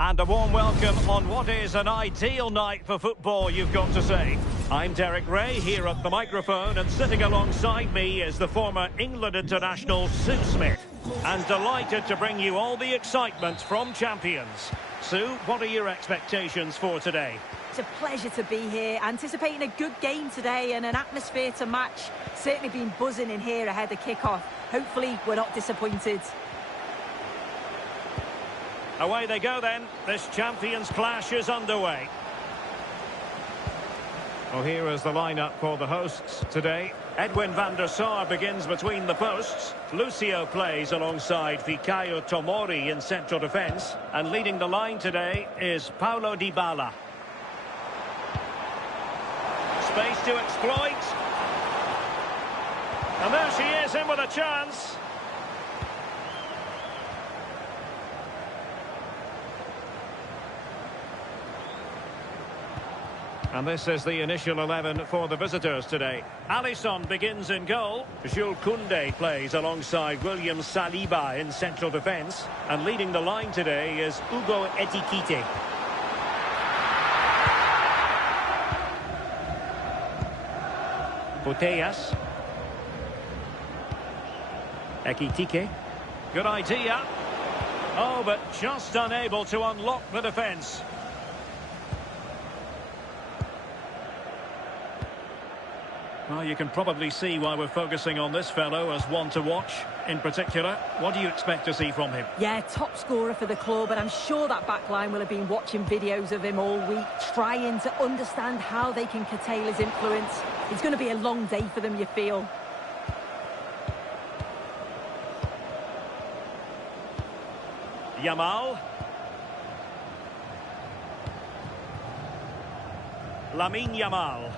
And a warm welcome on what is an ideal night for football, you've got to say. I'm Derek Ray, here at the microphone, and sitting alongside me is the former England international Sue Smith. And delighted to bring you all the excitement from Champions. Sue, what are your expectations for today? It's a pleasure to be here, anticipating a good game today and an atmosphere to match. Certainly been buzzing in here ahead of kick-off. Hopefully we're not disappointed. Away they go then. This Champions clash is underway. Well, here is the lineup for the hosts today. Edwin van der Sar begins between the posts. Lucio plays alongside Fikayo Tomori in central defence. And leading the line today is Paulo Dybala. Space to exploit. And there she is, in with a chance. And this is the initial 11 for the visitors today. Alisson begins in goal. Jules Koundé plays alongside William Saliba in central defence. And leading the line today is Hugo Ekitike. Putellas. Ekitike. Good idea. Oh, but just unable to unlock the defence. Well, you can probably see why we're focusing on this fellow as one to watch. In particular, what do you expect to see from him? Yeah, top scorer for the club, and I'm sure that back line will have been watching videos of him all week, trying to understand how they can curtail his influence. It's going to be a long day for them, you feel. Yamal. Lamine Yamal.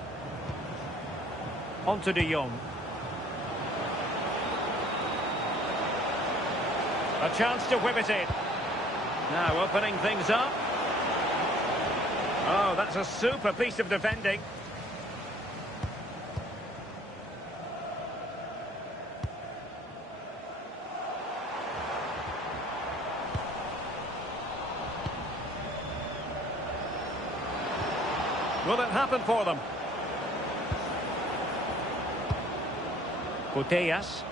On to De Jong. A chance to whip it in. Now opening things up. Oh, that's a super piece of defending. Will it happen for them? Putellas.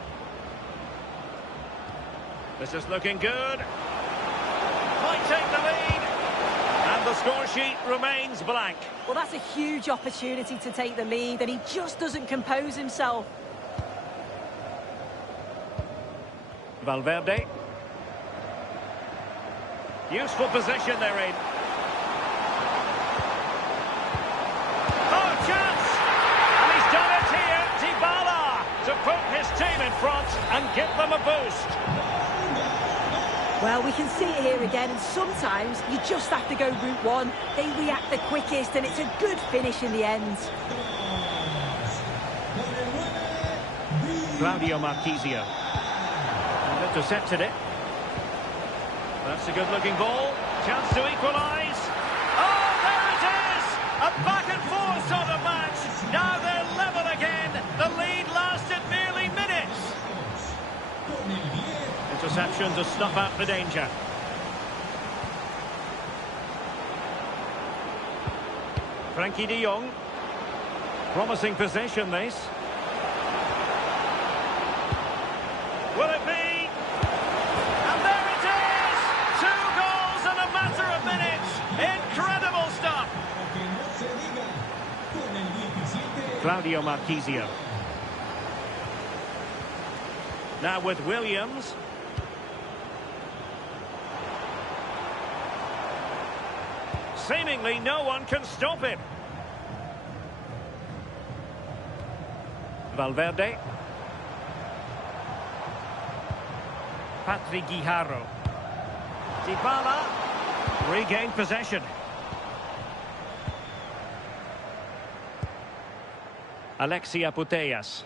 This is looking good. Might take the lead. And the score sheet remains blank. Well, that's a huge opportunity to take the lead, and he just doesn't compose himself. Valverde. Useful position they're in. Oh, chance! And he's done it here. Dybala to put his team in front and give them a boost. Well, we can see it here again, and sometimes you just have to go route one. They react the quickest, and it's a good finish in the end. Claudio Marchisio. And intercepted it. That's a good-looking ball. Chance to equalise. Oh, there it is! A back-and-forth sort of match. Now they're level again. The lead lasted merely minutes. Interception to snuff out the danger. Frankie de Jong. Promising possession, this. Will it be? And there it is! 2 goals in a matter of minutes. Incredible stuff. Claudio Marchisio. Now with Williams. Seemingly no one can stop him. Valverde. Patrick Guijarro. Dybala. Regained possession. Alexia Putellas.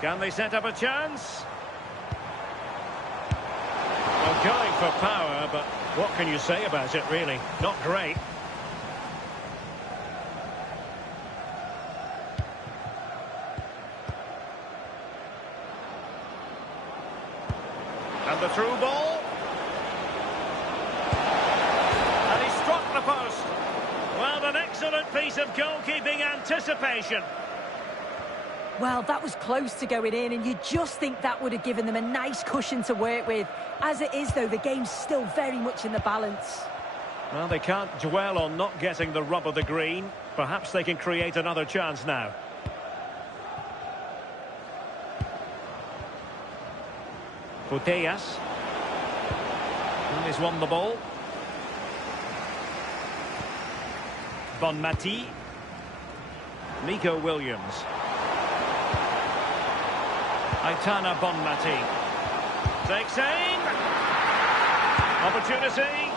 Can they set up a chance? Well, going for power, but what can you say about it, really? Not great. And the through ball. And he struck the post. Well, an excellent piece of goalkeeping anticipation. Well, that was close to going in, and you just think that would have given them a nice cushion to work with. As it is, though, the game's still very much in the balance. Well, they can't dwell on not getting the rub of the green. Perhaps they can create another chance now. Putellas. And he's won the ball. Bonmati. Nico Williams. Aitana Bonmati. Takes aim. Opportunity.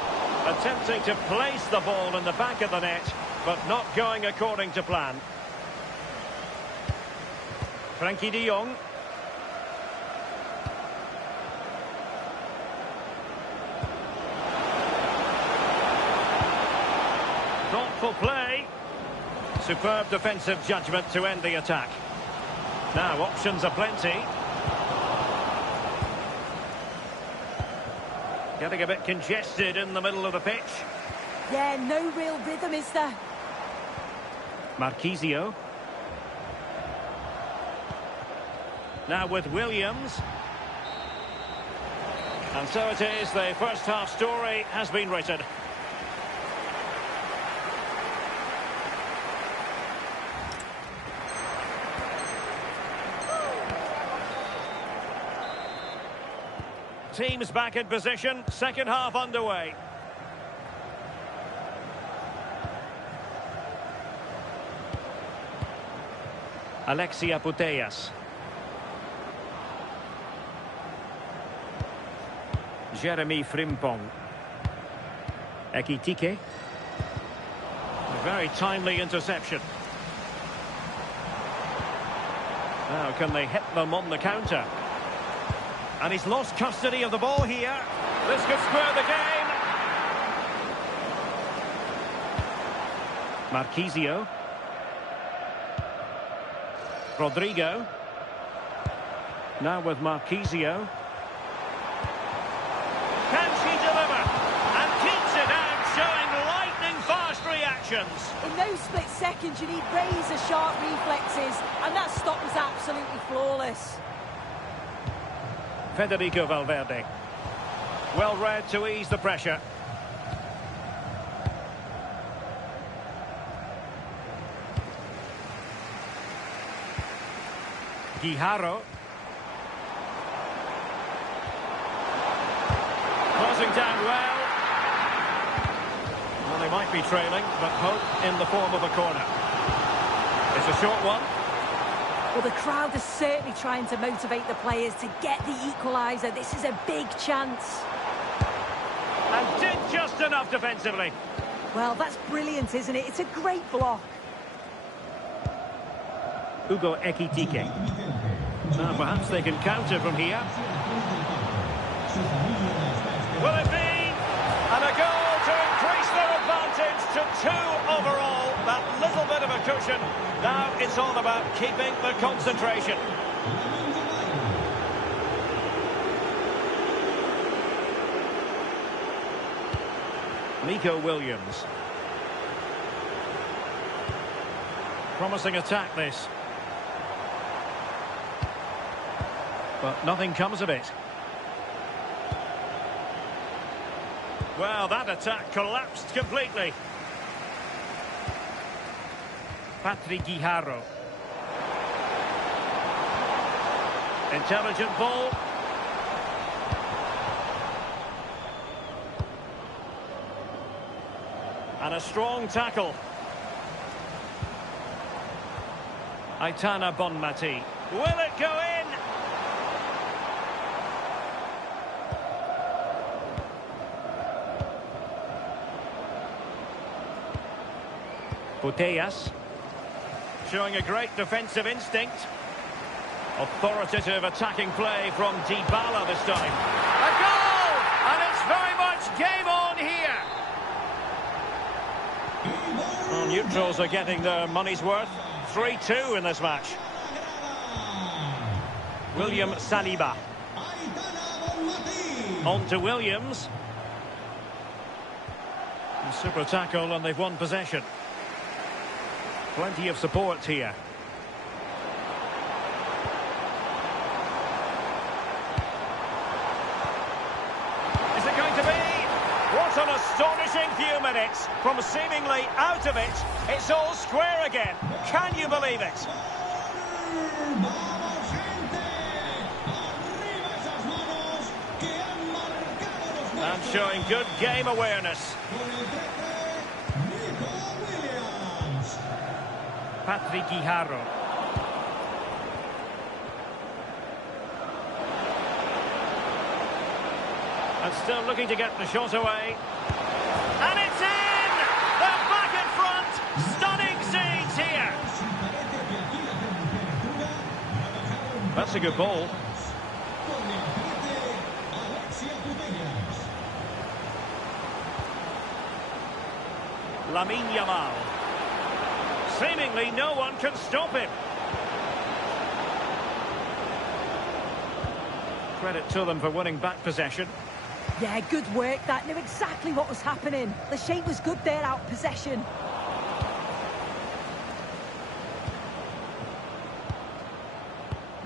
Attempting to place the ball in the back of the net, but not going according to plan. Frankie de Jong. Thoughtful play. Superb defensive judgment to end the attack. Now options are plenty. Getting a bit congested in the middle of the pitch. Yeah, no real rhythm, is there? Marquisio. Now with Williams. And so it is, the first half story has been written. Teams back in position, second half underway. Alexia Putellas. Jeremy Frimpong. Ekitike. A very timely interception. Now can they hit them on the counter? And he's lost custody of the ball here. This could square the game. Marquisio. Rodrigo. Now with Marquisio. Can she deliver? And keeps it out, showing lightning-fast reactions. In those split seconds, you need razor-sharp reflexes, and that stop was absolutely flawless. Federico Valverde. Well read to ease the pressure. Guijarro. Closing down well. Well, they might be trailing, but hope in the form of a corner. It's a short one. Well, the crowd is certainly trying to motivate the players to get the equaliser. This is a big chance. And did just enough defensively. Well, that's brilliant, isn't it? It's a great block. Hugo Ekitike. Now, perhaps they can counter from here. Will it be? And a goal to increase their advantage to 2 overall. That little bit of a cushion. Now it's all about keeping the concentration. Nico Williams. Promising attack, this. But nothing comes of it. Well, that attack collapsed completely. Patrick Guijarro. Intelligent ball. And a strong tackle. Aitana Bonmati. Will it go in? Putellas. Showing a great defensive instinct. Authoritative attacking play from Dybala this time. A goal! And it's very much game on here. Well, neutrals are getting their money's worth. 3-2 in this match. William Saliba. On to Williams. Super tackle and they've won possession. Plenty of support here. Is it going to be? What an astonishing few minutes. From seemingly out of it, it's all square again. Can you believe it? And showing good game awareness. Patrick Guijarro. And still looking to get the shot away. And it's in! They're back in front! Stunning scenes here! That's a good ball. Lamine Yamal. Seemingly no one can stop him. Credit to them for winning back possession. Yeah, good work. That knew exactly what was happening. The shape was good there, out possession.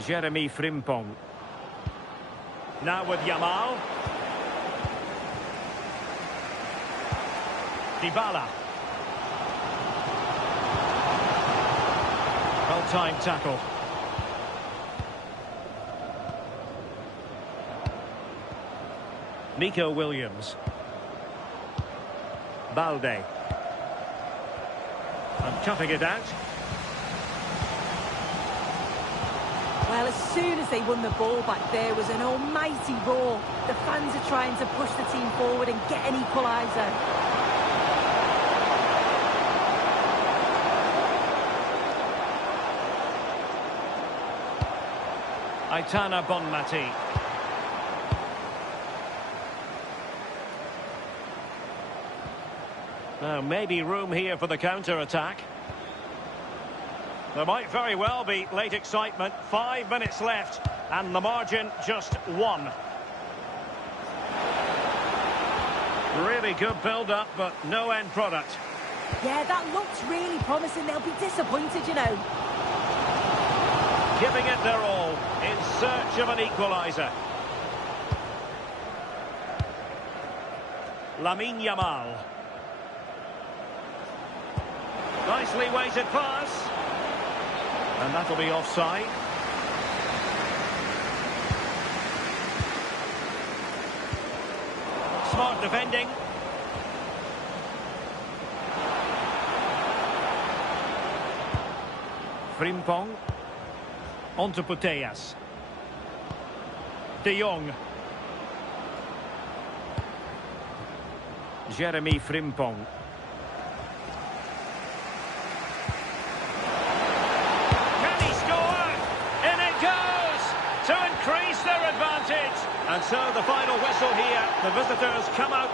Jeremy Frimpong. Now with Yamal. Dybala. Well-timed tackle. Nico Williams. Balde. And cutting it out. Well, as soon as they won the ball back, there was an almighty roar. The fans are trying to push the team forward and get an equaliser. Aitana Bonmati. Now, maybe room here for the counter-attack. There might very well be late excitement. 5 minutes left, and the margin just 1. Really good build-up, but no end product. Yeah, that looks really promising. They'll be disappointed, you know. Giving it their all, in search of an equaliser. Lamine Yamal. Nicely weighted pass. And that'll be offside. Smart defending. Frimpong. On to Putellas. De Jong. Jeremy Frimpong. Can he score? In it goes! To increase their advantage. And so the final whistle here. The visitors come out.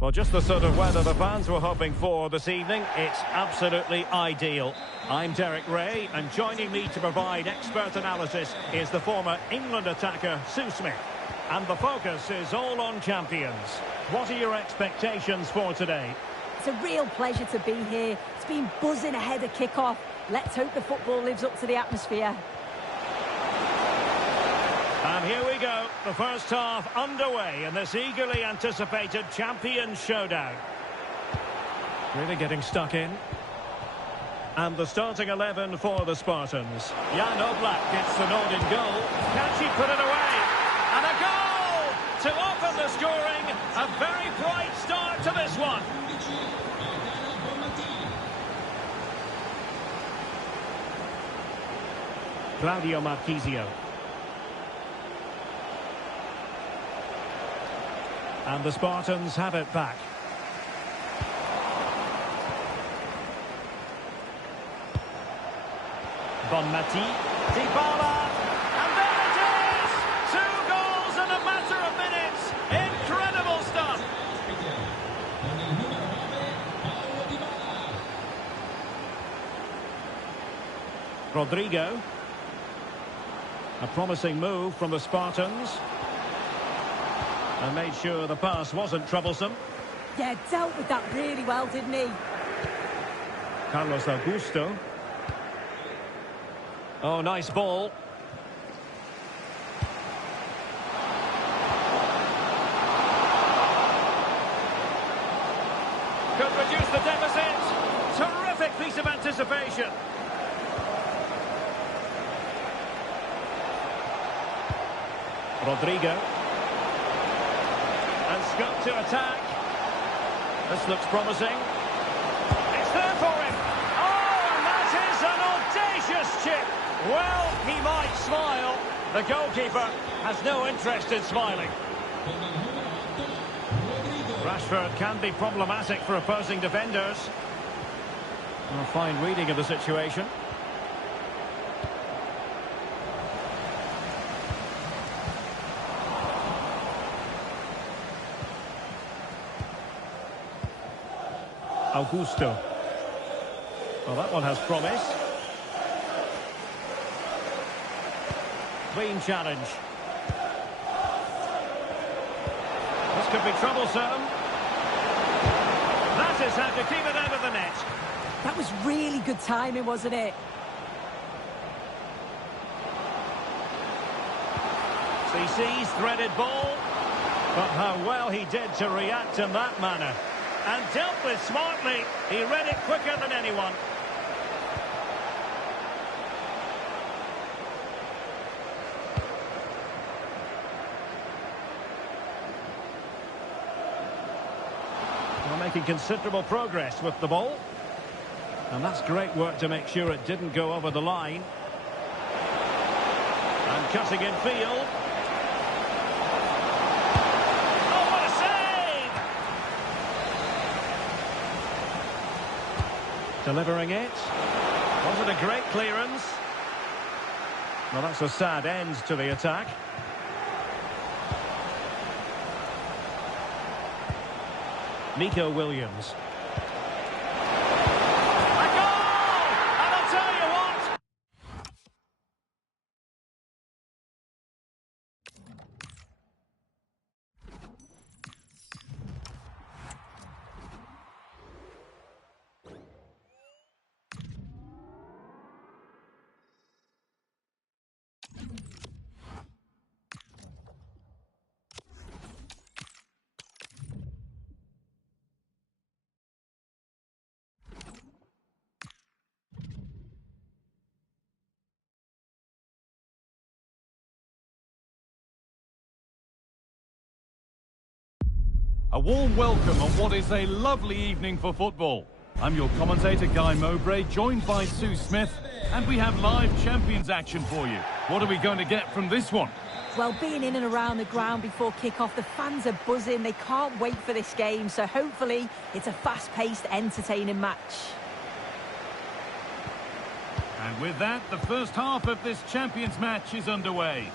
Well, just the sort of weather the fans were hoping for this evening. It's absolutely ideal. I'm Derek Ray, and joining me to provide expert analysis is the former England attacker, Sue Smith. And the focus is all on champions. What are your expectations for today? It's a real pleasure to be here. It's been buzzing ahead of kick-off. Let's hope the football lives up to the atmosphere. And here we go, the first half underway in this eagerly anticipated Champions Showdown. Really getting stuck in. And the starting 11 for the Spartans. Jan Oblak gets the nod in goal. Can she put it away? And a goal to open the scoring. A very bright start to this one. Claudio Marchisio. And the Spartans have it back. Bonmati, Dybala, and there it is! 2 goals in a matter of minutes. Incredible stuff. Rodrigo. A promising move from the Spartans. And made sure the pass wasn't troublesome. Yeah, dealt with that really well, didn't he? Carlos Augusto. Oh, nice ball. Could reduce the deficit. Terrific piece of anticipation. Rodrigo. And scope to attack. This looks promising. It's there for him. Oh, and that is an audacious chip. Well, he might smile. The goalkeeper has no interest in smiling. Rashford can be problematic for opposing defenders. A fine reading of the situation. Augusto. Well, that one has promise. Clean challenge. This could be troublesome. That is how to keep it out of the net. That was really good timing, wasn't it? CC's threaded ball. But how well he did to react in that manner. And dealt with smartly. He read it quicker than anyone. Well, making considerable progress with the ball. And that's great work to make sure it didn't go over the line. And cutting in field. Oh, what a save! Delivering it. Wasn't a great clearance. Well, that's a sad end to the attack. Nico Williams. A goal! And I'll tell you what! A warm welcome on what is a lovely evening for football. I'm your commentator, Guy Mowbray, joined by Sue Smith, and we have live Champions action for you. What are we going to get from this one? Well, being in and around the ground before kick-off, the fans are buzzing. They can't wait for this game, so hopefully it's a fast-paced, entertaining match. And with that, the first half of this Champions match is underway.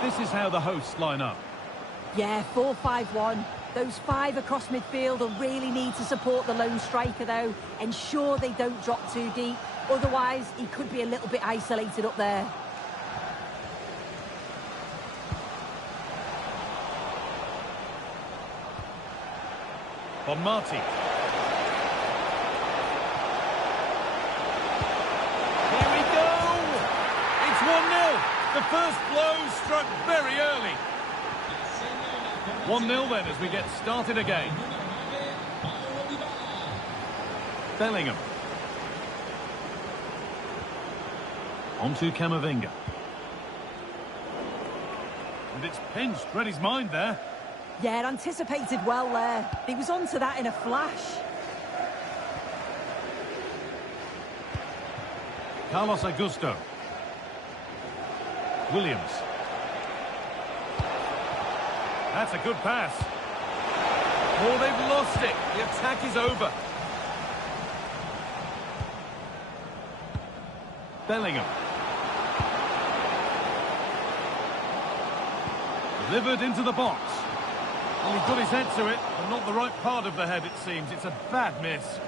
This is how the hosts line up. Yeah, 4-5-1. Those 5 across midfield will really need to support the lone striker, though. Ensure they don't drop too deep. Otherwise, he could be a little bit isolated up there. Bonmati. Here we go! It's 1-0. The first blow struck very early. 1-0 then as we get started again. Bellingham. On to Camavinga. And it's pinched, read his mind there. Yeah, anticipated well there. He was onto that in a flash. Carlos Augusto. Williams. That's a good pass. Oh, they've lost it. The attack is over. Bellingham. Delivered into the box. Well, he got his head to it, but not the right part of the head, it seems. It's a bad miss.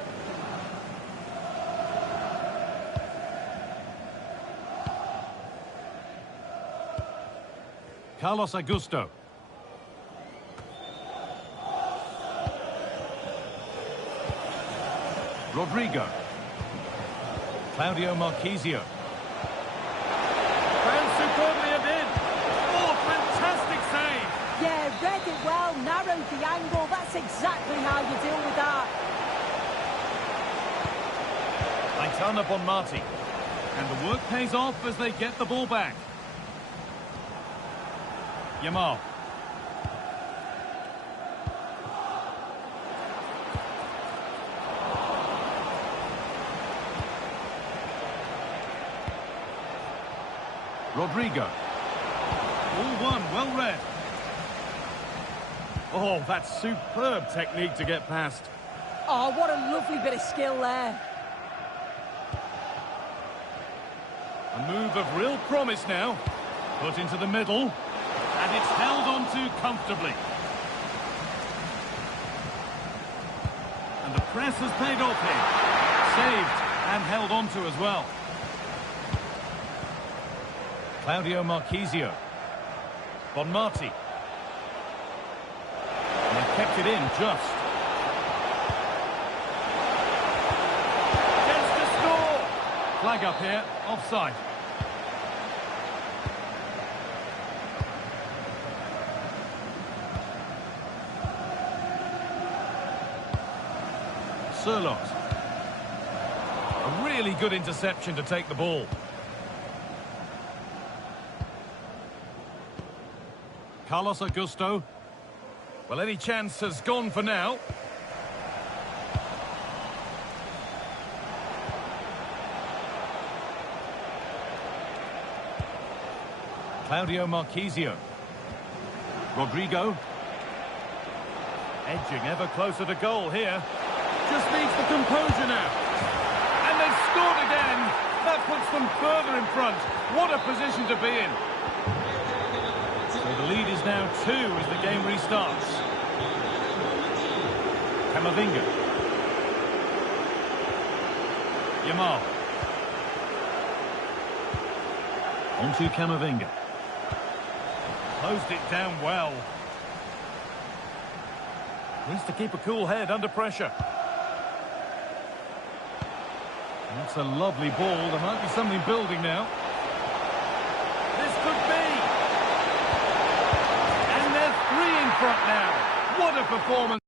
Carlos Augusto. Rodrigo. Claudio Marchisio. Found superbly and in. Oh, fantastic save. Yeah, read it well, narrowed the angle. That's exactly how you deal with that. Aitana Bonmati. And the work pays off as they get the ball back. Yamal. Rodrigo. All one, well read. Oh, that's superb technique to get past. Oh, what a lovely bit of skill there. A move of real promise now. Put into the middle. And it's held on to comfortably. And the press has paid off here. Saved and held on to as well. Claudio Marchisio. Bonmati. And they kept it in just. Gets to score! Flag up here, offside. Sirloth. A really good interception to take the ball. Carlos Augusto. Well, any chance has gone for now. Claudio Marchisio. Rodrigo. Edging ever closer to goal here. Just needs the composure now. And they've scored again. That puts them further in front. What a position to be in. So the lead is now 2 as the game restarts. Camavinga. Yamal. On to Camavinga. Closed it down well. Needs to keep a cool head under pressure. That's a lovely ball. There might be something building now. This could be. And they're 3 in front now. What a performance.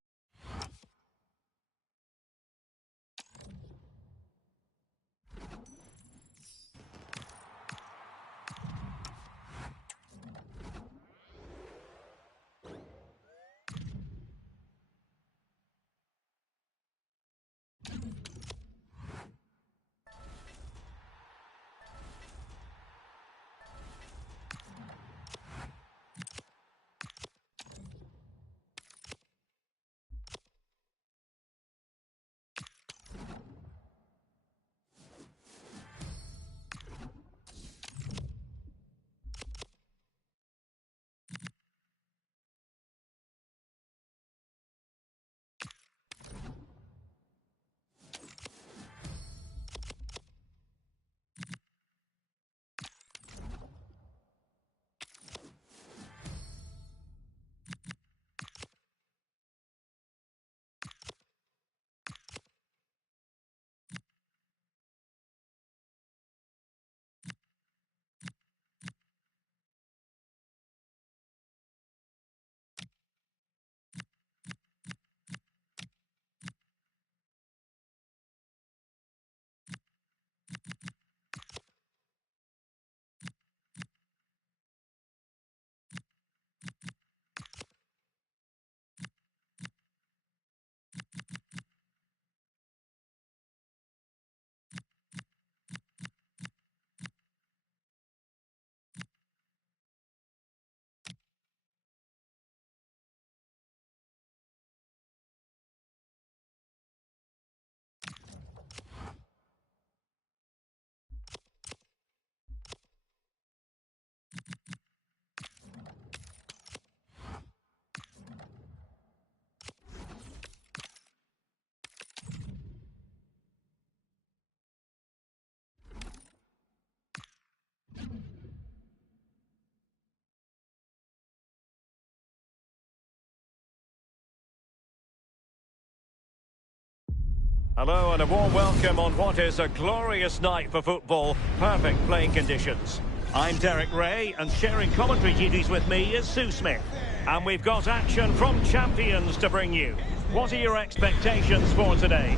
Hello and a warm welcome on what is a glorious night for football. Perfect playing conditions. I'm Derek Ray, and sharing commentary duties with me is Sue Smith. And we've got action from champions to bring you. What are your expectations for today?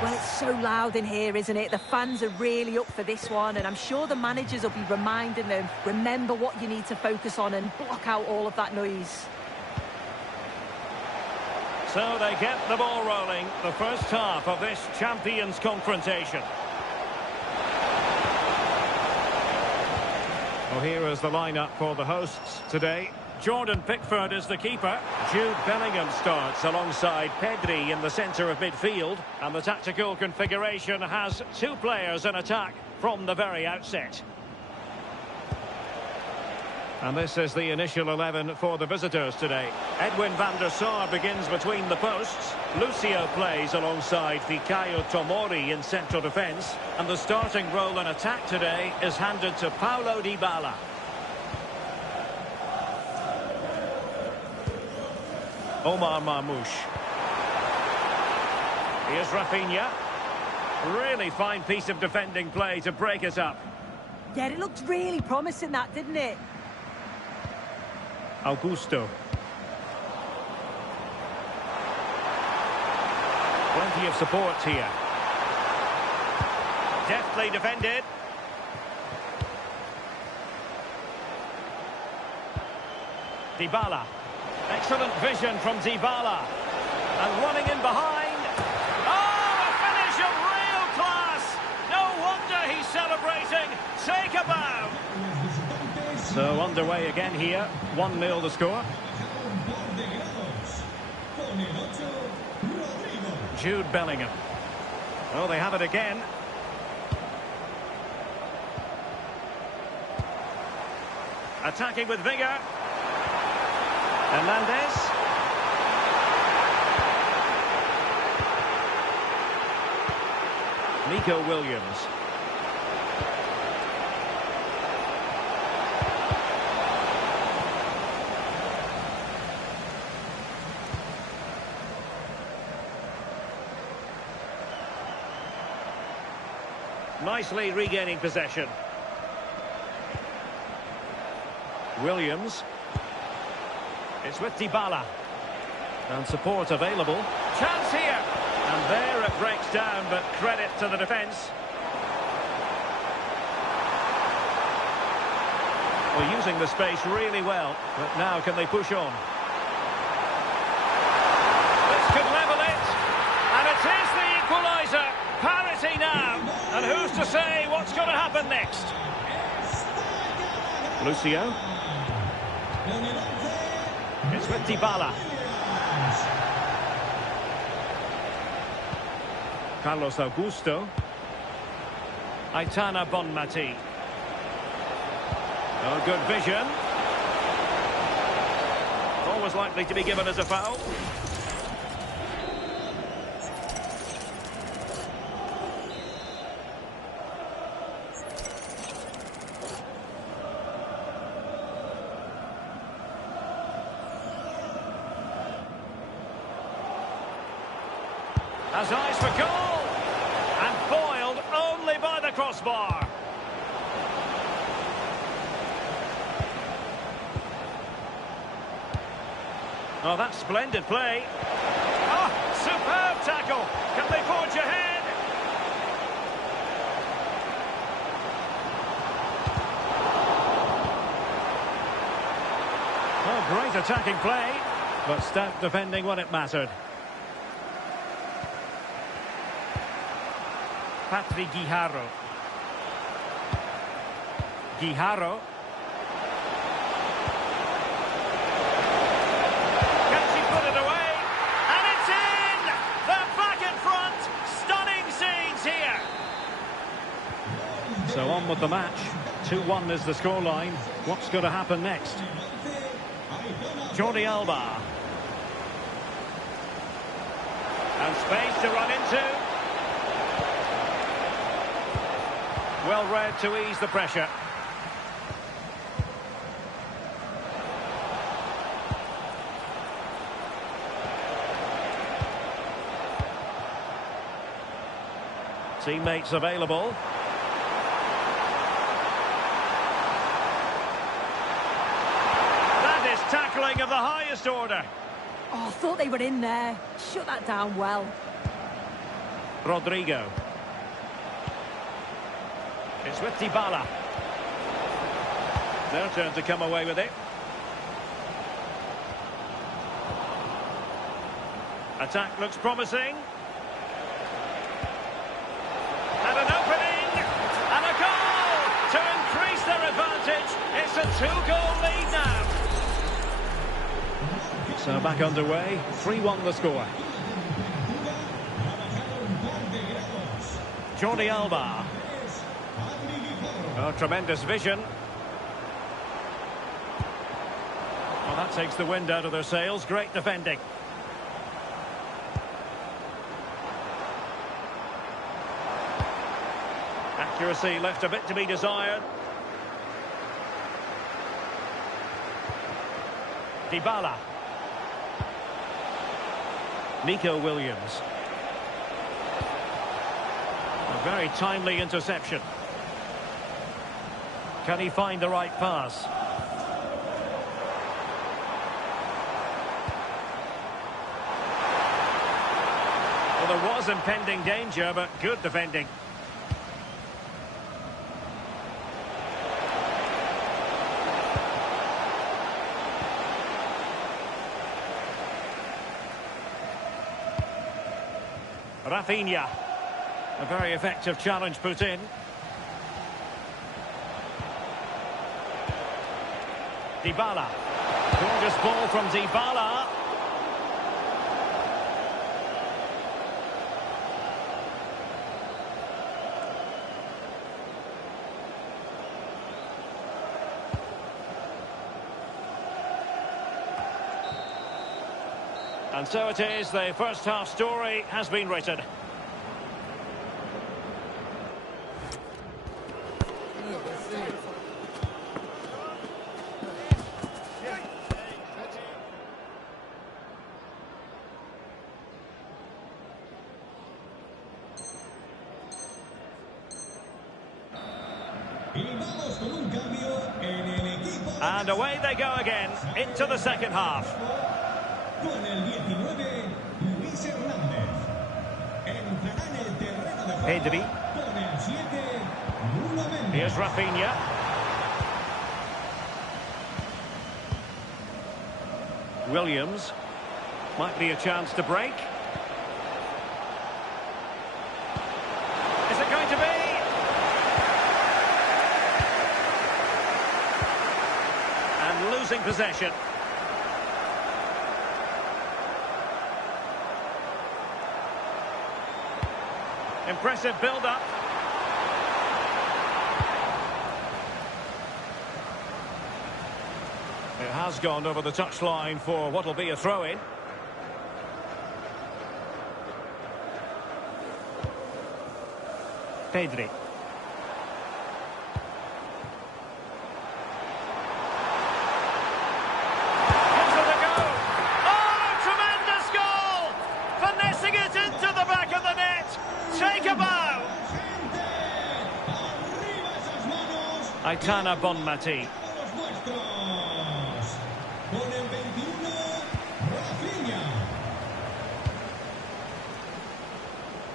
Well, it's so loud in here, isn't it? The fans are really up for this one, and I'm sure the managers will be reminding them, remember what you need to focus on and block out all of that noise. So they get the ball rolling, the first half of this champions confrontation. Well, here is the lineup for the hosts today. Jordan Pickford is the keeper. Jude Bellingham starts alongside Pedri in the centre of midfield. And the tactical configuration has two players in attack from the very outset. And this is the initial 11 for the visitors today. Edwin van der Sar begins between the posts. Lucio plays alongside Fikayo Tomori in central defence. And the starting role in attack today is handed to Paulo Dybala. Omar Marmoush. Here's Rafinha. Really fine piece of defending play to break it up. Yeah, it looked really promising, that, didn't it? Augusto. Plenty of support here. Deftly defended. Dybala. Excellent vision from Dybala. And running in behind. Oh, a finish of real class. No wonder he's celebrating. Take a bow. So underway again here. 1-0 the score. Jude Bellingham. Oh, they have it again. Attacking with vigour. Hernandez. Nico Williams. Nicely regaining possession. Williams. It's with Dybala. And support available. Chance here. And there it breaks down, but credit to the defence. Well, using the space really well. But now can they push on? This could level it. And it is the equaliser. Parity now. And who's to say what's going to happen next? Lucio. It's with Dybala. Carlos Augusto. Aitana Bonmati. Oh, good vision. Always likely to be given as a foul. Has eyes for goal, and foiled only by the crossbar. Oh, that's splendid play. Oh, superb tackle. Can they forge ahead? Oh, great attacking play, but stout defending when it mattered. Patrick Guijarro. Guijarro. Can she put it away? And it's in! They're back in front! Stunning scenes here! So on with the match. 2-1 is the scoreline. What's going to happen next? Jordi Alba. And space to run into. Well read to ease the pressure. Teammates available. That is tackling of the highest order. Oh, I thought they were in there. Shut that down well. Rodrigo. It's with Dybala. Their turn to come away with it. Attack looks promising. And an opening! And a goal! To increase their advantage. It's a 2-goal lead now. So back underway. 3-1 the score. Jordi Alba. Oh, tremendous vision. Well, that takes the wind out of their sails. Great defending. Accuracy left a bit to be desired. Dybala. Nico Williams. A very timely interception. Can he find the right pass? Well, there was impending danger, but good defending. Rafinha. A very effective challenge put in. Dybala. Gorgeous ball from Dybala. And so it is, the first half story has been written. And away they go again, into the second half. Con el 19, Luis Hernández. Entrará en el terreno de juego Pedri. con el 7, Nuno Mendes. Here's Rafinha. Williams. Might be a chance to break. Is it going to be? And losing possession. Impressive build-up. It has gone over the touchline for what will be a throw-in. Pedri. Gives it a go. Oh, tremendous goal! Finessing it into the back of the net. Take a bow. Aitana Bonmati. Con el 21, Rafinha.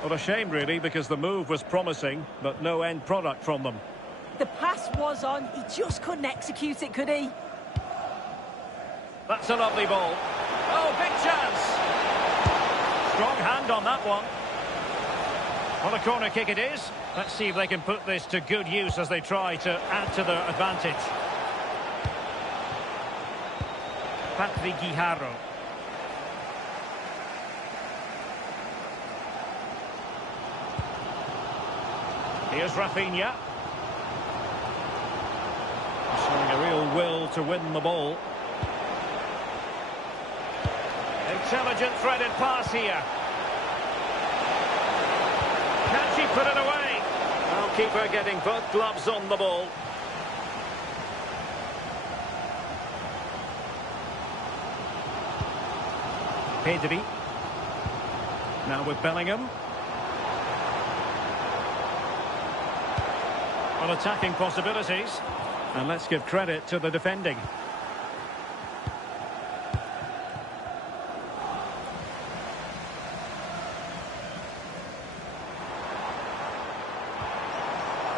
What a shame, really, because the move was promising, but no end product from them. The pass was on, he just couldn't execute it, could he? That's a lovely ball. Oh, big chance. Strong hand on that one. Well, a corner kick it is. Let's see if they can put this to good use as they try to add to their advantage. Patrick Guijarro. Here's Rafinha. Showing a real will to win the ball. Intelligent threaded pass here. Can she put it away? Well, keeper getting both gloves on the ball. Pedri. Now with Bellingham. Well, attacking possibilities. And let's give credit to the defending.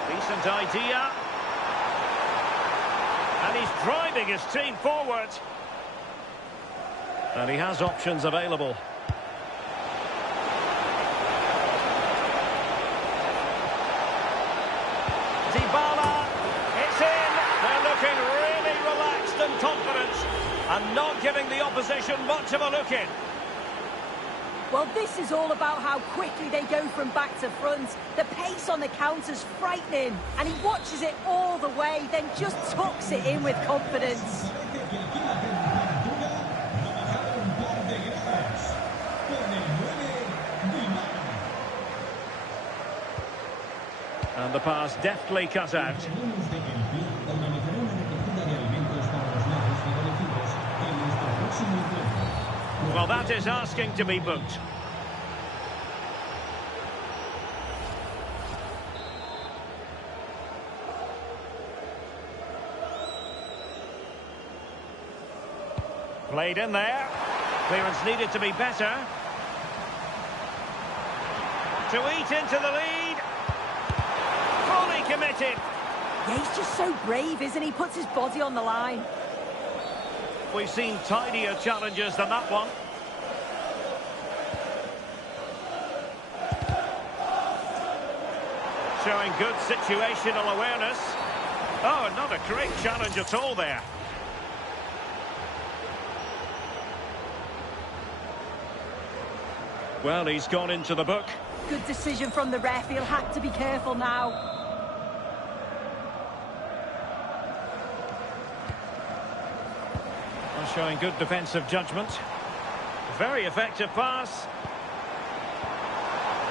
Decent idea. And he's driving his team forward. And he has options available. Dybala, it's in. They're looking really relaxed and confident and not giving the opposition much of a look in. Well, this is all about how quickly they go from back to front. The pace on the counter's frightening, and he watches it all the way, then just tucks it in with confidence. And the pass deftly cut out. Well, that is asking to be booked. Played in there. Clearance needed to be better. To eat into the lead. Fully committed. Yeah, he's just so brave, isn't he? Puts his body on the line. We've seen tidier challenges than that one. Showing good situational awareness. Oh, not a great challenge at all there. Well, he's gone into the book. Good decision from the ref. He'll have to be careful now. Showing good defensive judgment. Very effective pass.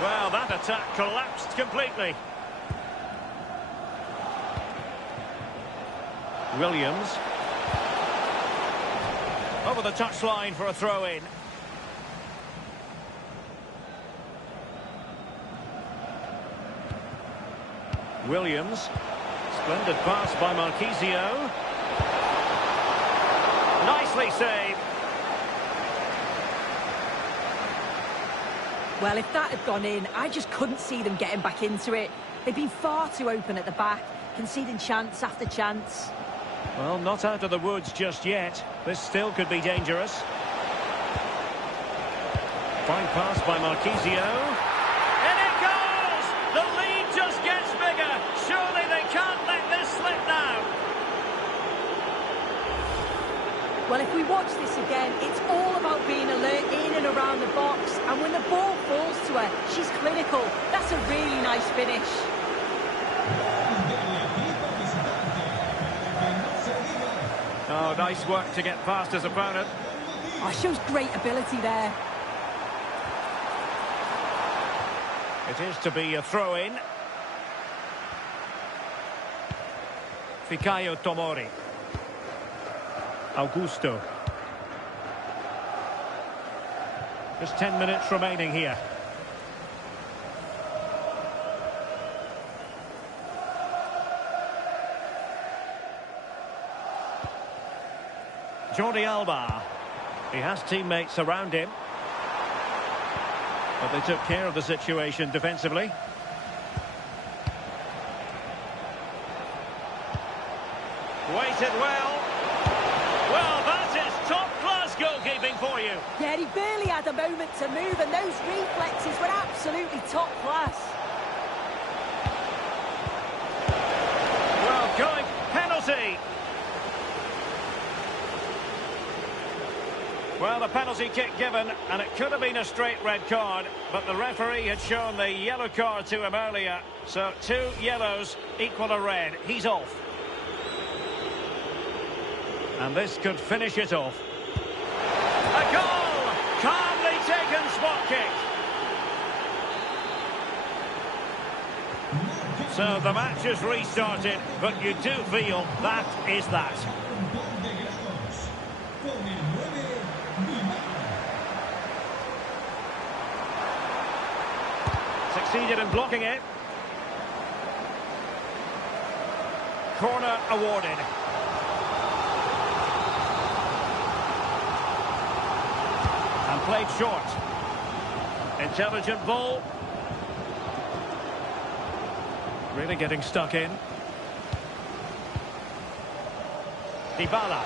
Well, that attack collapsed completely. Williams. Over the touchline for a throw-in. Williams. Splendid pass by Marchisio. Nicely saved. Well, if that had gone in, I just couldn't see them getting back into it. They've been far too open at the back, conceding chance after chance. Well, not out of the woods just yet. This still could be dangerous. Fine pass by Marchisio. And it goes! The lead just gets bigger. Surely they can't let this slip now. Well, if we watch this again, it's all about being alert in and around the box. And when the ball falls to her, she's clinical. That's a really nice finish. Oh, nice work to get past his opponent. Oh, shows great ability there. It is to be a throw-in. Fikayo Tomori. Augusto. Just 10 minutes remaining here. Jordi Alba. He has teammates around him. But they took care of the situation defensively. Waited well. Well, that is top-class goalkeeping for you. Yeah, he barely had a moment to move, and those reflexes were absolutely top class. Well, going penalty. Well, the penalty kick given, and it could have been a straight red card, but the referee had shown the yellow card to him earlier. So 2 yellows equal a red. He's off. And this could finish it off. A goal! Calmly taken spot kick. So the match is restarted, but you do feel that is that. Succeeded in blocking it. Corner awarded. And played short. Intelligent ball. Really getting stuck in. Dybala.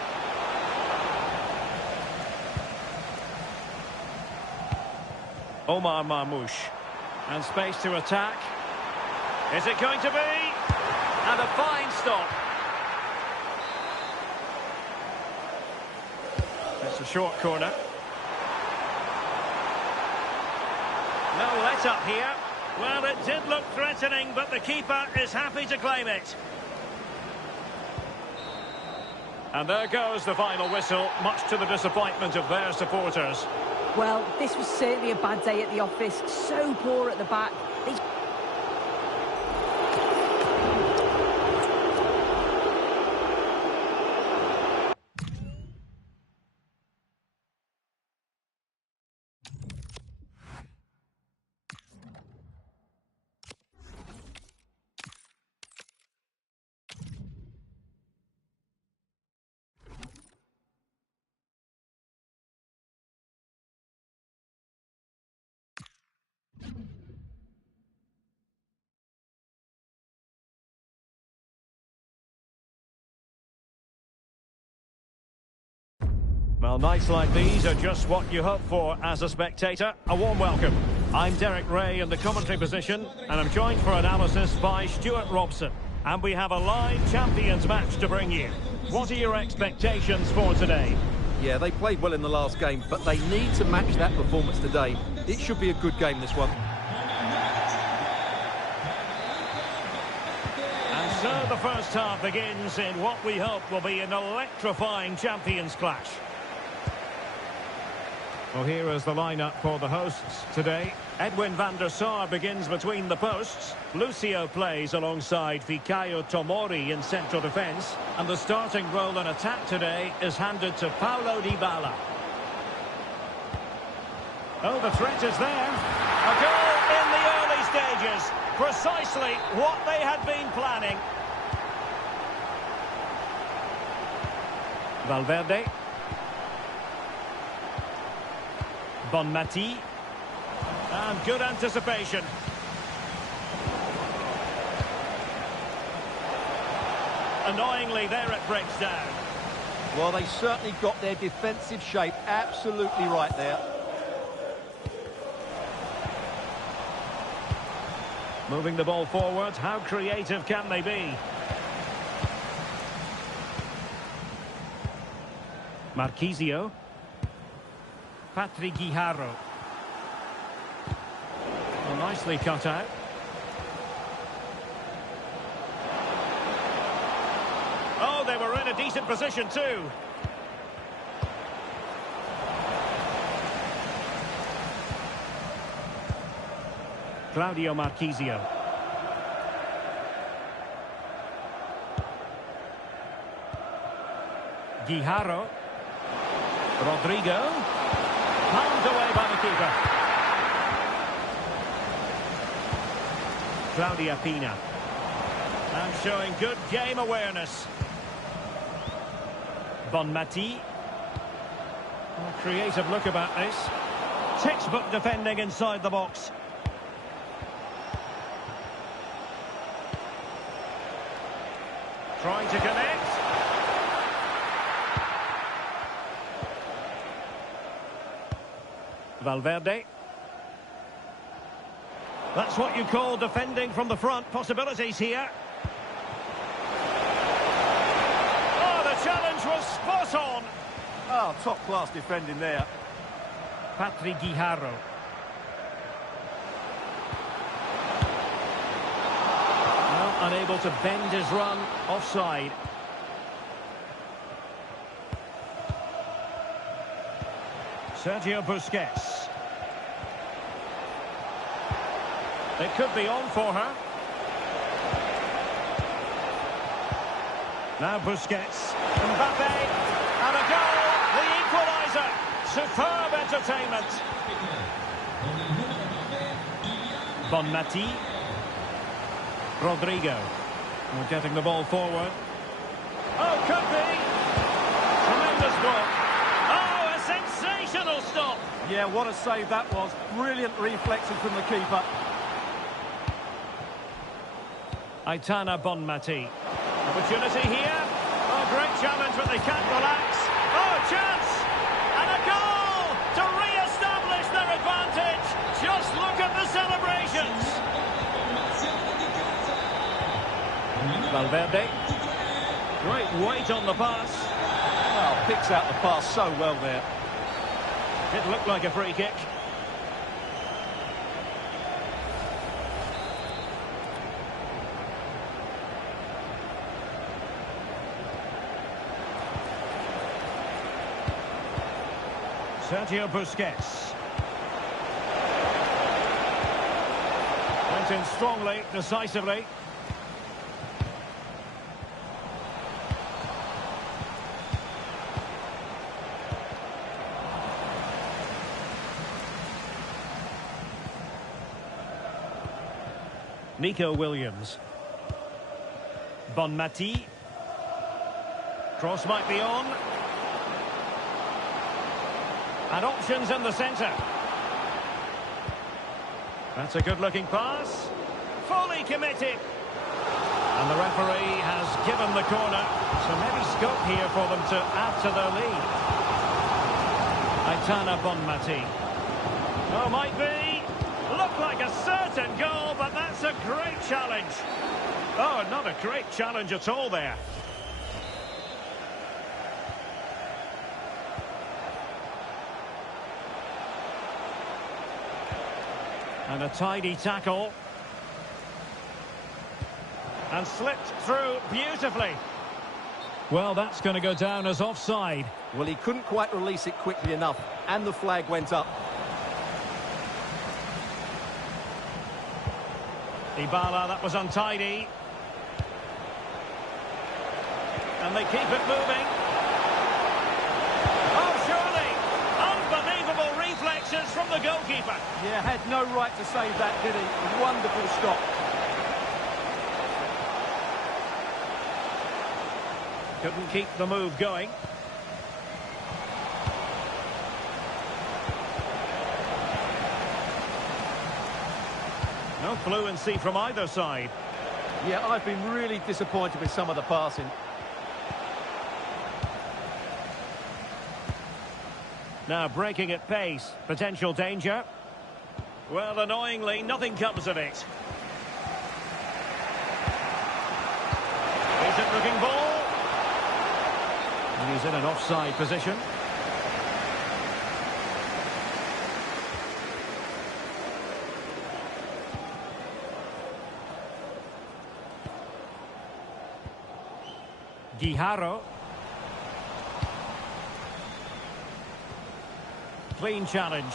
Omar Marmoush. And space to attack. Is it going to be? And a fine stop. It's a short corner. No let up here. Well, it did look threatening, but the keeper is happy to claim it. And there goes the final whistle, much to the disappointment of their supporters. Well, this was certainly a bad day at the office. So poor at the back. Well, nights like these are just what you hope for as a spectator. A warm welcome. I'm Derek Ray in the commentary position, and I'm joined for analysis by Stuart Robson. And we have a live Champions match to bring you. What are your expectations for today? Yeah, they played well in the last game, but they need to match that performance today. It should be a good game, this one. And so the first half begins in what we hope will be an electrifying Champions clash. Well, here is the lineup for the hosts today. Edwin van der Sar begins between the posts. Lucio plays alongside Fikayo Tomori in central defence. And the starting role in attack today is handed to Paulo Dybala. Oh, the threat is there. A goal in the early stages. Precisely what they had been planning. Valverde. Bonmati. And good anticipation. Annoyingly, there it breaks down. Well, they certainly got their defensive shape absolutely right there. Moving the ball forward, how creative can they be? Marquisio. Patrick Guijarro. Well, nicely cut out. Oh, they were in a decent position too. Claudio Marquisio. Guijarro. Rodrigo. Palmed away by the keeper. Claudia Pina. And showing good game awareness. Bonmati. A creative look about this. Textbook defending inside the box. Trying to connect. Valverde. That's what you call defending from the front. Possibilities here. Oh, the challenge was spot on. Oh, top-class defending there. Patrick Guijarro. Well, unable to bend his run. Offside. Sergio Busquets. It could be on for her. Now Busquets. Mbappe. And a goal. The equaliser. Superb entertainment. Bonmati. Rodrigo. Well, getting the ball forward. Oh, could be. Tremendous block. Oh, a sensational stop. Yeah, what a save that was. Brilliant reflexes from the keeper. Aitana Bonmati. Opportunity here. Oh, great challenge, but they can't relax. Oh, a chance! And a goal to re-establish their advantage. Just look at the celebrations. Valverde. Great weight on the pass. Oh, picks out the pass so well there. It looked like a free kick. Sergio Busquets. Went in strongly, decisively. Nico Williams. Bonmati. Cross might be on. And options in the centre. That's a good-looking pass. Fully committed. And the referee has given the corner. So maybe scope here for them to add to their lead. Aitana Bonmati. Oh, might be. Looked like a certain goal, but that's a great challenge. Oh, not a great challenge at all there. And a tidy tackle. And slipped through beautifully. Well, that's going to go down as offside. Well, he couldn't quite release it quickly enough, and the flag went up. Dybala, that was untidy. And they keep it moving. Oh, surely! Unbelievable reflexes from the goalkeeper. Yeah, had no right to save that, did he? Wonderful stop. Couldn't keep the move going. No fluency from either side. Yeah, I've been really disappointed with some of the passing. Now breaking at pace. Potential danger. Well, annoyingly, nothing comes of it. Decent looking ball. And he's in an offside position. Guijarro. Clean challenge.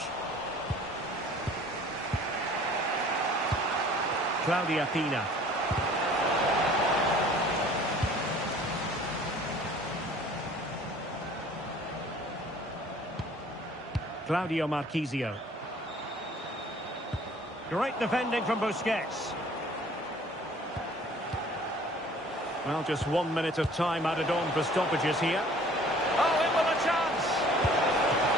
Claudia Pina. Claudio Marchisio. Great defending from Busquets. Well, just 1 minute of time added on for stoppages here. Oh, in with a chance!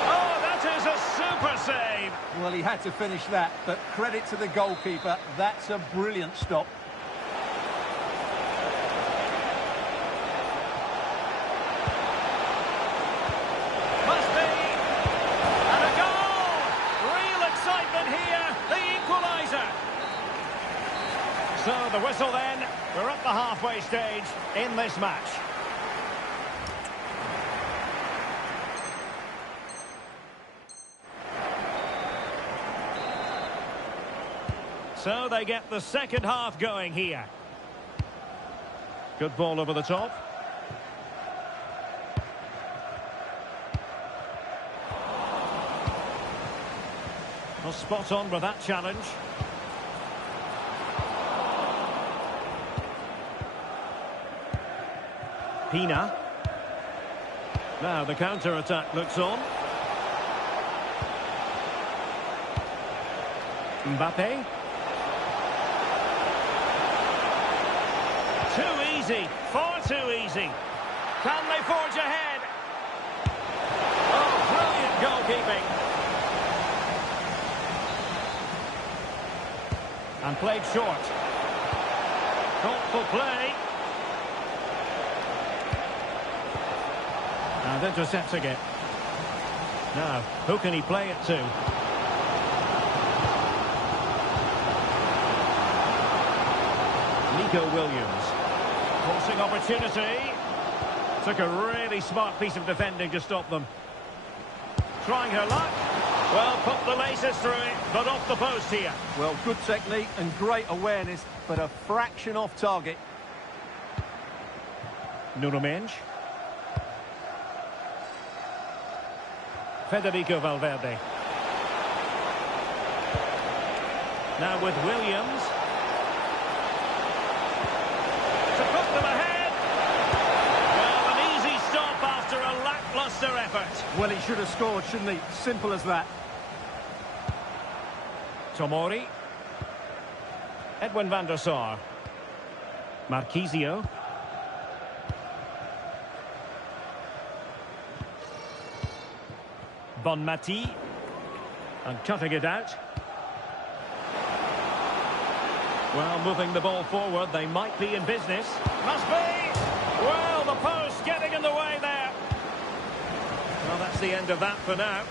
Oh, that is a super save! Well, he had to finish that, but credit to the goalkeeper. That's a brilliant stop. Must be! And a goal! Real excitement here, the equaliser! So, the whistle then. We're at the halfway stage in this match. So they get the second half going here. Good ball over the top. Well, spot on with that challenge. Pina. Now the counter-attack looks on. Mbappe. Too easy, far too easy. Can they forge ahead? Oh, brilliant goalkeeping. And played short. Thoughtful play. And intercepting it. Now, who can he play it to? Nico Williams. Forcing opportunity. Took a really smart piece of defending to stop them. Trying her luck. Well, put the laces through it, but off the post here. Well, good technique and great awareness, but a fraction off target. Nuno Mendes. Federico Valverde. Now with Williams. To put them ahead. Well, an easy stop after a lacklustre effort. Well, he should have scored, shouldn't he? Simple as that. Tomori. Edwin van der Sar. Marquisio. Bonmati. And cutting it out. Well, moving the ball forward, they might be in business. Must be! Well, the post getting in the way there. Well, that's the end of that for now.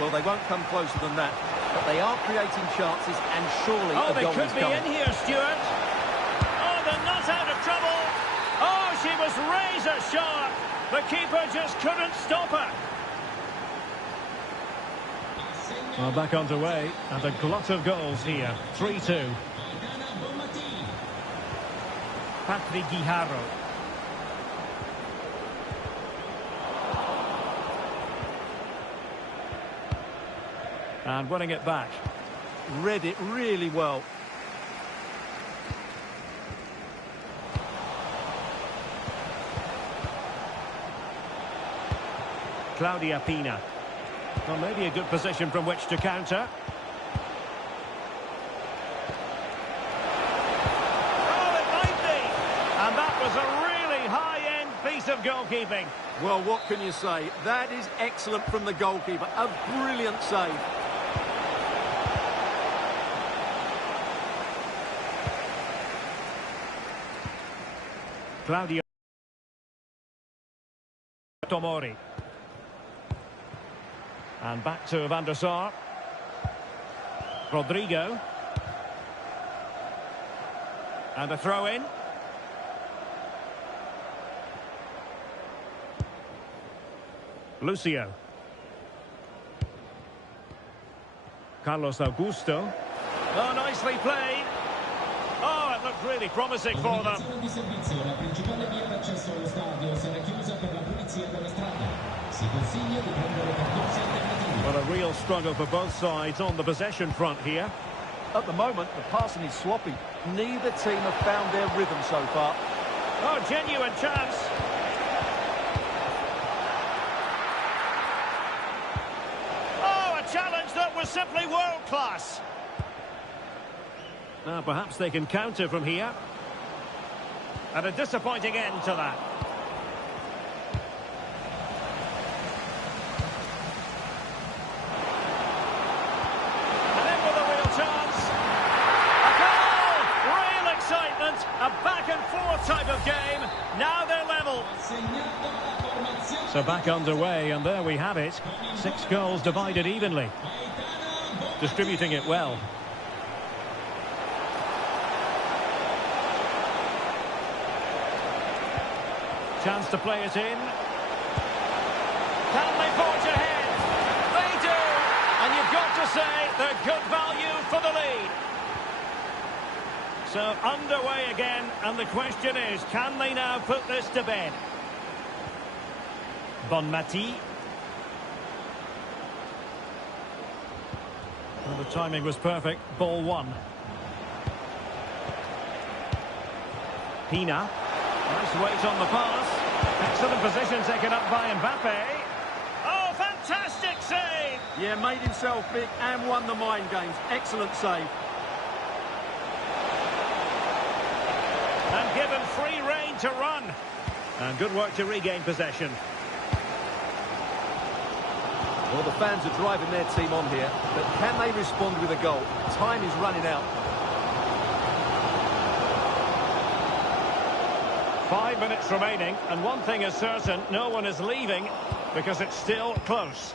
Well, they won't come closer than that, but they are creating chances, and surely Oh, a they goal could is be coming. in here, Stuart. Oh, they're not out of trouble. Oh, she was razor sharp. The keeper just couldn't stop her. Well, back underway, and a glut of goals here. 3-2. Patrick Guijarro. And winning it back. Read it really well. Claudia Pina. Well, maybe a good position from which to counter. Oh, it might be! And that was a really high-end piece of goalkeeping. Well, what can you say? That is excellent from the goalkeeper. A brilliant save. Claudio Tomori. And back to Van der Sar. Rodrigo. And a throw-in. Lucio. Carlos Augusto. Oh, nicely played. Oh, it looked really promising for them. Di servizio, la principale via d'accesso allo stadio sarà chiusa per la pulizia della strada. Si consiglia di prendere percorsi alternativi. Well, a real struggle for both sides on the possession front here. At the moment, the passing is sloppy. Neither team have found their rhythm so far. Oh, genuine chance. Oh, a challenge that was simply world-class. Now, perhaps they can counter from here. And a disappointing end to that. And in with a real chance. A goal! Real excitement. A back-and-forth type of game. Now they're level. So back underway, and there we have it. 6 goals divided evenly. Distributing it well. Chance to play it in. Can they forge ahead? They do! And you've got to say they're good value for the lead. So underway again, and the question is, can they now put this to bed? Bonmati. Well, the timing was perfect. Ball 1. Pina. Nice weight on the pass. Excellent position taken up by Mbappe. Oh, fantastic save! Yeah, made himself big and won the mind games. Excellent save. And given free rein to run. And good work to regain possession. Well, the fans are driving their team on here, but can they respond with a goal? Time is running out. 5 minutes remaining, and one thing is certain, no one is leaving because it's still close.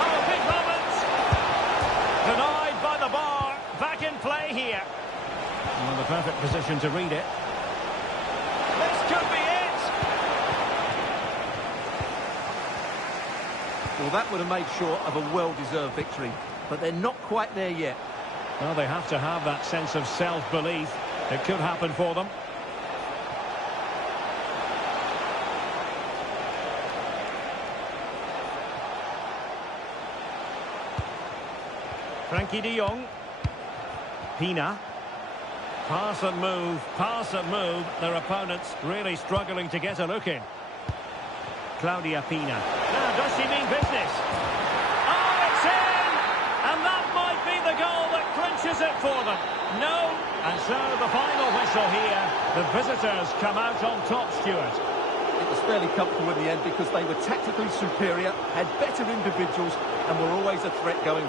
Oh, big moment! Denied by the bar. Back in play here. Well, the perfect position to read it. This could be it! Well, that would have made sure of a well-deserved victory, but they're not quite there yet. Well, they have to have that sense of self-belief. It could happen for them. Frankie de Jong. Pina. Pass and move, pass and move. Their opponents really struggling to get a look in. Claudia Pina. Now, does she mean business? Oh, it's in! And that might be the goal that clinches it for them. No. And so the final whistle here. The visitors come out on top, Stuart. It was fairly comfortable in the end because they were tactically superior, had better individuals, and were always a threat going.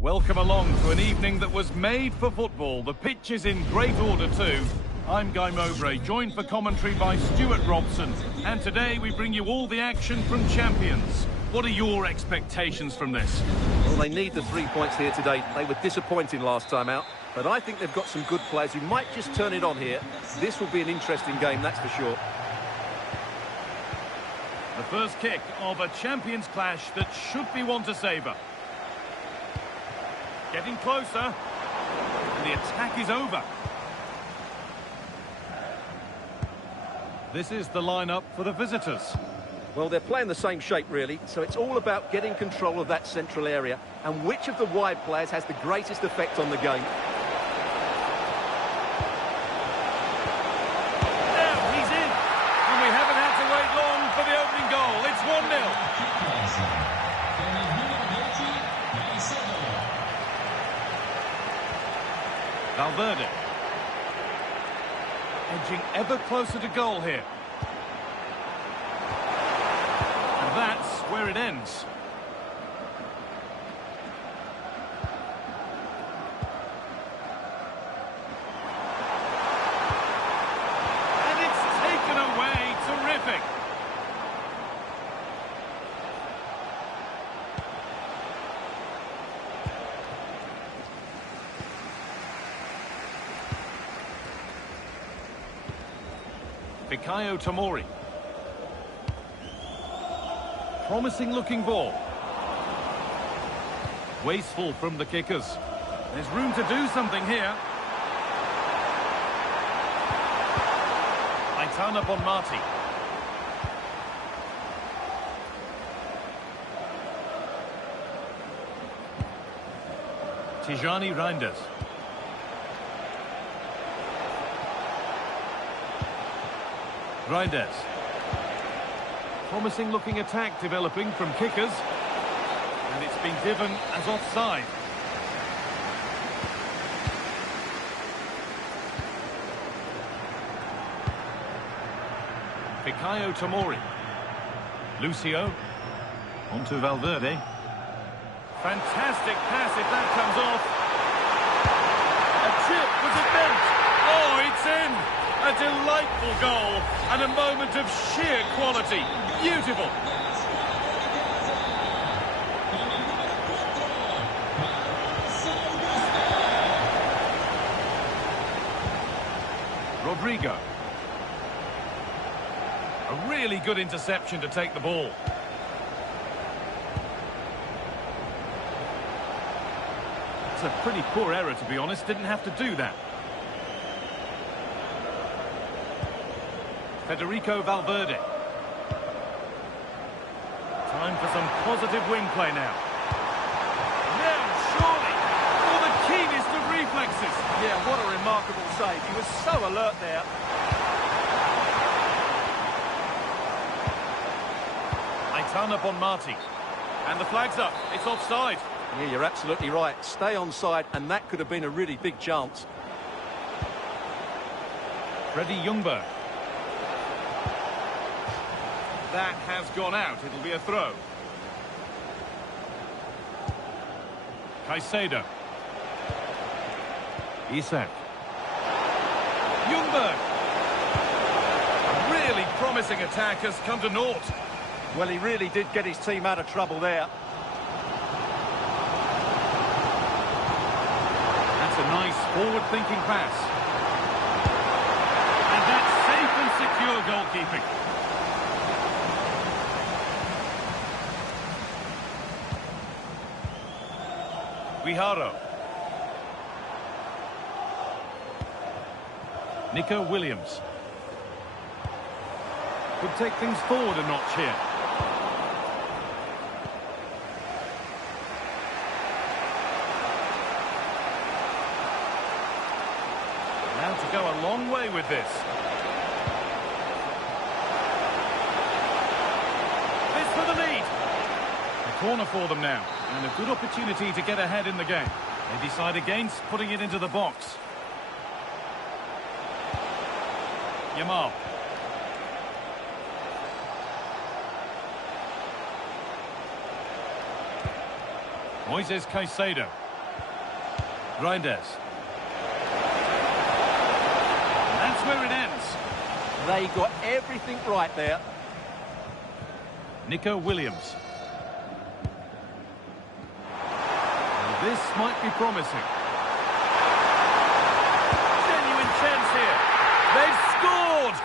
Welcome along to an evening that was made for football. The pitch is in great order too. I'm Guy Mowbray, joined for commentary by Stuart Robson. And today we bring you all the action from Champions. What are your expectations from this? Well, they need the 3 points here today. They were disappointing last time out, but I think they've got some good players who might just turn it on here. This will be an interesting game, that's for sure. The first kick of a Champions clash that should be one to savour. Getting closer, and the attack is over. This is the lineup for the visitors. Well, they're playing the same shape, really, so it's all about getting control of that central area and which of the wide players has the greatest effect on the game. Now, he's in, and we haven't had to wait long for the opening goal. It's 1-0. Valverde. Edging ever closer to goal here. And that's where it ends. And it's taken away. Terrific. Fikayo Tomori. Promising looking ball. Wasteful from the kickers. There's room to do something here. Aitana Bonmati. Tijani Reinders. Reinders. Promising looking attack developing from kickers. And it's been given as offside. Fikayo Tomori. Lucio. Onto Valverde. Fantastic pass if that comes off. A chip, was it meant? Oh, it's in! A delightful goal and a moment of sheer quality. Beautiful. Rodrigo. A really good interception to take the ball. It's a pretty poor error, to be honest. Didn't have to do that. Federico Valverde. Time for some positive wing play now. Now, surely, for the keenest of reflexes. Yeah, what a remarkable save. He was so alert there. Aitana Bonmati. And the flag's up. It's offside. Yeah, you're absolutely right. Stay onside, and that could have been a really big chance. Freddie Ljungberg. That has gone out. It'll be a throw. Caicedo. Isak. Ljungberg. A really promising attack has come to naught. Well, he really did get his team out of trouble there. That's a nice forward-thinking pass. And that's safe and secure goalkeeping. Guijarro. Nico Williams. Could take things forward a notch here. Now to go a long way with this. This for the lead. A corner for them now, and a good opportunity to get ahead in the game. They decide against putting it into the box. Yamal. Moises Caicedo. Reinders. And that's where it ends. They got everything right there. Nico Williams. And this might be promising. Genuine chance here. They've scored!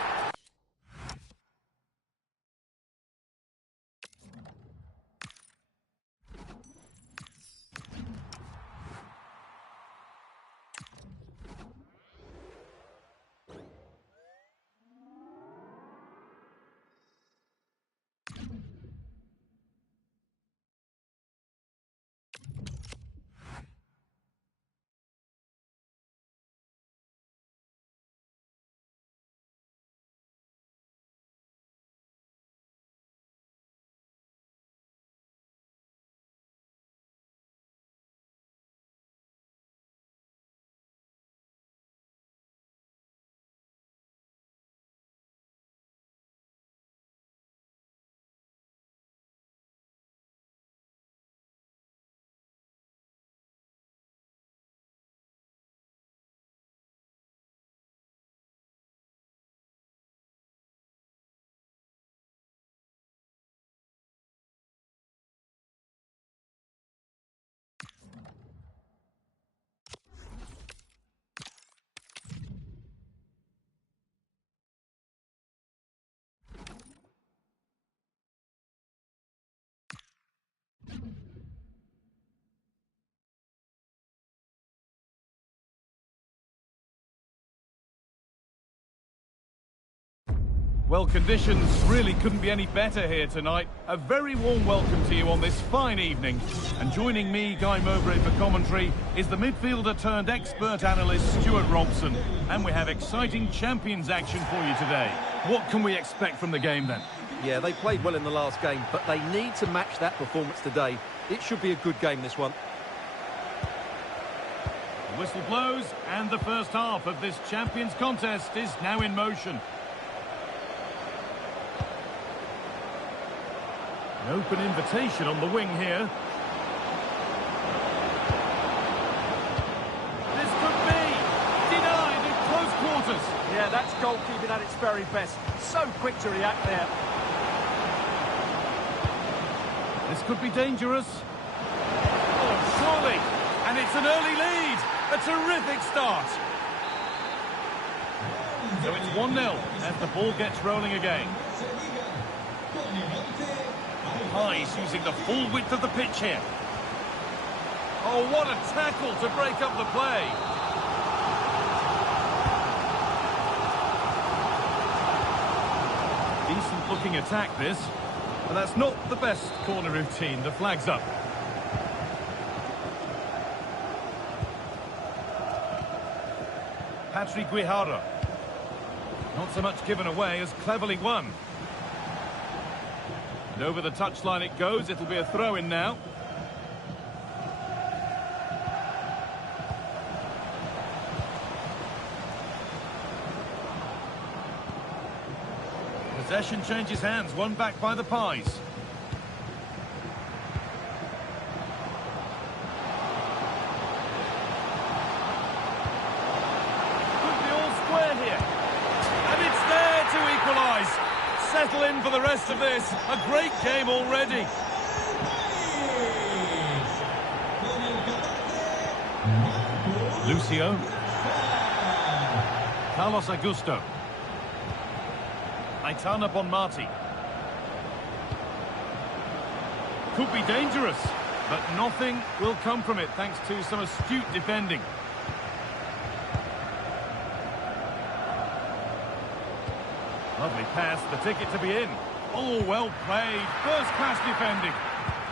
Well, conditions really couldn't be any better here tonight. A very warm welcome to you on this fine evening. And joining me, Guy Mowbray, for commentary is the midfielder turned expert analyst Stuart Robson. And we have exciting Champions action for you today. What can we expect from the game then? Yeah, they played well in the last game, but they need to match that performance today. It should be a good game, this one. The whistle blows, and the first half of this Champions contest is now in motion. An open invitation on the wing here. This could be denied in close quarters. Yeah, that's goalkeeping at its very best. So quick to react there. This could be dangerous. Oh, surely. And it's an early lead. A terrific start. So it's 1-0 as the ball gets rolling again. He's using the full width of the pitch here. Oh, what a tackle to break up the play. Decent looking attack this. And that's not the best corner routine. The flag's up. Patrick Guijarro. Not so much given away as cleverly won. And over the touchline it goes. It'll be a throw-in now. Possession changes hands, won back by the Pies. Could be all square here. And it's there to equalise. Settle in for the rest of this. A great game already. Lucio. Carlos Augusto. Aitana Bonmati. Could be dangerous, but nothing will come from it thanks to some astute defending. Lovely pass, the ticket to be in. Oh, well played. First-class defending.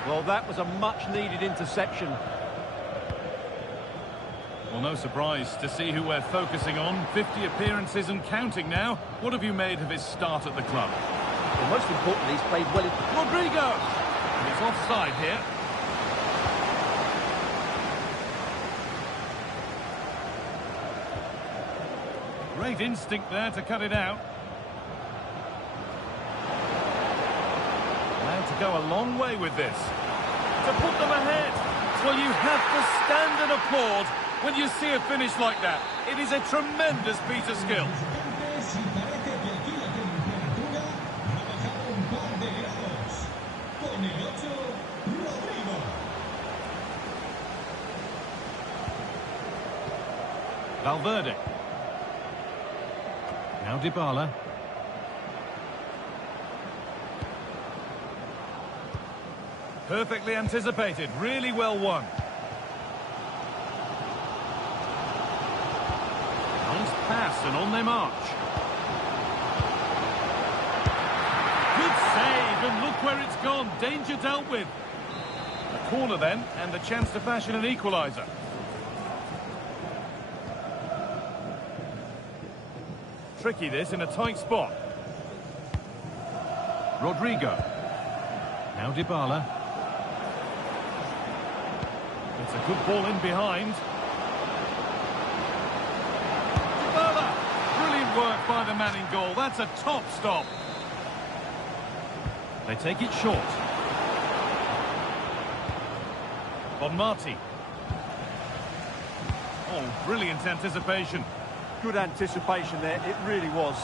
Well, that was a much-needed interception. Well, no surprise to see who we're focusing on. 50 appearances and counting now. What have you made of his start at the club? Well, most importantly, he's played well in... Rodrigo! And he's offside here. Great instinct there to cut it out. Now to go a long way with this. To put them ahead. Well, you have to stand and applaud when you see a finish like that. It is a tremendous piece of skill. Valverde. Now Dybala. Perfectly anticipated, really well won. Nice pass and on they march. Good save and look where it's gone. Danger dealt with. A corner then and the chance to fashion an equaliser. Tricky this in a tight spot. Rodrigo. Now Dybala. It's a good ball in behind. Dybala! Brilliant work by the man in goal. That's a top stop. They take it short. Bonmati. Oh, brilliant anticipation. Good anticipation there, it really was.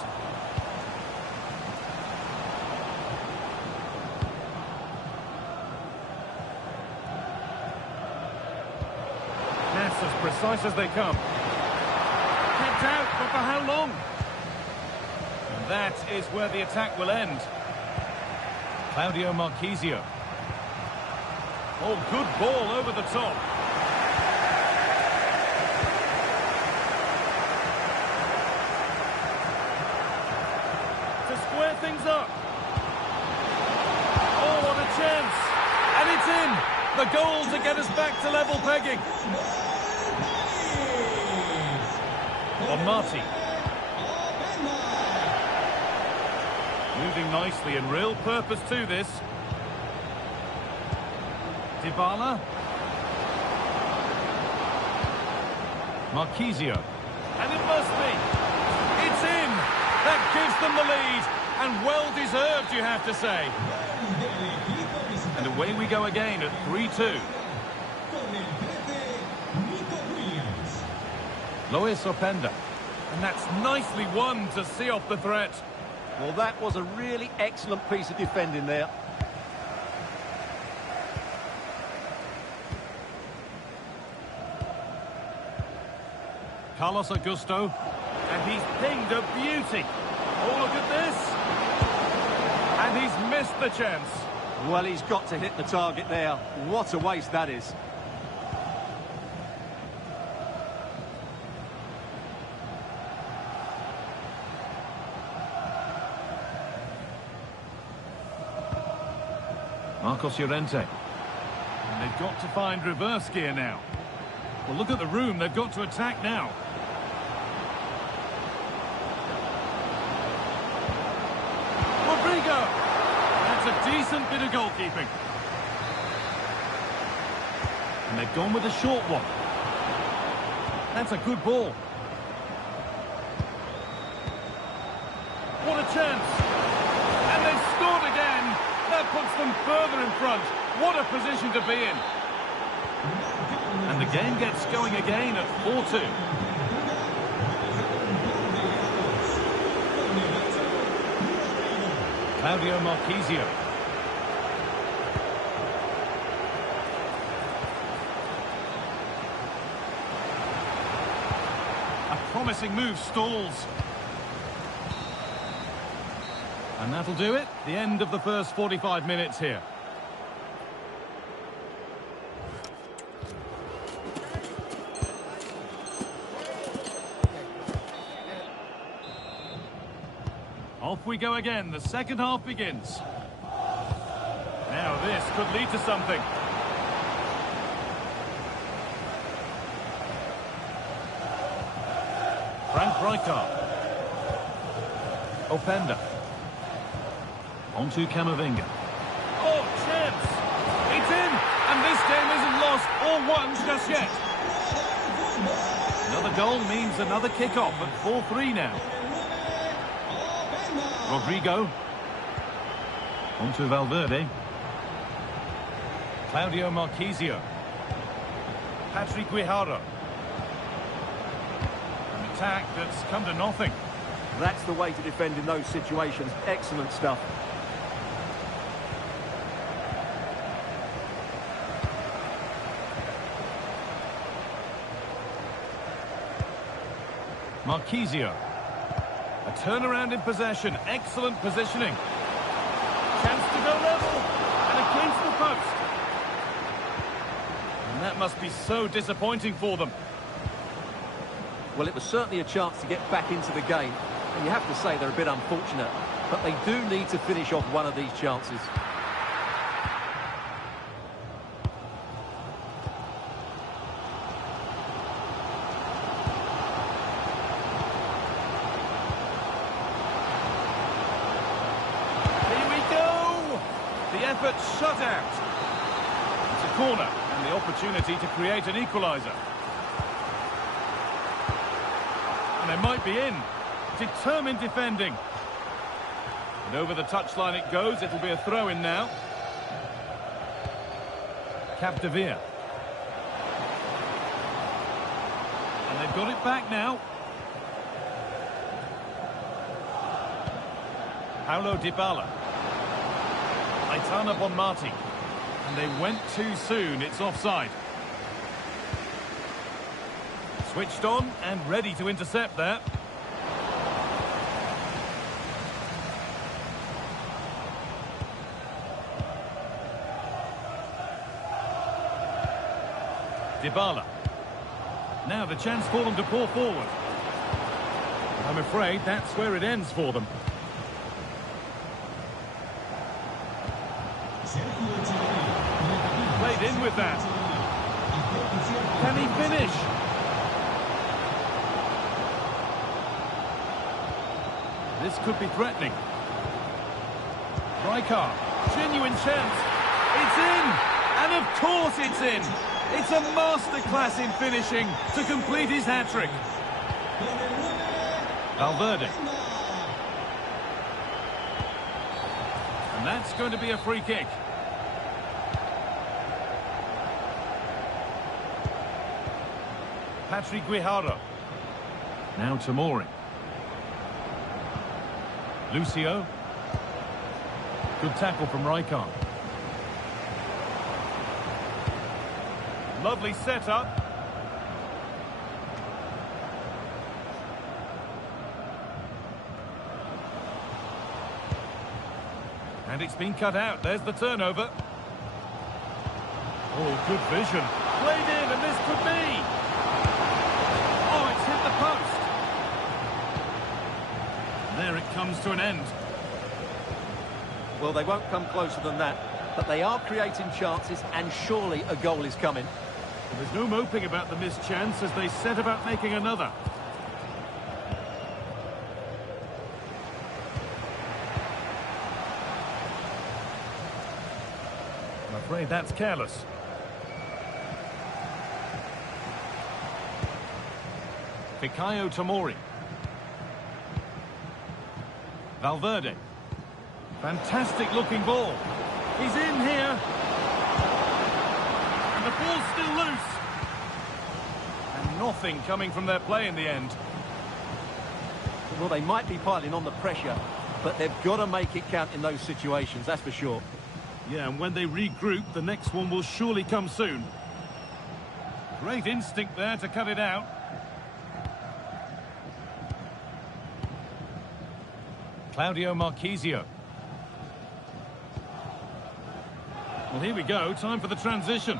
Pass as precise as they come. Kept out, but for how long? And that is where the attack will end. Claudio Marchisio. Oh, good ball over the top. To square things up. Oh, what a chance. And it's in. The goal to get us back to level pegging. On Marty. Moving nicely and real purpose to this. Dybala. Marchisio. And it must be. It's in. That gives them the lead. And well deserved, you have to say. And away we go again at 3-2. Lois Openda. And that's nicely won to see off the threat. Well, that was a really excellent piece of defending there. Carlos Augusto. And he's pinged a beauty. Oh, look at this. And he's missed the chance. Well, he's got to hit the target there. What a waste that is. Marcos Llorente. And they've got to find reverse gear now. Well, look at the room. They've got to attack now. Rodrigo. That's a decent bit of goalkeeping. And they've gone with a short one. That's a good ball. What a chance. And they've scored again. That puts them further in front. What a position to be in. And the game gets going again at 4-2. Claudio Marchisio. A promising move stalls. And that'll do it. The end of the first 45 minutes here. Off we go again. The second half begins. Now this could lead to something. Frank Rijkaard. Openda. On to Camavinga. Oh, chance! It's in! And this game isn't lost or won just yet. Another goal means another kick-off at 4-3 now. Rodrigo. On to Valverde. Claudio Marchisio. Patrick Guijarro. An attack that's come to nothing. That's the way to defend in those situations. Excellent stuff. Marchisio. A turnaround in possession. Excellent positioning. Chance to go level. And against the post. And that must be so disappointing for them. Well, it was certainly a chance to get back into the game. And you have to say they're a bit unfortunate. But they do need to finish off one of these chances. Effort shut out. It's a corner and the opportunity to create an equaliser. And they might be in. Determined defending. And over the touchline it goes. It'll be a throw-in now. Capdevila. And they've got it back now. Paulo Dybala. Aitana Bonmati. And they went too soon. It's offside. Switched on and ready to intercept there. Dybala. Now the chance for them to pour forward. I'm afraid that's where it ends for them. with that. Can he finish? This could be threatening. Rijkaard, genuine chance. It's in! And of course it's in! It's a masterclass in finishing to complete his hat-trick. Valverde. And that's going to be a free kick. Patrick Guijarro. Now Tomori. Lucio. Good tackle from Rijkaard. Lovely setup. And it's been cut out. There's the turnover. Oh, good vision. Played in, and this could be. Oh, it's hit the post. There it comes to an end. Well, they won't come closer than that, but they are creating chances, and surely a goal is coming. There's no moping about the missed chance as they set about making another. I'm afraid that's careless. Fikayo Tomori. Valverde. Fantastic looking ball. He's in here. And the ball's still loose. And nothing coming from their play in the end. Well, they might be piling on the pressure, but they've got to make it count in those situations, that's for sure. Yeah, and when they regroup, the next one will surely come soon. Great instinct there to cut it out. Claudio Marchisio. Well, here we go. Time for the transition.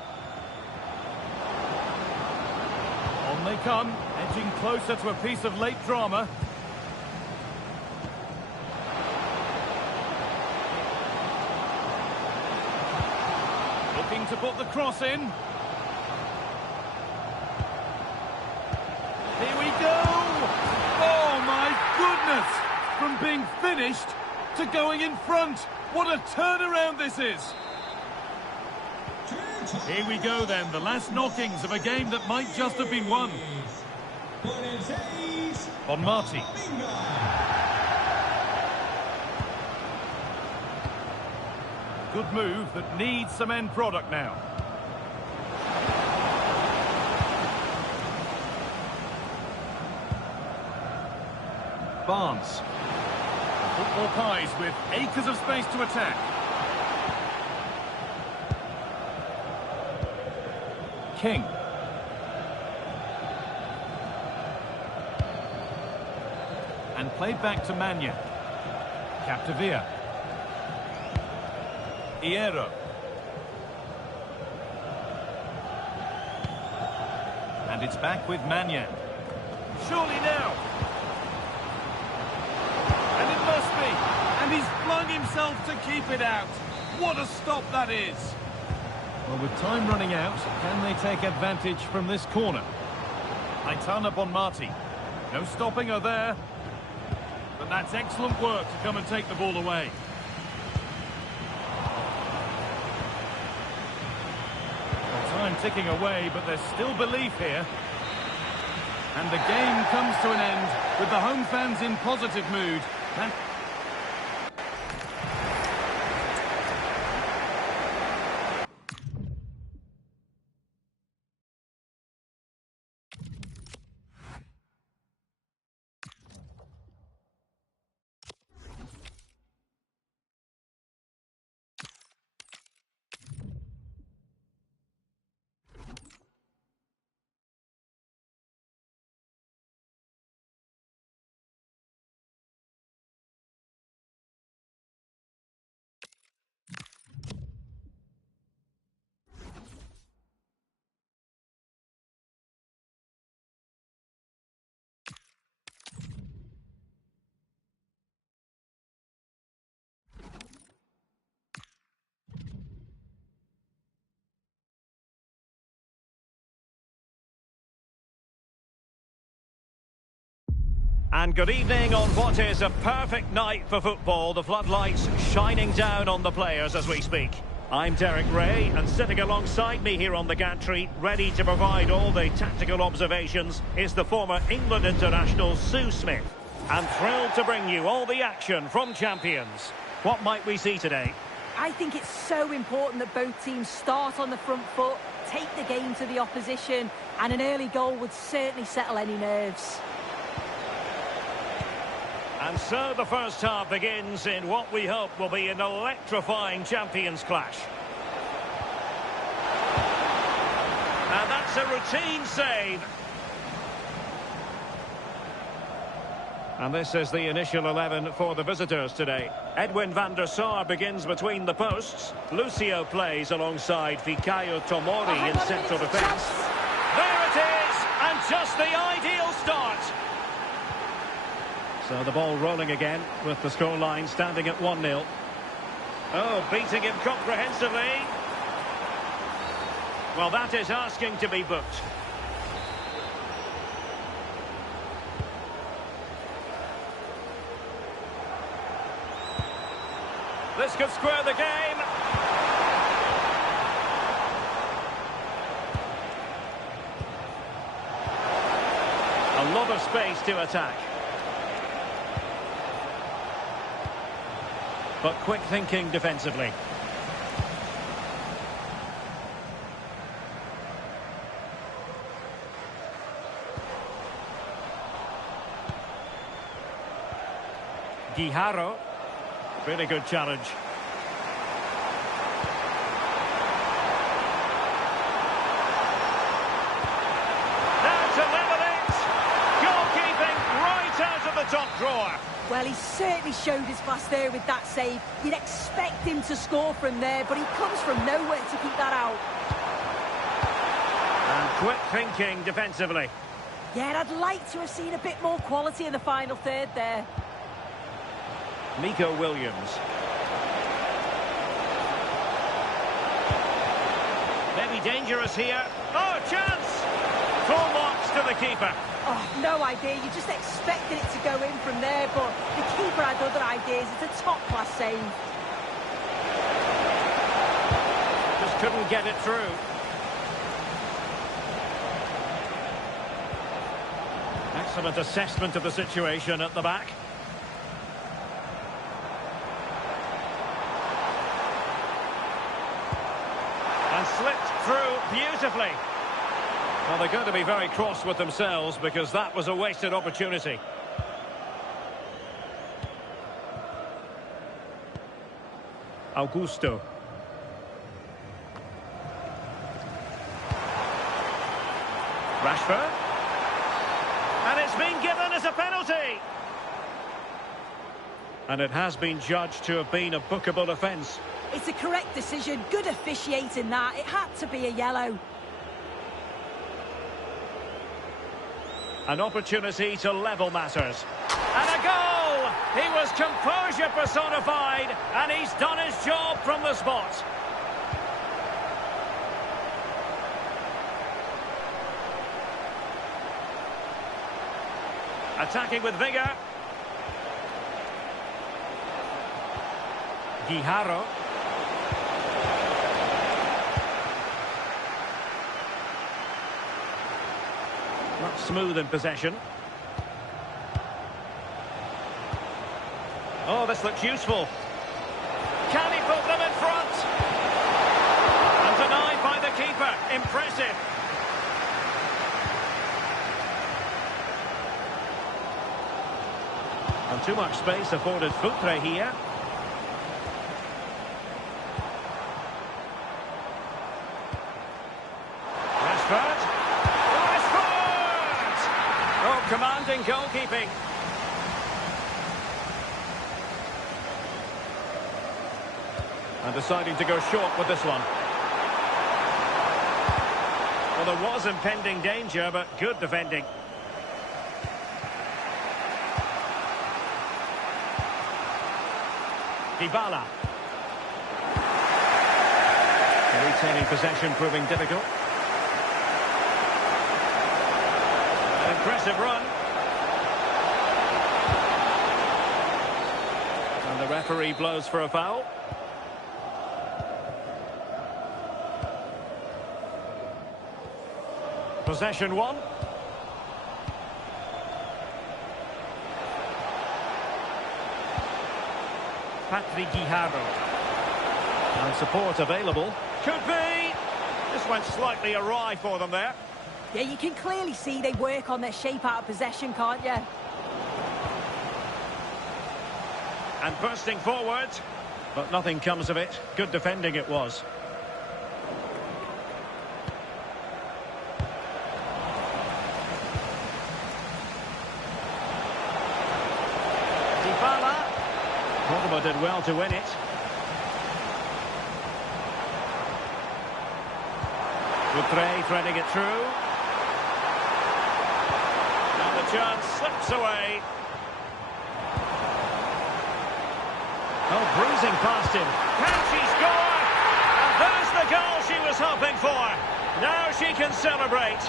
On they come, edging closer to a piece of late drama. Looking to put the cross in. Here we go! Oh, my goodness! From being finished to going in front. What a turnaround this is! Here we go then, the last knockings of a game that might just have been won. Bonmati. Good move that needs some end product now. Barnes. Football pies with acres of space to attack. King. And played back to Manya. Capdevia. Hierro. And it's back with Manya. Surely now. And it must be. And he's flung himself to keep it out. What a stop that is. Well, with time running out, can they take advantage from this corner? Aitana Bonmati. No stopping her there. But that's excellent work to come and take the ball away. Well, time ticking away, but there's still belief here. And the game comes to an end with the home fans in positive mood. And good evening on what is a perfect night for football. The floodlights shining down on the players as we speak. I'm Derek Ray, and sitting alongside me here on the gantry, ready to provide all the tactical observations, is the former England international Sue Smith. And thrilled to bring you all the action from Champions. What might we see today? I think it's so important that both teams start on the front foot, take the game to the opposition, and an early goal would certainly settle any nerves. And so the first half begins in what we hope will be an electrifying Champions clash. And that's a routine save. And this is the initial 11 for the visitors today. Edwin van der Sar begins between the posts. Lucio plays alongside Fikayo Tomori in central defence. There it is! And just the ideal start. So the ball rolling again with the scoreline standing at 1-0. Oh, beating him comprehensively. Well, that is asking to be booked. This could square the game. A lot of space to attack. But quick thinking defensively. Guijarro. Really good challenge. Now to level it. Goalkeeping right out of the top drawer. Well, he certainly showed his class there with that save. You'd expect him to score from there, but he comes from nowhere to keep that out. And quick thinking defensively. Yeah, and I'd like to have seen a bit more quality in the final third there. Nico Williams. Maybe dangerous here. Oh, chance! Full marks to the keeper. Oh, no idea. You just expected it to go in from there, but the keeper had other ideas. It's a top-class save. Just couldn't get it through. Excellent assessment of the situation at the back. And slipped through beautifully. Well, they're going to be very cross with themselves because that was a wasted opportunity. Augusto. Rashford. And it's been given as a penalty. And it has been judged to have been a bookable offence. It's a correct decision. Good officiating that. It had to be a yellow. An opportunity to level matters. And a goal! He was composure personified, and he's done his job from the spot. Attacking with vigour. Guijarro. Not smooth in possession. Oh, this looks useful. Can he put them in front? And denied by the keeper. Impressive. And too much space afforded Futre here. Rashford. Rashford! Oh, commanding goalkeeping. And deciding to go short with this one. Well, there was impending danger, but good defending. Dybala. Retaining possession proving difficult. An impressive run. Referee blows for a foul. Possession one. Patrick Guijarro. And support available. Could be. This went slightly awry for them there. Yeah, you can clearly see they work on their shape out of possession, can't you? And bursting forward. But nothing comes of it. Good defending it was. Dybala. Cordoba did well to win it. Outre threading it through. And the chance slips away. Oh, bruising past him. Can she score? And there's the goal she was hoping for. Now she can celebrate.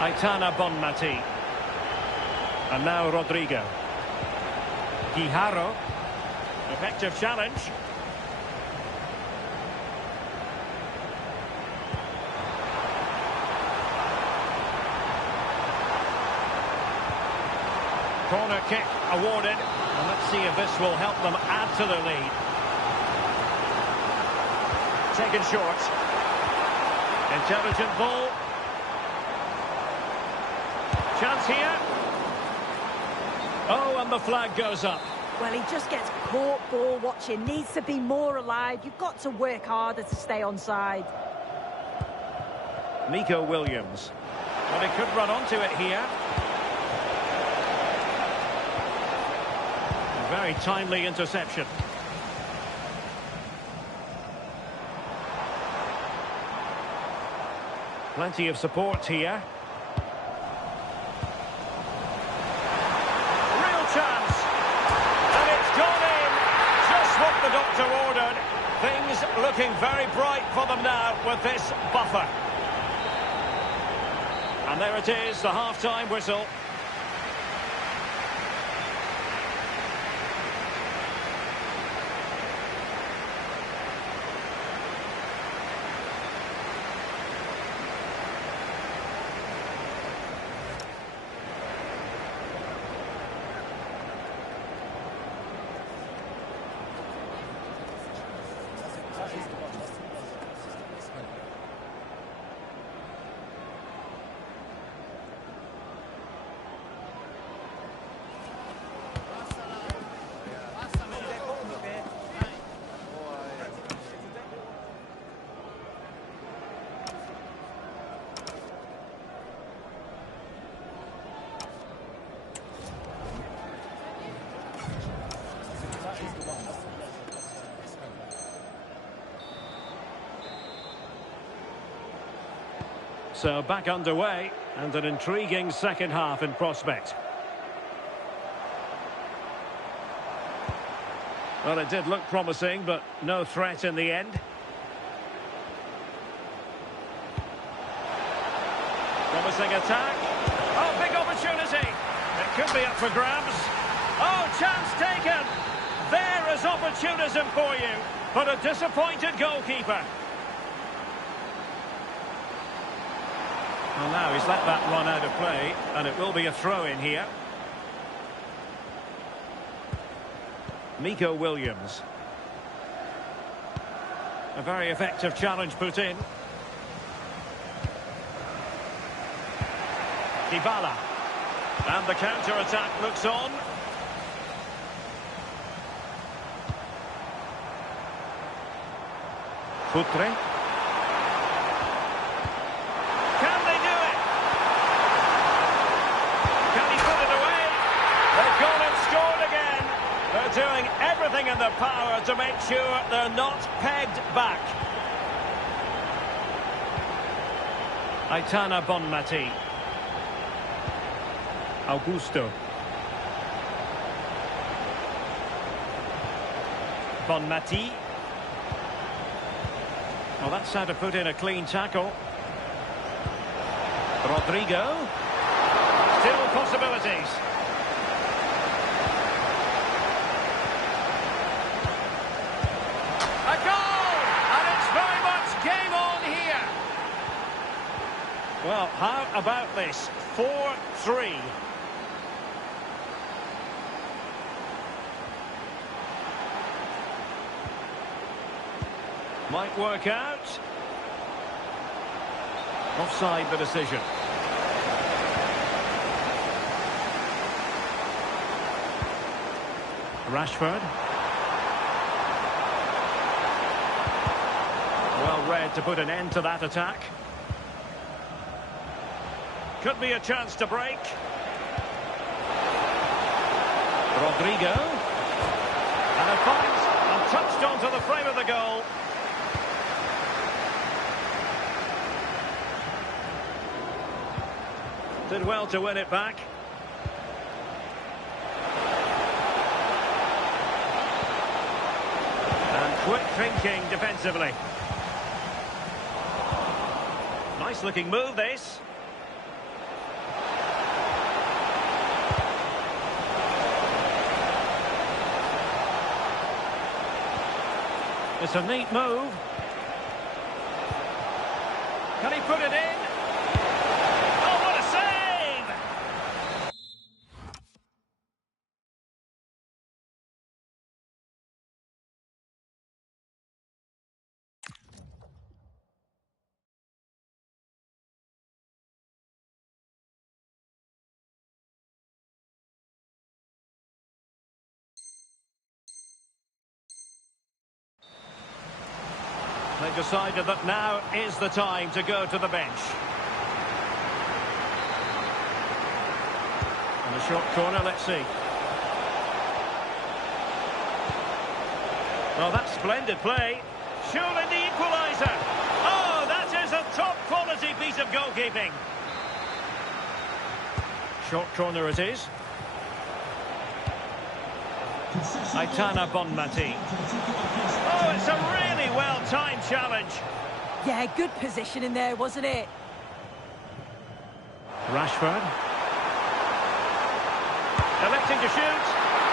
Aitana Bonmati. And now Rodrigo. Guijarro. Effective challenge. Corner kick awarded. And let's see if this will help them add to the lead. Taken short. Intelligent ball. Chance here. Oh, and the flag goes up. Well, he just gets caught ball watching. Needs to be more alive. You've got to work harder to stay onside. Nico Williams. Well, he could run onto it here. A very timely interception. Plenty of support here. The doctor ordered. Things looking very bright for them now with this buffer. And there it is, the half-time whistle. So back underway, and an intriguing second half in prospect. Well, it did look promising, but no threat in the end. Promising attack. Oh, big opportunity. It could be up for grabs. Oh, chance taken. There is opportunism for you, but a disappointed goalkeeper. Well, now he's let that run out of play, and it will be a throw-in here. Nico Williams. A very effective challenge put in. Dybala. And the counter-attack looks on. Outre. Doing everything in their power to make sure they're not pegged back. Aitana Bonmati. Augusto. Bonmati. Well, that's how to put in a clean tackle. Rodrigo. Still possibilities. Well, how about this? 4-3. Might work out. Offside the decision. Rashford. Well read to put an end to that attack. Could be a chance to break. Rodrigo. And it finds and touched onto the frame of the goal. Did well to win it back. And quick thinking defensively. Nice looking move, this. It's a neat move. Can he put it in? Oh, what a save! They've decided that now is the time to go to the bench. And a short corner, let's see. Well, that's splendid play. Surely the equaliser. Oh, that is a top-quality piece of goalkeeping. Short corner it is. Aitana Bonmati. Oh, it's a really well-timed challenge. Yeah, good position in there, wasn't it? Rashford. Electing to shoot.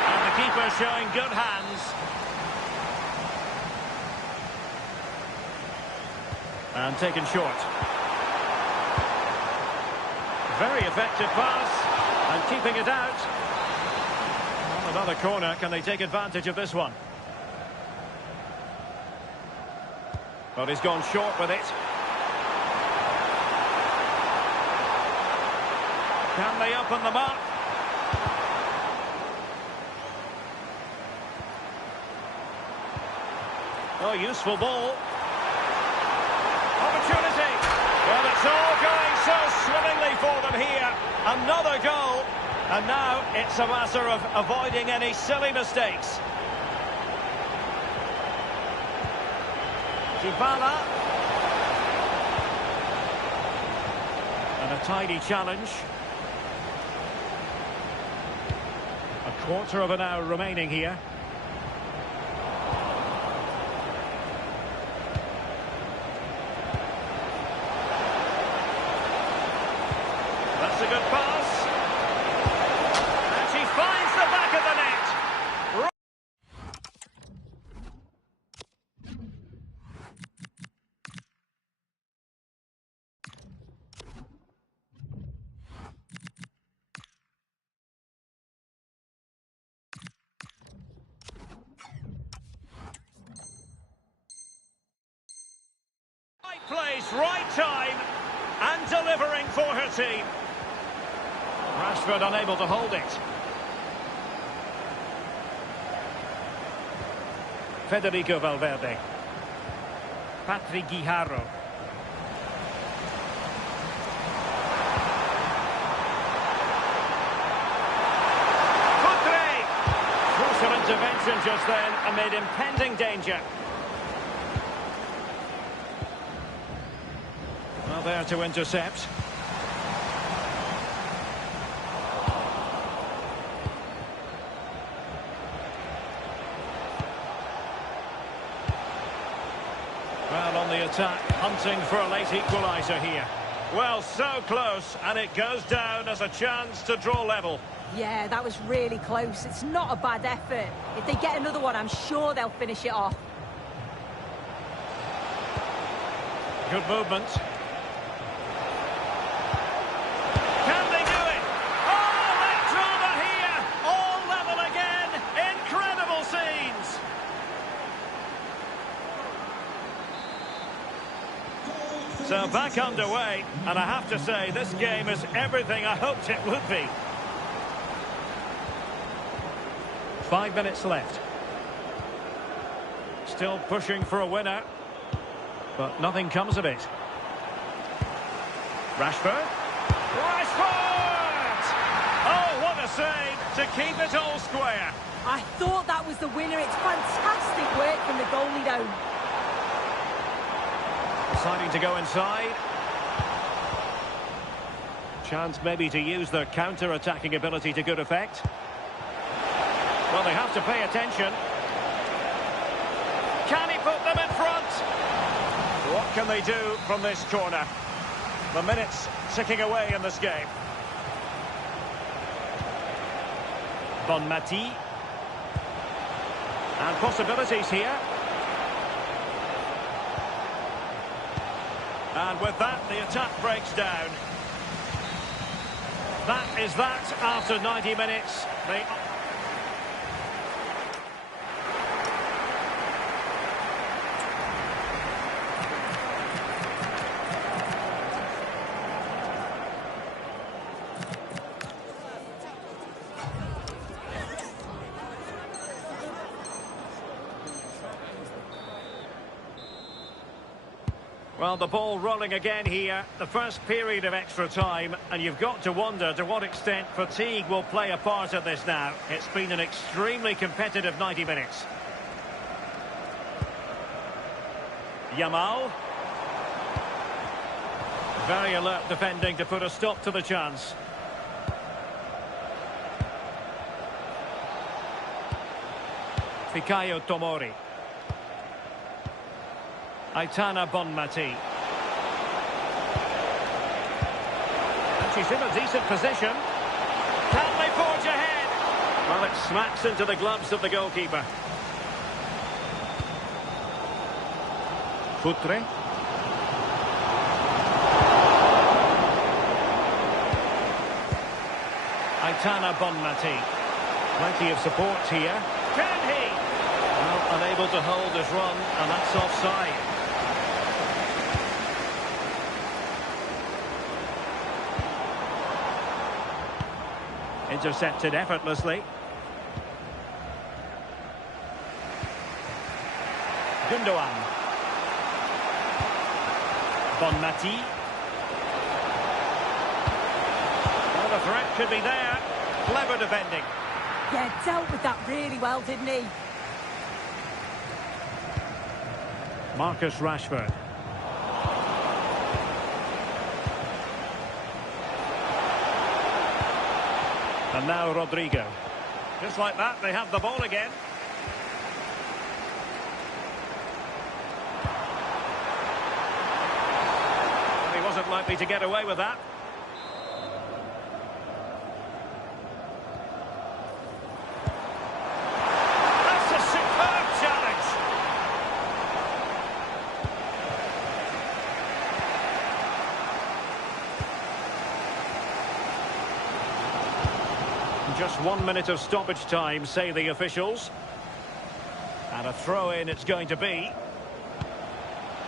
And the keeper showing good hands. And taken short. Very effective pass. And keeping it out. Another corner. Can they take advantage of this one? But he's gone short with it. Can they open them up? Oh, useful ball. Opportunity. Well, it's all going so swimmingly for them here. Another goal. And now it's a matter of avoiding any silly mistakes. Dybala. And a tidy challenge. A quarter of an hour remaining here. That's a good pass. And she finds the back of the net. Right place, right time, and delivering for her team. Rashford unable to hold it. Federico Valverde. Patrick Guijarro. Coutre! Crucial intervention just then amid impending danger. Well, there to intercept. Well, on the attack, hunting for a late equaliser here. Well, so close, and it goes down as a chance to draw level. Yeah, that was really close. It's not a bad effort. If they get another one, I'm sure they'll finish it off. Good movement. So back underway, and I have to say, this game is everything I hoped it would be. 5 minutes left. Still pushing for a winner, but nothing comes of it. Rashford. Rashford! Oh, what a save to keep it all square. I thought that was the winner. It's fantastic work from the goalie, though. Deciding to go inside. Chance maybe to use their counter-attacking ability to good effect. Well, they have to pay attention. Can he put them in front? What can they do from this corner? The minutes ticking away in this game. Bonmati. And possibilities here. And with that, the attack breaks down. That is that after 90 minutes. Well, the ball rolling again here, the first period of extra time, and you've got to wonder to what extent fatigue will play a part in this now. It's been an extremely competitive 90 minutes. Yamal. Very alert defending to put a stop to the chance. Fikayo Tomori. Aitana Bonmati. And she's in a decent position. Can they forge ahead? Well, it smacks into the gloves of the goalkeeper. Futre. Aitana Bonmati. Plenty of support here. Can he? Well, unable to hold his run, and that's offside. Intercepted effortlessly. Gundogan. Bonmati. Well, the threat could be there. Clever defending. Yeah, dealt with that really well, didn't he? Marcus Rashford. And now Rodrigo. Just like that, they have the ball again. And he wasn't likely to get away with that. That's a superb challenge. Just 1 minute of stoppage time, say the officials. And a throw-in it's going to be.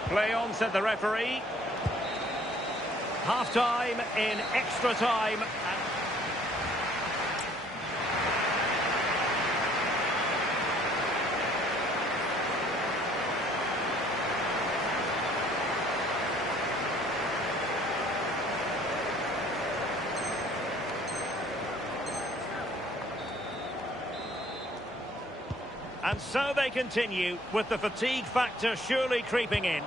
Play on, said the referee. Half-time in extra time. And so they continue, with the fatigue factor surely creeping in.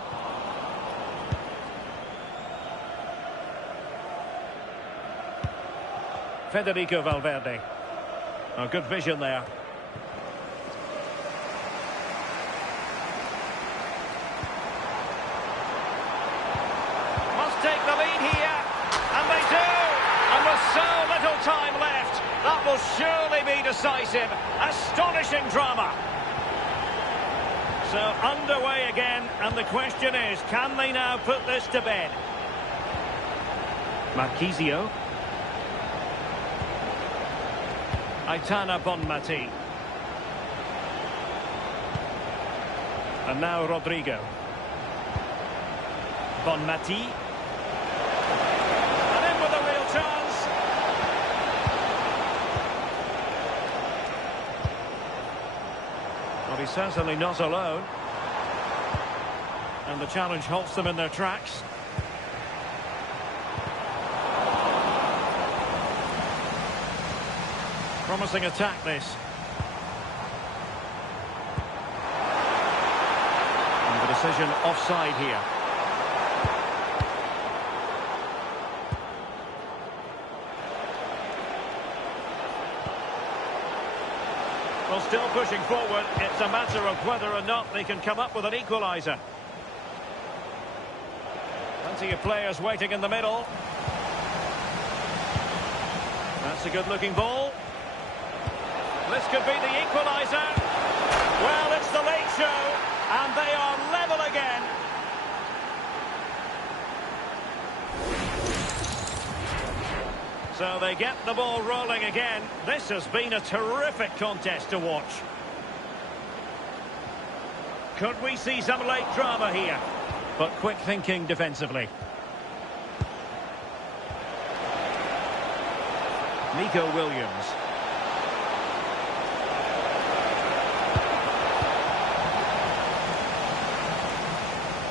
Federico Valverde. Oh, good vision there. Must take the lead here, and they do! And with so little time left, that will surely be decisive. Astonishing drama. So underway again, and the question is, can they now put this to bed? Marquisio. Aitana Bonmati. And now Rodrigo. Bonmati. And in with a real chance. Well, he's certainly not alone. And the challenge halts them in their tracks. Promising attack, this. And the decision offside here. Well, still pushing forward. It's a matter of whether or not they can come up with an equaliser. Plenty of players waiting in the middle. That's a good-looking ball. This could be the equaliser. Well, it's the late show, and they are level again. So they get the ball rolling again. This has been a terrific contest to watch. Could we see some late drama here? But quick thinking defensively. Nico Williams.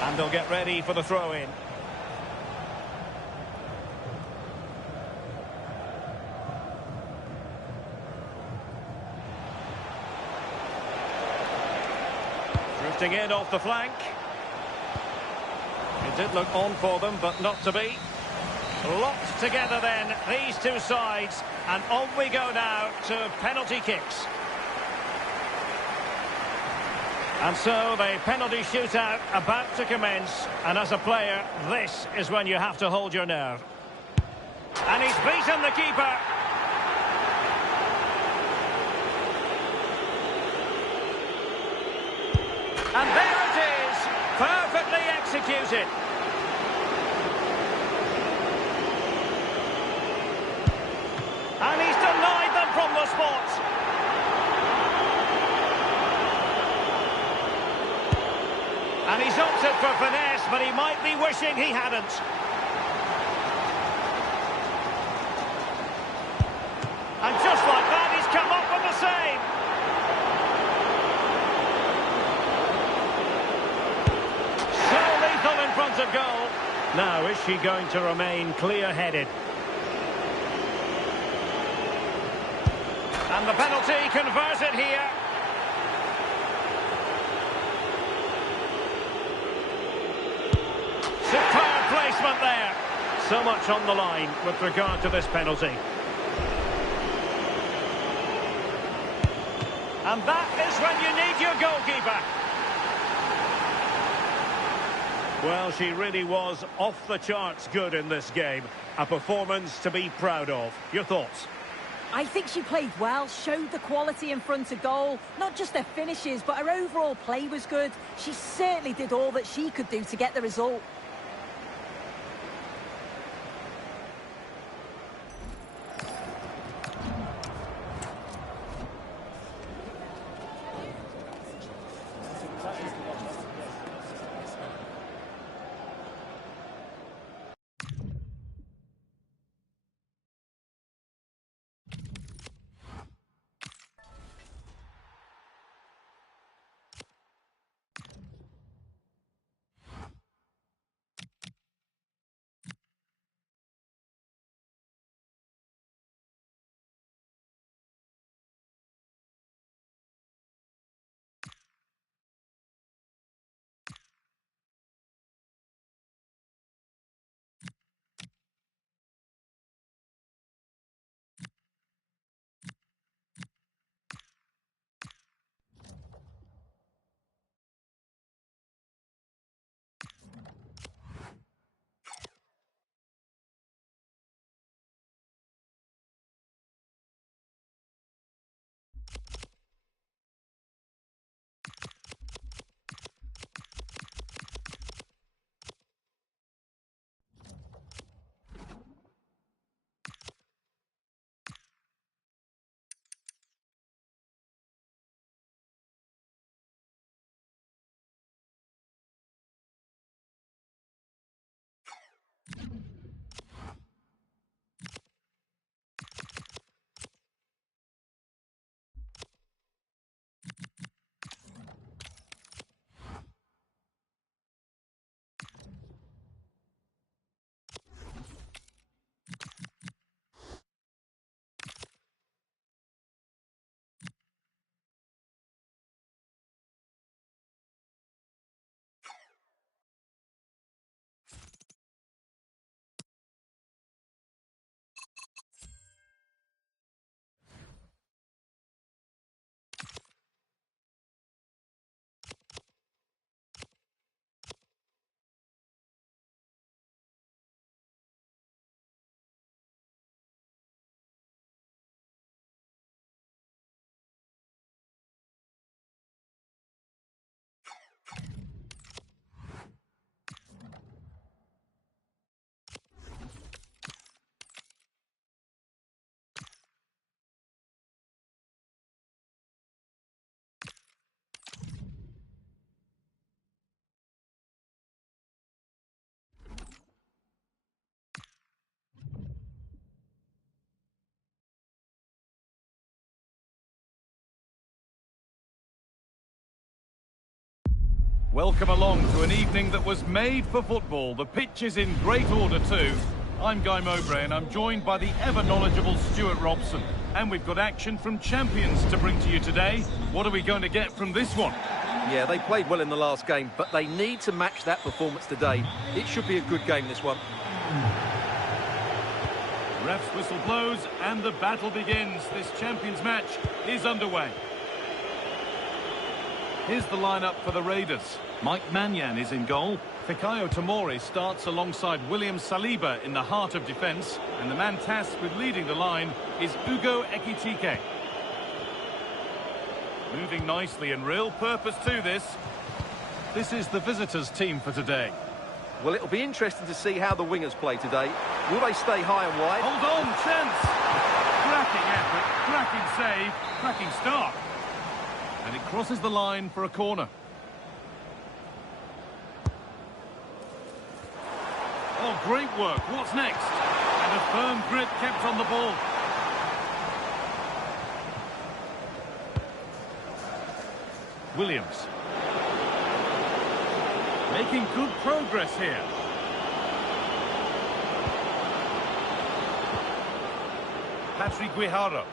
And they'll get ready for the throw-in. Drifting in off the flank. It did look on for them, but not to be. Locked together then, these two sides. And on we go now to penalty kicks. And so the penalty shootout about to commence. And as a player, this is when you have to hold your nerve. And he's beaten the keeper. And there it is, perfectly executed. And he's denied them from the spot. And he's opted for finesse, but he might be wishing he hadn't. And just like that, he's come up with the save. So lethal in front of goal. Now, is she going to remain clear-headed? And the penalty converted here. Superb placement there. So much on the line with regard to this penalty. And that is when you need your goalkeeper. Well, she really was off the charts good in this game. A performance to be proud of. Your thoughts? I think she played well, showed the quality in front of goal. Not just her finishes, but her overall play was good. She certainly did all that she could do to get the result. Welcome along to an evening that was made for football. The pitch is in great order too. I'm Guy Mowbray and I'm joined by the ever-knowledgeable Stuart Robson. And we've got action from champions to bring to you today. What are we going to get from this one? Yeah, they played well in the last game, but they need to match that performance today. It should be a good game, this one. Ref's whistle blows and the battle begins. This champions match is underway. Here's the lineup for the Raiders. Mike Maignan is in goal. Fikayo Tomori starts alongside William Saliba in the heart of defence. And the man tasked with leading the line is Ugo Ekitike. Moving nicely and real purpose to this. This is the visitors' team for today. Well, it'll be interesting to see how the wingers play today. Will they stay high and wide? Hold on, chance! Cracking effort, cracking save, cracking start. And it crosses the line for a corner. Oh, great work. What's next? And a firm grip kept on the ball. Williams. Making good progress here. Patrick Guijarro.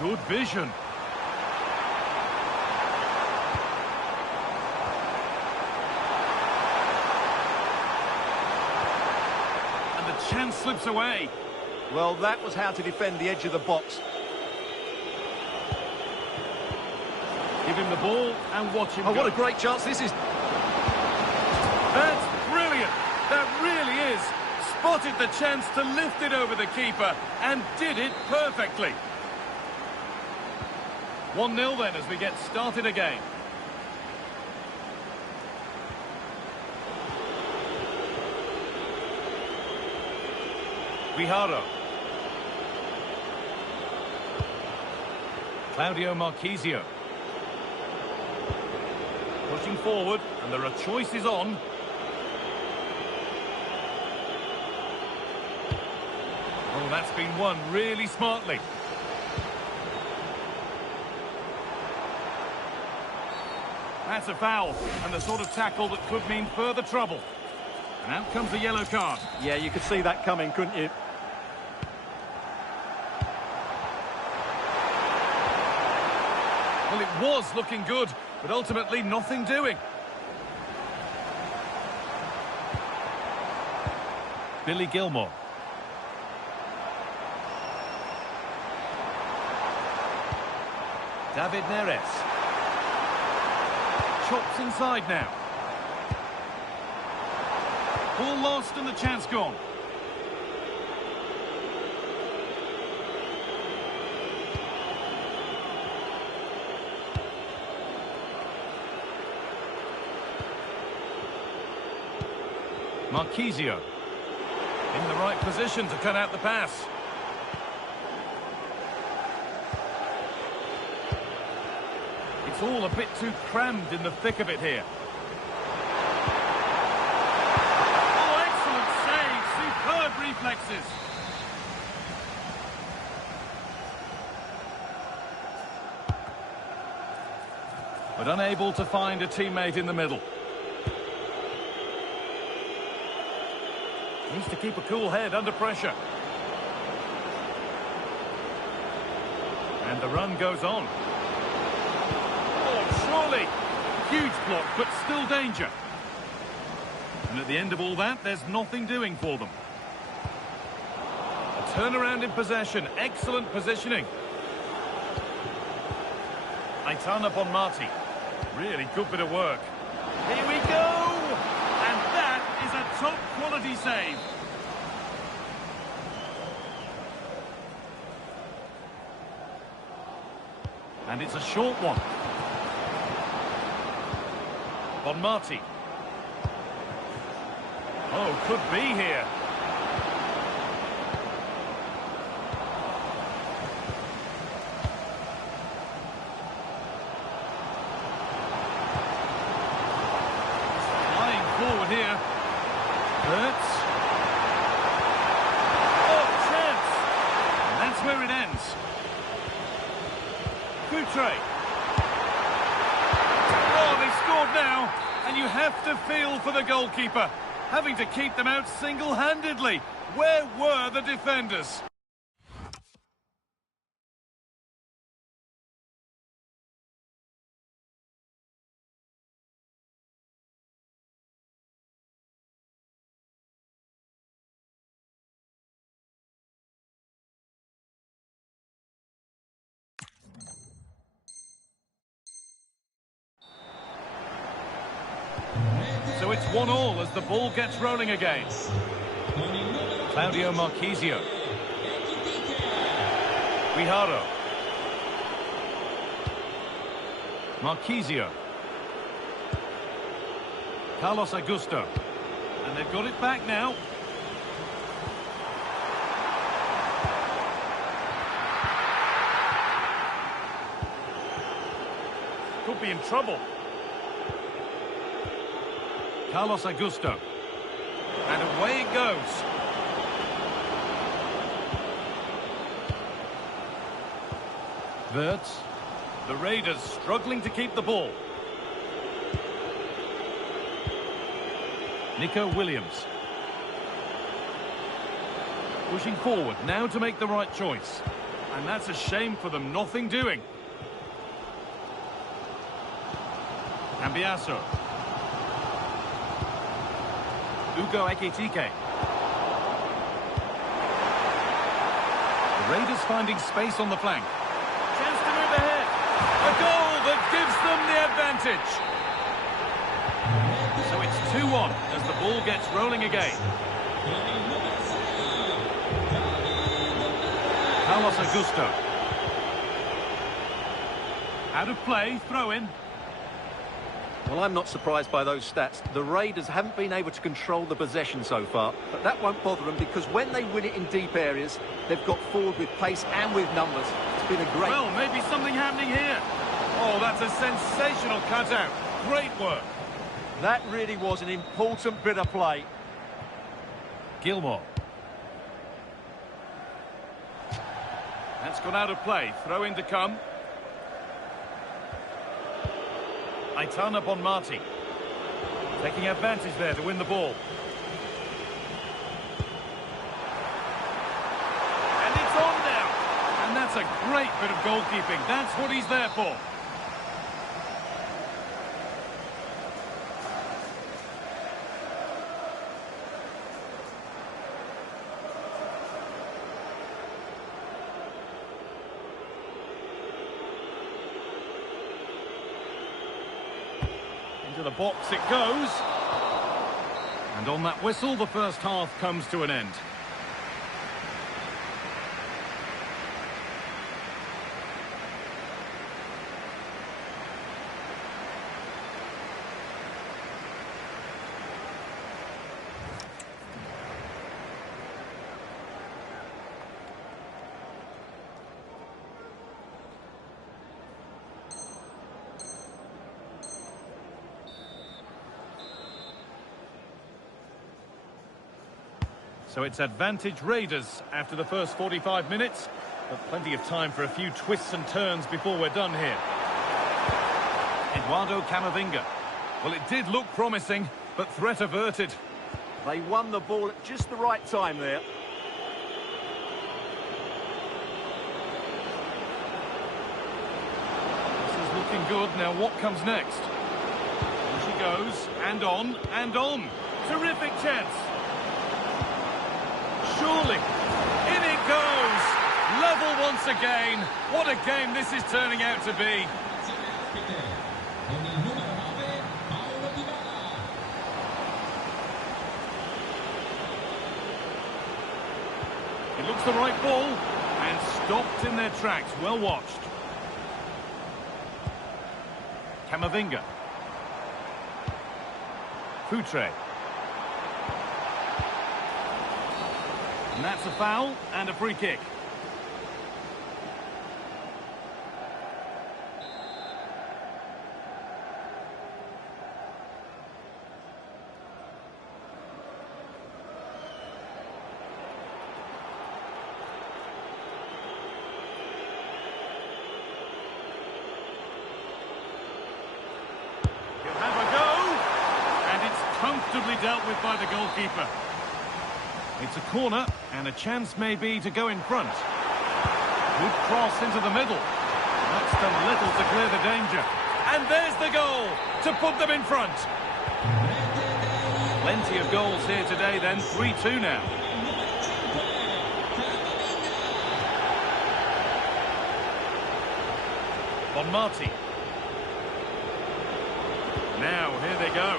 Good vision. And the chance slips away. Well, that was how to defend the edge of the box. Give him the ball and watch him go. What a great chance this is. That's brilliant. That really is. Spotted the chance to lift it over the keeper and did it perfectly. 1-0 then as we get started again. Guijarro. Claudio Marchisio. Pushing forward, and there are choices on. Oh, that's been won really smartly. That's a foul, and the sort of tackle that could mean further trouble. And out comes the yellow card. Yeah, you could see that coming, couldn't you? Well, it was looking good, but ultimately nothing doing. Billy Gilmore. David Neres. Chops inside now. Ball lost and the chance gone. Marchisio in the right position to cut out the pass. It's all a bit too crammed in the thick of it here. Oh, excellent save! Superb reflexes. But unable to find a teammate in the middle. Needs to keep a cool head under pressure. And the run goes on. Oh, surely! Huge block, but still danger. And at the end of all that, there's nothing doing for them. A turnaround in possession. Excellent positioning. Aitana Bonmati. Really good bit of work. Here we go! And that is a top-quality save. And it's a short one. Bonmati. Oh, could be here. Flying forward here. Hurts. Oh, chance! And that's where it ends. Coutre. have to feel for the goalkeeper, having to keep them out single-handedly. Where were the defenders? So it's 1-1 as the ball gets rolling again. Claudio Marchisio. Guijarro. Marchisio. Carlos Augusto. And they've got it back now. Could be in trouble. Carlos Augusto. And away it goes. Wirtz. The Raiders struggling to keep the ball. Nico Williams. Pushing forward now to make the right choice. And that's a shame for them, nothing doing. Cambiasso. Ugo Ekitike. The Raiders finding space on the flank. Chance to move ahead. A goal that gives them the advantage. So it's 2-1 as the ball gets rolling again. Carlos Augusto. Out of play, throw in. Well, I'm not surprised by those stats. The Raiders haven't been able to control the possession so far, but that won't bother them because when they win it in deep areas, they've got forward with pace and with numbers. It's been a great... Well, maybe something happening here. Oh, that's a sensational cutout. Great work. That really was an important bit of play. Gilmore. That's gone out of play. Throw in to come. Aitana Bonmati. Taking advantage there to win the ball. And it's on now. And that's a great bit of goalkeeping. That's what he's there for. To the box it goes. And on that whistle, the first half comes to an end. So it's advantage Raiders after the first 45 minutes. But plenty of time for a few twists and turns before we're done here. Eduardo Camavinga. Well, it did look promising, but threat averted. They won the ball at just the right time there. This is looking good. Now what comes next? Here she goes, and on, and on. Terrific chance. Surely. In it goes. Level once again. What a game this is turning out to be. It looks the right ball. And stopped in their tracks. Well watched. Camavinga. Futre. And that's a foul and a free kick. He'll have a go. comfortably dealt with by the goalkeeper. It's a corner, and a chance maybe to go in front. Good cross into the middle. That's done little to clear the danger. And there's the goal to put them in front. Plenty of goals here today then, 3-2 now. Bonmati. Now, here they go.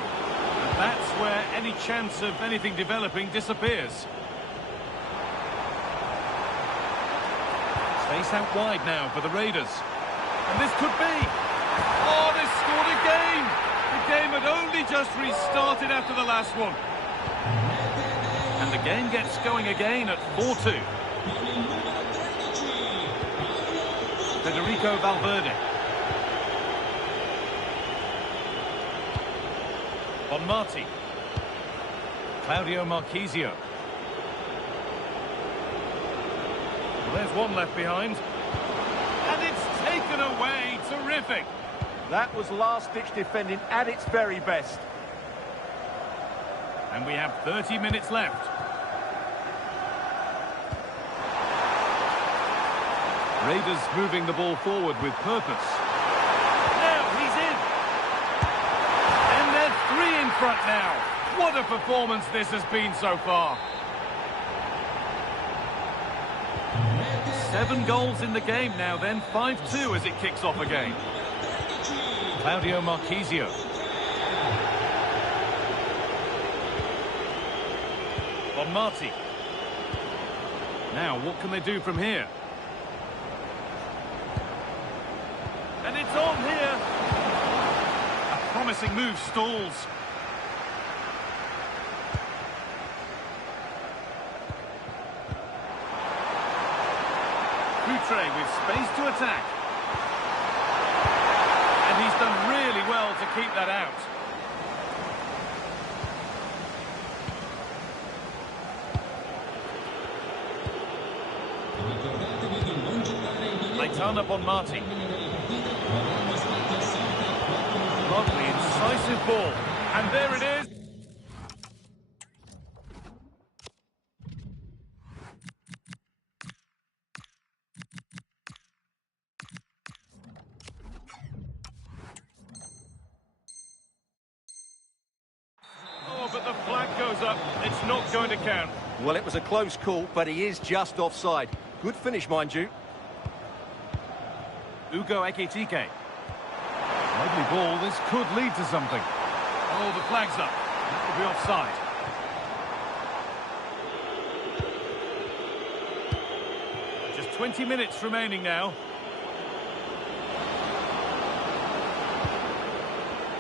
And that's where any chance of anything developing disappears. Space out wide now for the Raiders. And this could be... Oh, they scored again! The game had only just restarted after the last one. And the game gets going again at 4-2. Federico Valverde. Bonmati. Claudio Marchisio. Well, there's one left behind. And it's taken away. Terrific. That was last-ditch defending at its very best. And we have 30 minutes left. Raiders moving the ball forward with purpose. Now he's in. And they're 3 in front now. What a performance this has been so far. 7 goals in the game now then, 5-2 as it kicks off again. Claudio Marchisio. Bonmati. Now, what can they do from here? And it's on here. A promising move stalls. Futre with space to attack. And he's done really well to keep that out. Aitana Bonmati. Lovely, incisive ball. And there it is. Oh, but the flag goes up. It's not going to count. Well, it was a close call, but he is just offside. Good finish, mind you. Ugo Ekitike. Lovely ball. This could lead to something. Oh, the flag's up. That will be offside. Just 20 minutes remaining now.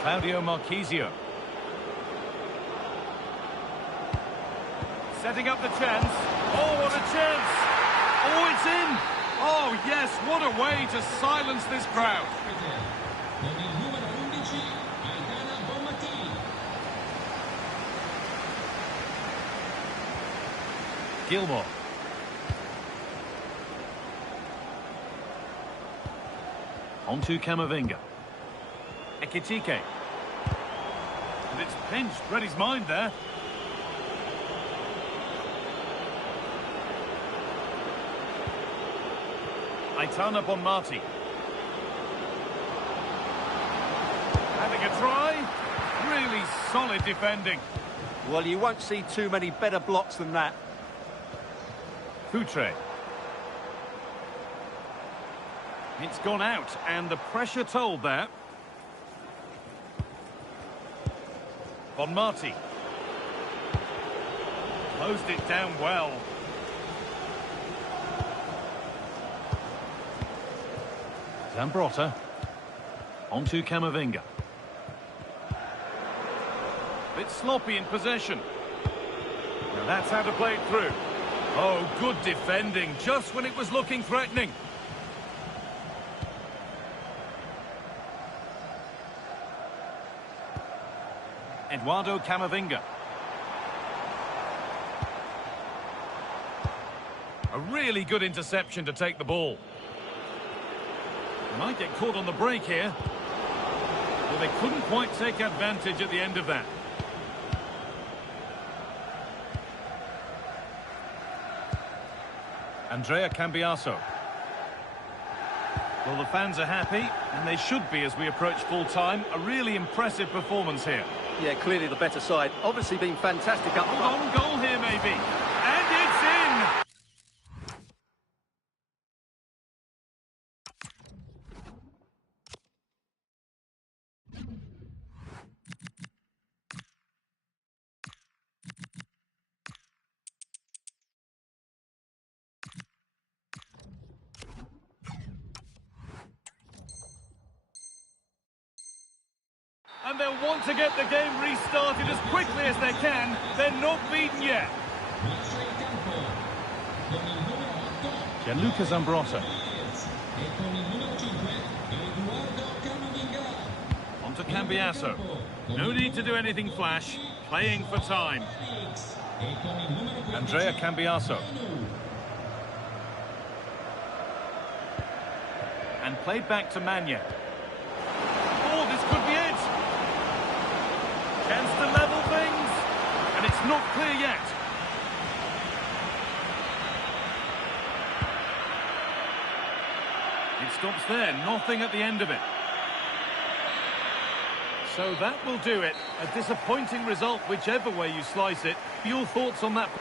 Claudio Marchisio. Setting up the chance. Oh, what a chance! Oh, it's in! Oh, yes, what a way to silence this crowd. Gilmore. On to Camavinga. Ekitike. And it's pinched, read his mind there. Aitana Bonmati. Having a try. Really solid defending. Well, you won't see too many better blocks than that. Futre. It's gone out, and the pressure told there. Bonmati. Closed it down well. Zambrotta. On to Camavinga. Bit sloppy in possession. Now that's how to play it through. Oh, good defending, just when it was looking threatening. Eduardo Camavinga. A really good interception to take the ball. Might get caught on the break here. Well, they couldn't quite take advantage at the end of that. Andrea Cambiaso. Well, the fans are happy, and they should be as we approach full-time. A really impressive performance here. Yeah, clearly the better side. Obviously been fantastic up front. On goal here, maybe. And it's in! And they'll want to get the game restarted as quickly as they can. They're not beaten yet. Gianluca Zambrotta. On to Cambiaso. No need to do anything flash. Playing for time. Andrea Cambiaso. And played back to Magne. Oh, this could be it. Chance to level things. And it's not clear yet. It stops there. Nothing at the end of it. So that will do it. A disappointing result, whichever way you slice it. Your thoughts on that?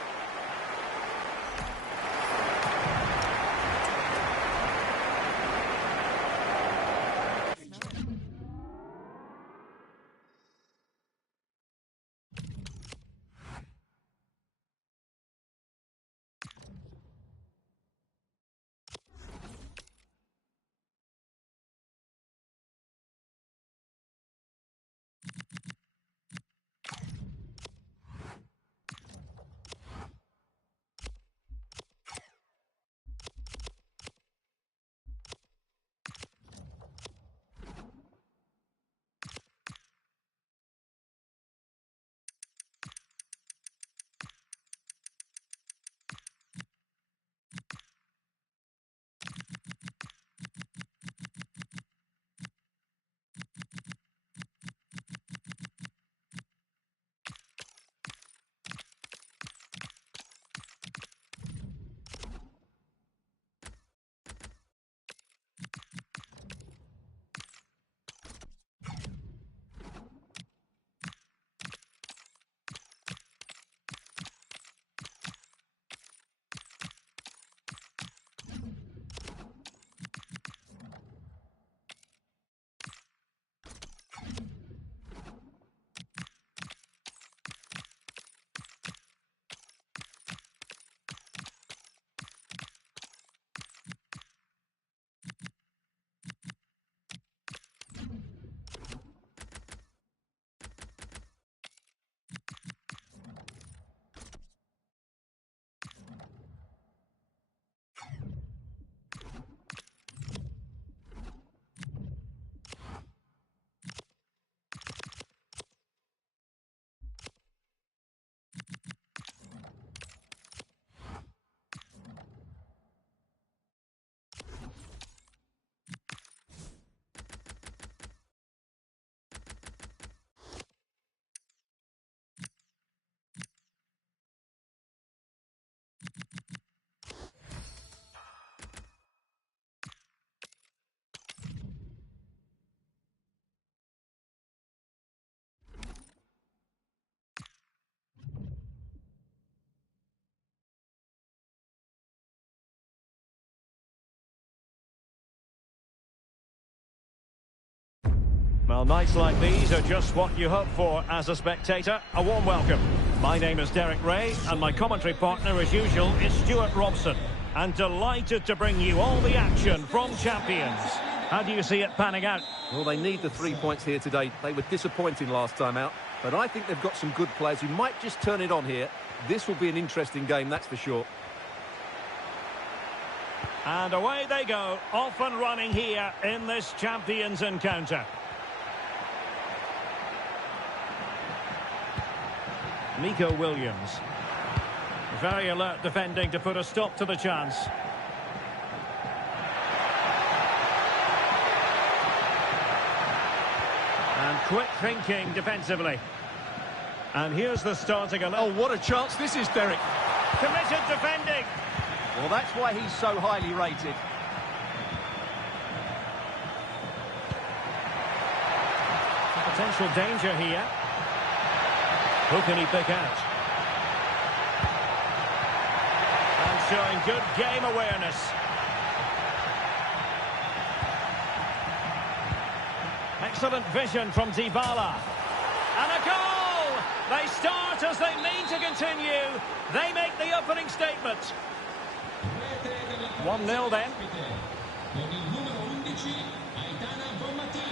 Well, nights like these are just what you hope for as a spectator. A warm welcome. My name is Derek Ray, and my commentary partner, as usual, is Stuart Robson. And delighted to bring you all the action from Champions. How do you see it panning out? Well, they need the 3 points here today. They were disappointing last time out, but I think they've got some good players who might just turn it on here. This will be an interesting game, that's for sure. And away they go, off and running here in this Champions encounter. Nico Williams. Very alert defending to put a stop to the chance. And quick thinking defensively. And here's the starting 11. Oh, what a chance this is, Derek. Committed defending. Well, that's why he's so highly rated. Potential danger here. Who can he pick out? And showing good game awareness. Excellent vision from Dybala. And a goal! They start as they mean to continue. They make the opening statement. 1-0 then. Con il numero 11, Aitana Bonmatí.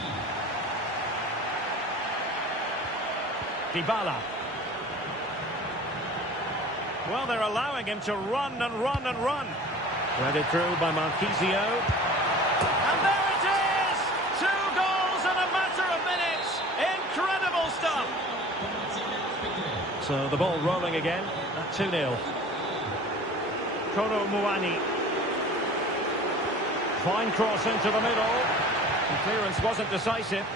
Dybala. Well, they're allowing him to run and run and run. Threaded through by Marquisio. And there it is! 2 goals in a matter of minutes. Incredible stuff. So the ball rolling again at 2-0. Kolo Muani. Fine cross into the middle. The clearance wasn't decisive.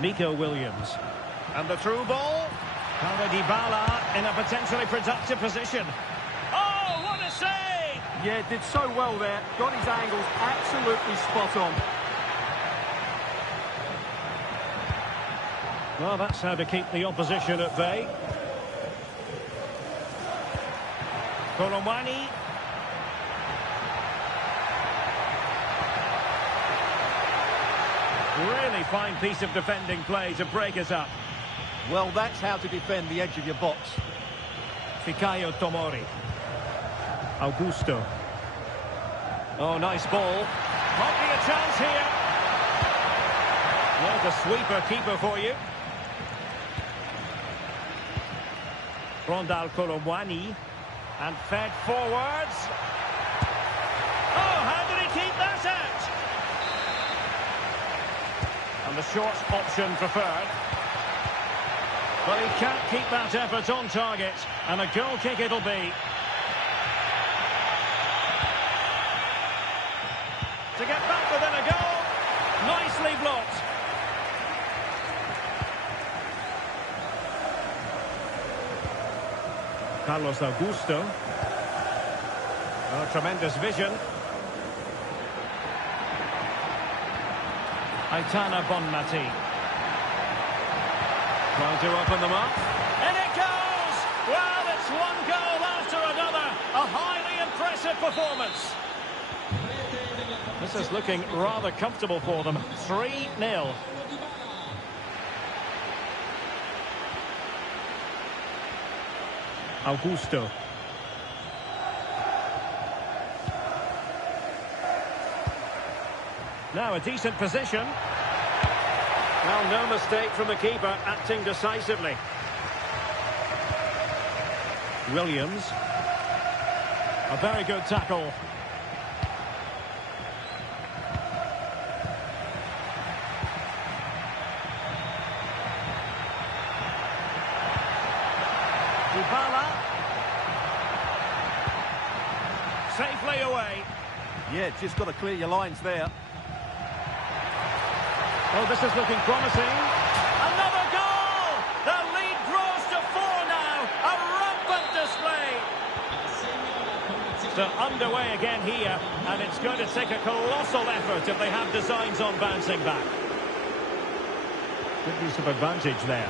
Nico Williams. And the through ball. Paulo Dybala in a potentially productive position. Oh, what a save! Yeah, did so well there. Got his angles absolutely spot on. Well, that's how to keep the opposition at bay. Kolomwani. Really fine piece of defending play to break us up. Well, that's how to defend the edge of your box. Fikayo Tomori. Augusto. Oh, nice ball. Might be a chance here. There's a sweeper keeper for you. Rondal Kolomwani. And fed forwards. Oh, how did he keep that out? And the short option preferred. But he can't keep that effort on target. And a goal kick it'll be. To get back within a goal. Nicely blocked. Carlos Augusto. Oh, tremendous vision. Aitana Bonmatí. Trying to open them up. And it goes! Well, it's one goal after another. A highly impressive performance. This is looking rather comfortable for them. 3-0. Augusto. Now a decent position. Well, no mistake from the keeper, acting decisively. Williams. A very good tackle. Dybala. Safely away. Yeah, just got to clear your lines there. Oh, this is looking promising. Another goal! The lead grows to 4 now. A rampant display. So underway again here, and it's going to take a colossal effort if they have designs on bouncing back. Good use of advantage there.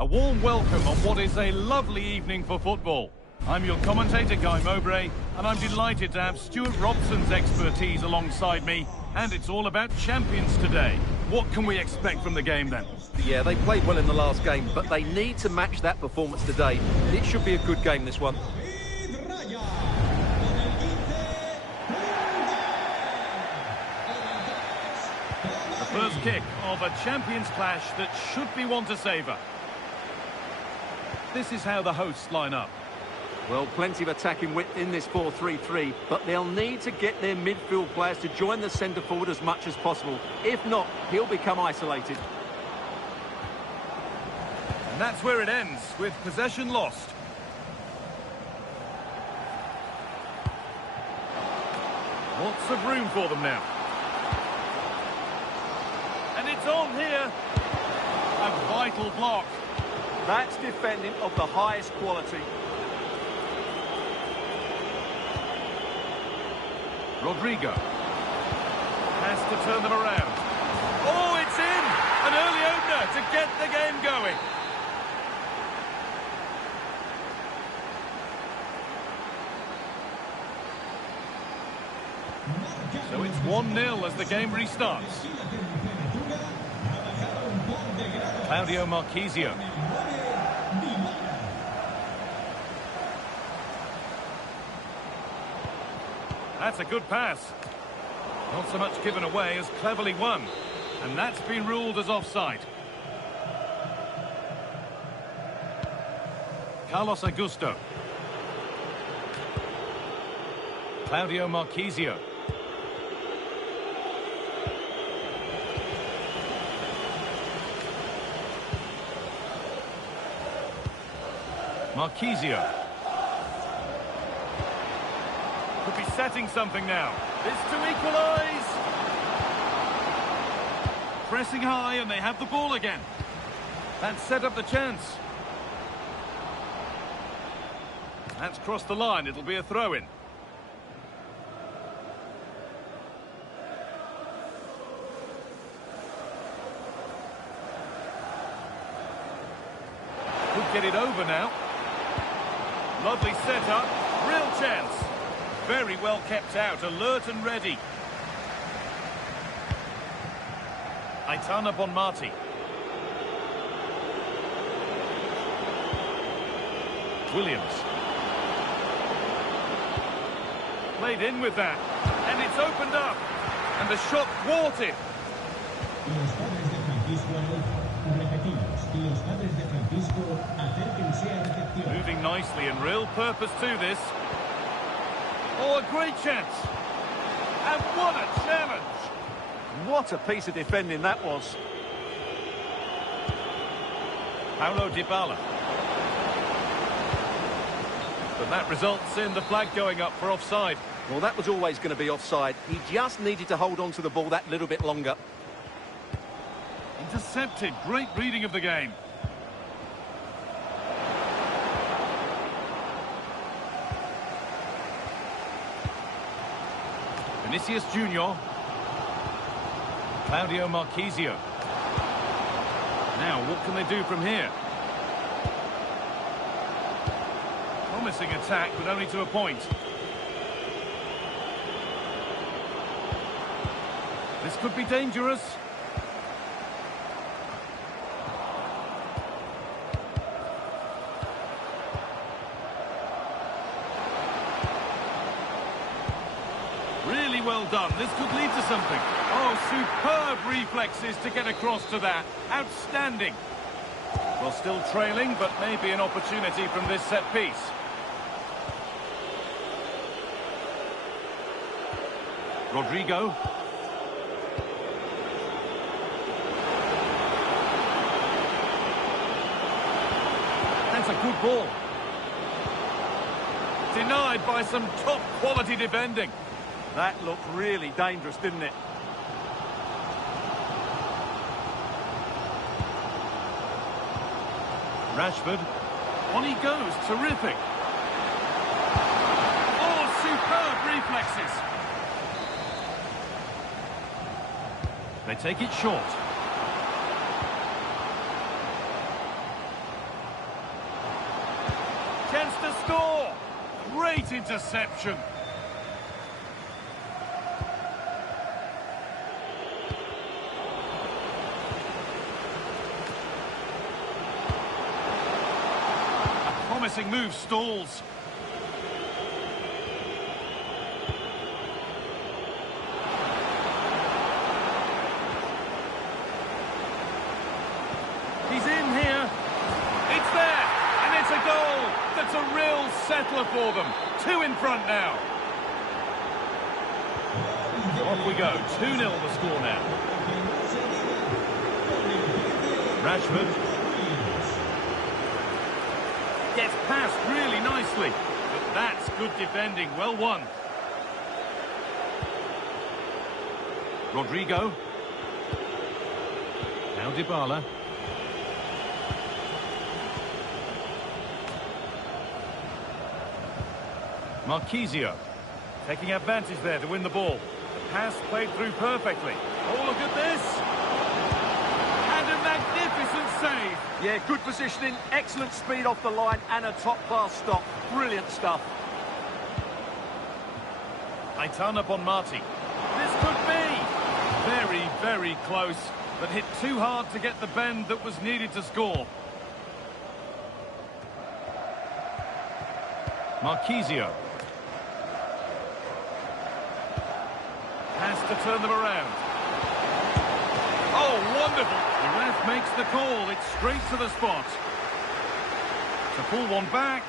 A warm welcome on what is a lovely evening for football. I'm your commentator, Guy Mowbray, and I'm delighted to have Stuart Robson's expertise alongside me. And it's all about champions today. What can we expect from the game then? Yeah, they played well in the last game, but they need to match that performance today. It should be a good game, this one. The first kick of a champions clash that should be one to savour. This is how the hosts line up. Well, plenty of attacking width in this 4-3-3, but they'll need to get their midfield players to join the centre forward as much as possible. If not, he'll become isolated. And that's where it ends, with possession lost. Lots of room for them now. And it's on here. A vital block. That's defending of the highest quality. Rodrigo has to turn them around. Oh, it's in! An early opener to get the game going. So it's 1-0 as the game restarts. Claudio Marchisio. That's a good pass. Not so much given away as cleverly won. And that's been ruled as offside. Carlos Augusto. Claudio Marchisio. Marchisio. Could be setting something now. This to equalise. Pressing high and they have the ball again. That's set up the chance. That's crossed the line. It'll be a throw-in. Could get it over now. Lovely setup. Real chance. Very well kept out, alert and ready. Aitana Bonmati. Williams. Played in with that. And it's opened up. And the shot thwarted. Moving nicely and real purpose to this. Oh, a great chance. And what a challenge. What a piece of defending that was. Paulo Dybala. But that results in the flag going up for offside. Well, that was always going to be offside. He just needed to hold on to the ball that little bit longer. Intercepted. Great reading of the game. Vinicius Junior. Claudio Marchisio. Now, what can they do from here? Promising attack, but only to a point. This could be dangerous. Really well done. This could lead to something. Oh, superb reflexes to get across to that. Outstanding. Well, still trailing, but maybe an opportunity from this set piece. Rodrigo. That's a good ball. Denied by some top quality defending. That looked really dangerous, didn't it? Rashford. On he goes. Terrific. Oh, superb reflexes. They take it short. Great interception. A promising move stalls. He's in here. It's there. And it's a goal. That's a real settler for them. 2 in front now. Off we go. 2-0 the score now. Rashford. Gets past really nicely. But that's good defending. Well won. Rodrigo. Now Dybala. Marquisio, taking advantage there to win the ball. The pass played through perfectly. Oh, look at this! And a magnificent save! Yeah, good positioning, excellent speed off the line, and a top-class stop. Brilliant stuff. Aitan up on Marti. This could be! Very, very close, but hit too hard to get the bend that was needed to score. Marquisio. Has to turn them around. Oh, wonderful! The ref makes the call. It's straight to the spot. To pull one back.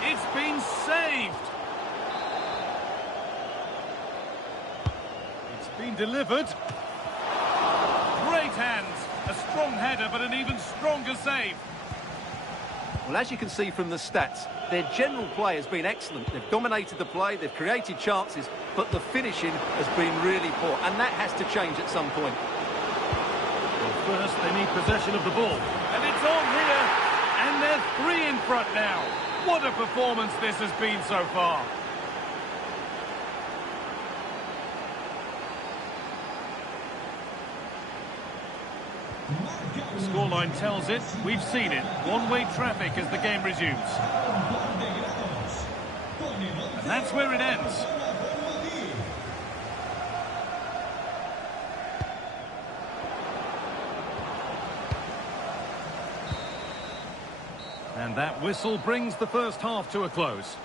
It's been saved. It's been delivered. Great hands. A strong header, but an even stronger save. Well, as you can see from the stats, their general play has been excellent. They've dominated the play, they've created chances, but the finishing has been really poor, and that has to change at some point. Well, first they need possession of the ball. And it's on here, and they're 3 in front now. What a performance this has been so far. The scoreline tells it. We've seen it. One-way traffic as the game resumes. And that's where it ends. And that whistle brings the first half to a close.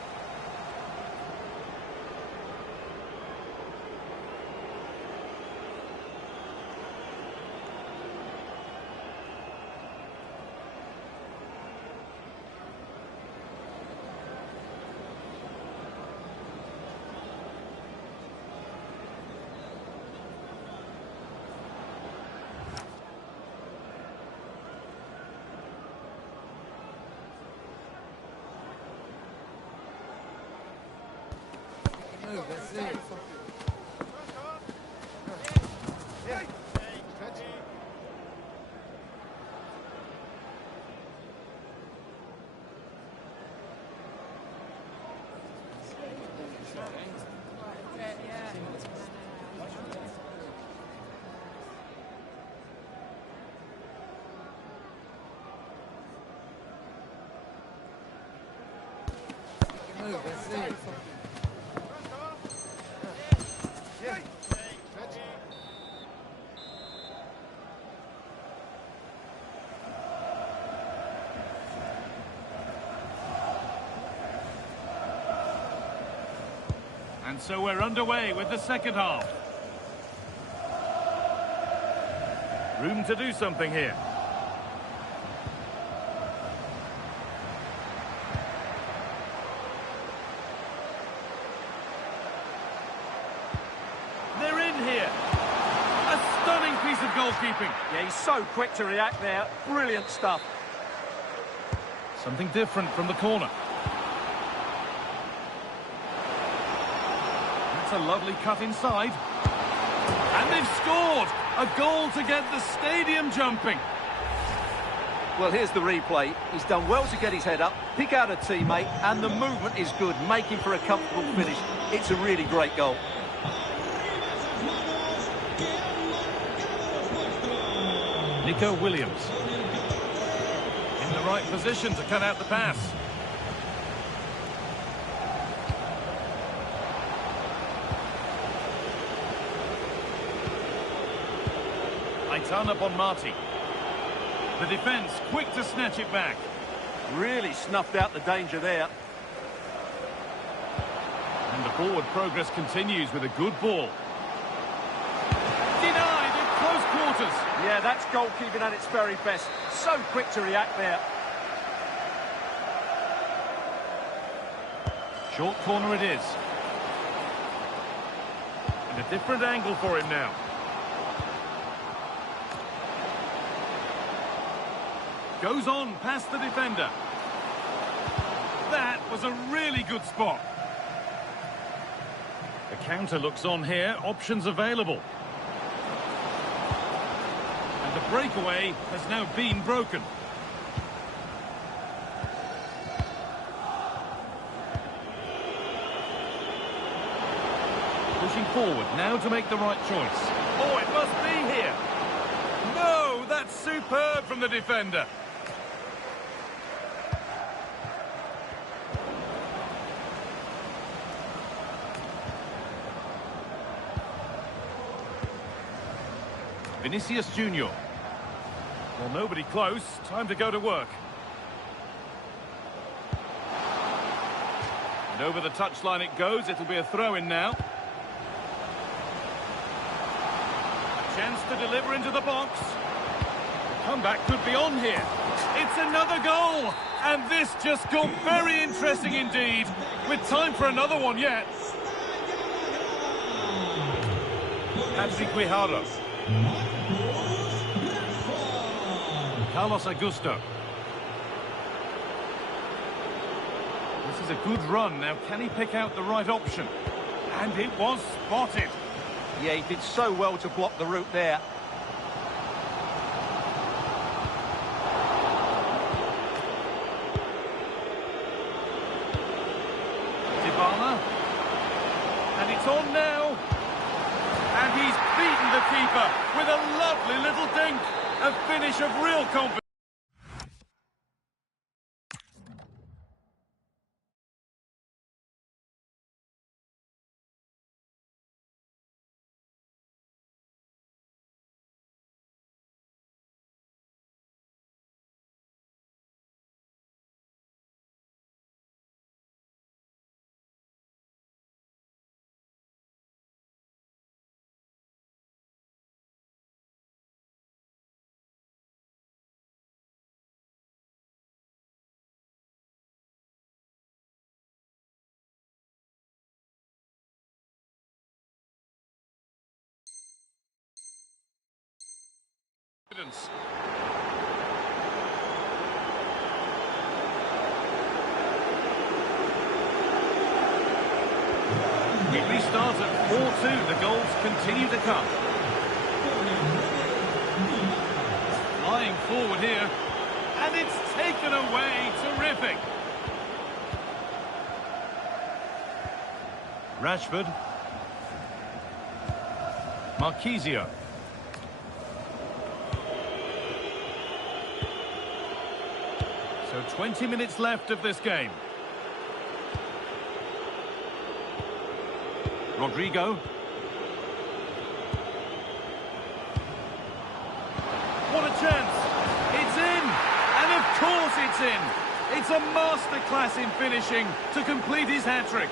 And so we're underway with the second half. Room to do something here. They're in here. A stunning piece of goalkeeping. Yeah, he's so quick to react there. Brilliant stuff. Something different from the corner. A lovely cut inside. And they've scored! A goal to get the stadium jumping. Well, here's the replay. He's done well to get his head up, pick out a teammate, and the movement is good, making for a comfortable finish. It's a really great goal. Nico Williams. In the right position to cut out the pass. Gaetano Bonmati. The defence quick to snatch it back. Really snuffed out the danger there. And the forward progress continues with a good ball. Denied in close quarters. Yeah, that's goalkeeping at its very best. So quick to react there. Short corner it is. And a different angle for him now. Goes on past the defender. That was a really good spot. The counter looks on here. Options available. And the breakaway has now been broken. Pushing forward now to make the right choice. Oh, it must be here. No, that's superb from the defender. Vinicius Junior. Well, nobody close. Time to go to work. And over the touchline it goes. It'll be a throw-in now. A chance to deliver into the box. The comeback could be on here. It's another goal. And this just got very interesting indeed. With time for another one yet. Patrick Guijarro. Carlos Augusto. This is a good run. Now, can he pick out the right option? And it was spotted. Yeah, he did so well to block the route there. Dybala. And it's on now. And he's beaten the keeper with a lovely little dink. A finish of real confidence. We restart at 4-2. The goals continue to come. Flying forward here. And it's taken away. Terrific. Rashford. Marquisio. So 20 minutes left of this game. Rodrigo. What a chance. It's in. And of course it's in. It's a masterclass in finishing to complete his hat-trick.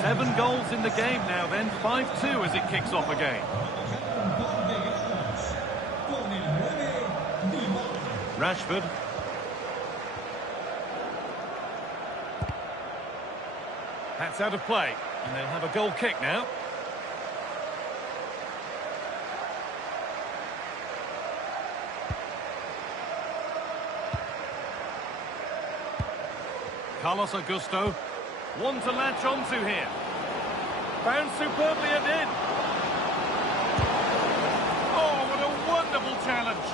Seven goals in the game now then, 5-2 as it kicks off again. Rashford. That's out of play, and they'll have a goal kick now. Carlos Augusto, one to latch onto here. Found superbly and in. Oh, what a wonderful challenge.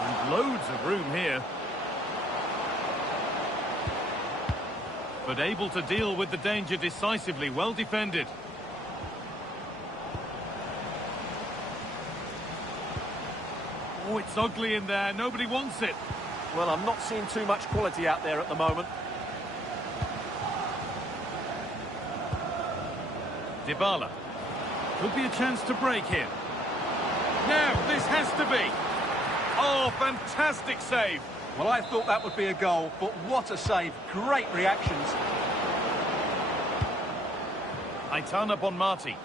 And loads of room here. But able to deal with the danger decisively, well defended. Oh, it's ugly in there. Nobody wants it. Well, I'm not seeing too much quality out there at the moment. Dybala. Could be a chance to break here. Now, this has to be. Oh, fantastic save. Well, I thought that would be a goal, but what a save. Great reactions. Aitana Bonmati.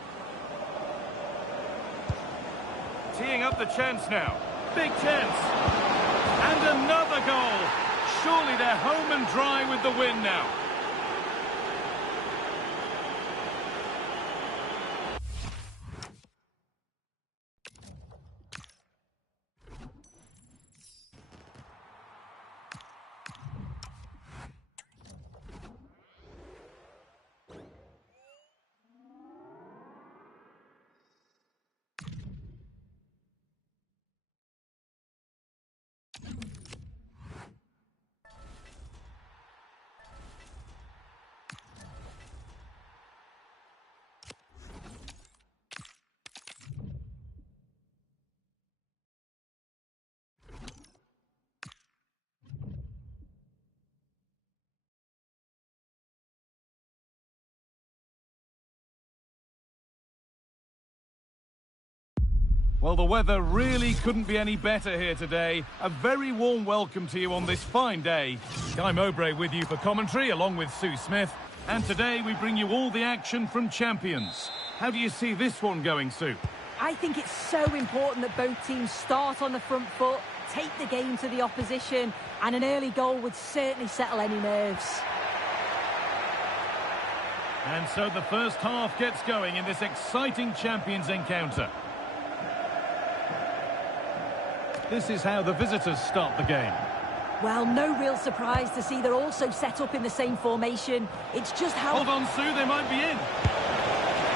Teeing up the chance now. Big chance. And another goal. Surely they're home and dry with the win now. Well, the weather really couldn't be any better here today. A very warm welcome to you on this fine day. Guy Mowbray with you for commentary, along with Sue Smith. And today we bring you all the action from Champions. How do you see this one going, Sue? I think it's so important that both teams start on the front foot, take the game to the opposition, and an early goal would certainly settle any nerves. And so the first half gets going in this exciting Champions encounter. This is how the visitors start the game. Well, no real surprise to see they're also set up in the same formation. It's just how... Hold on, Sue, they might be in.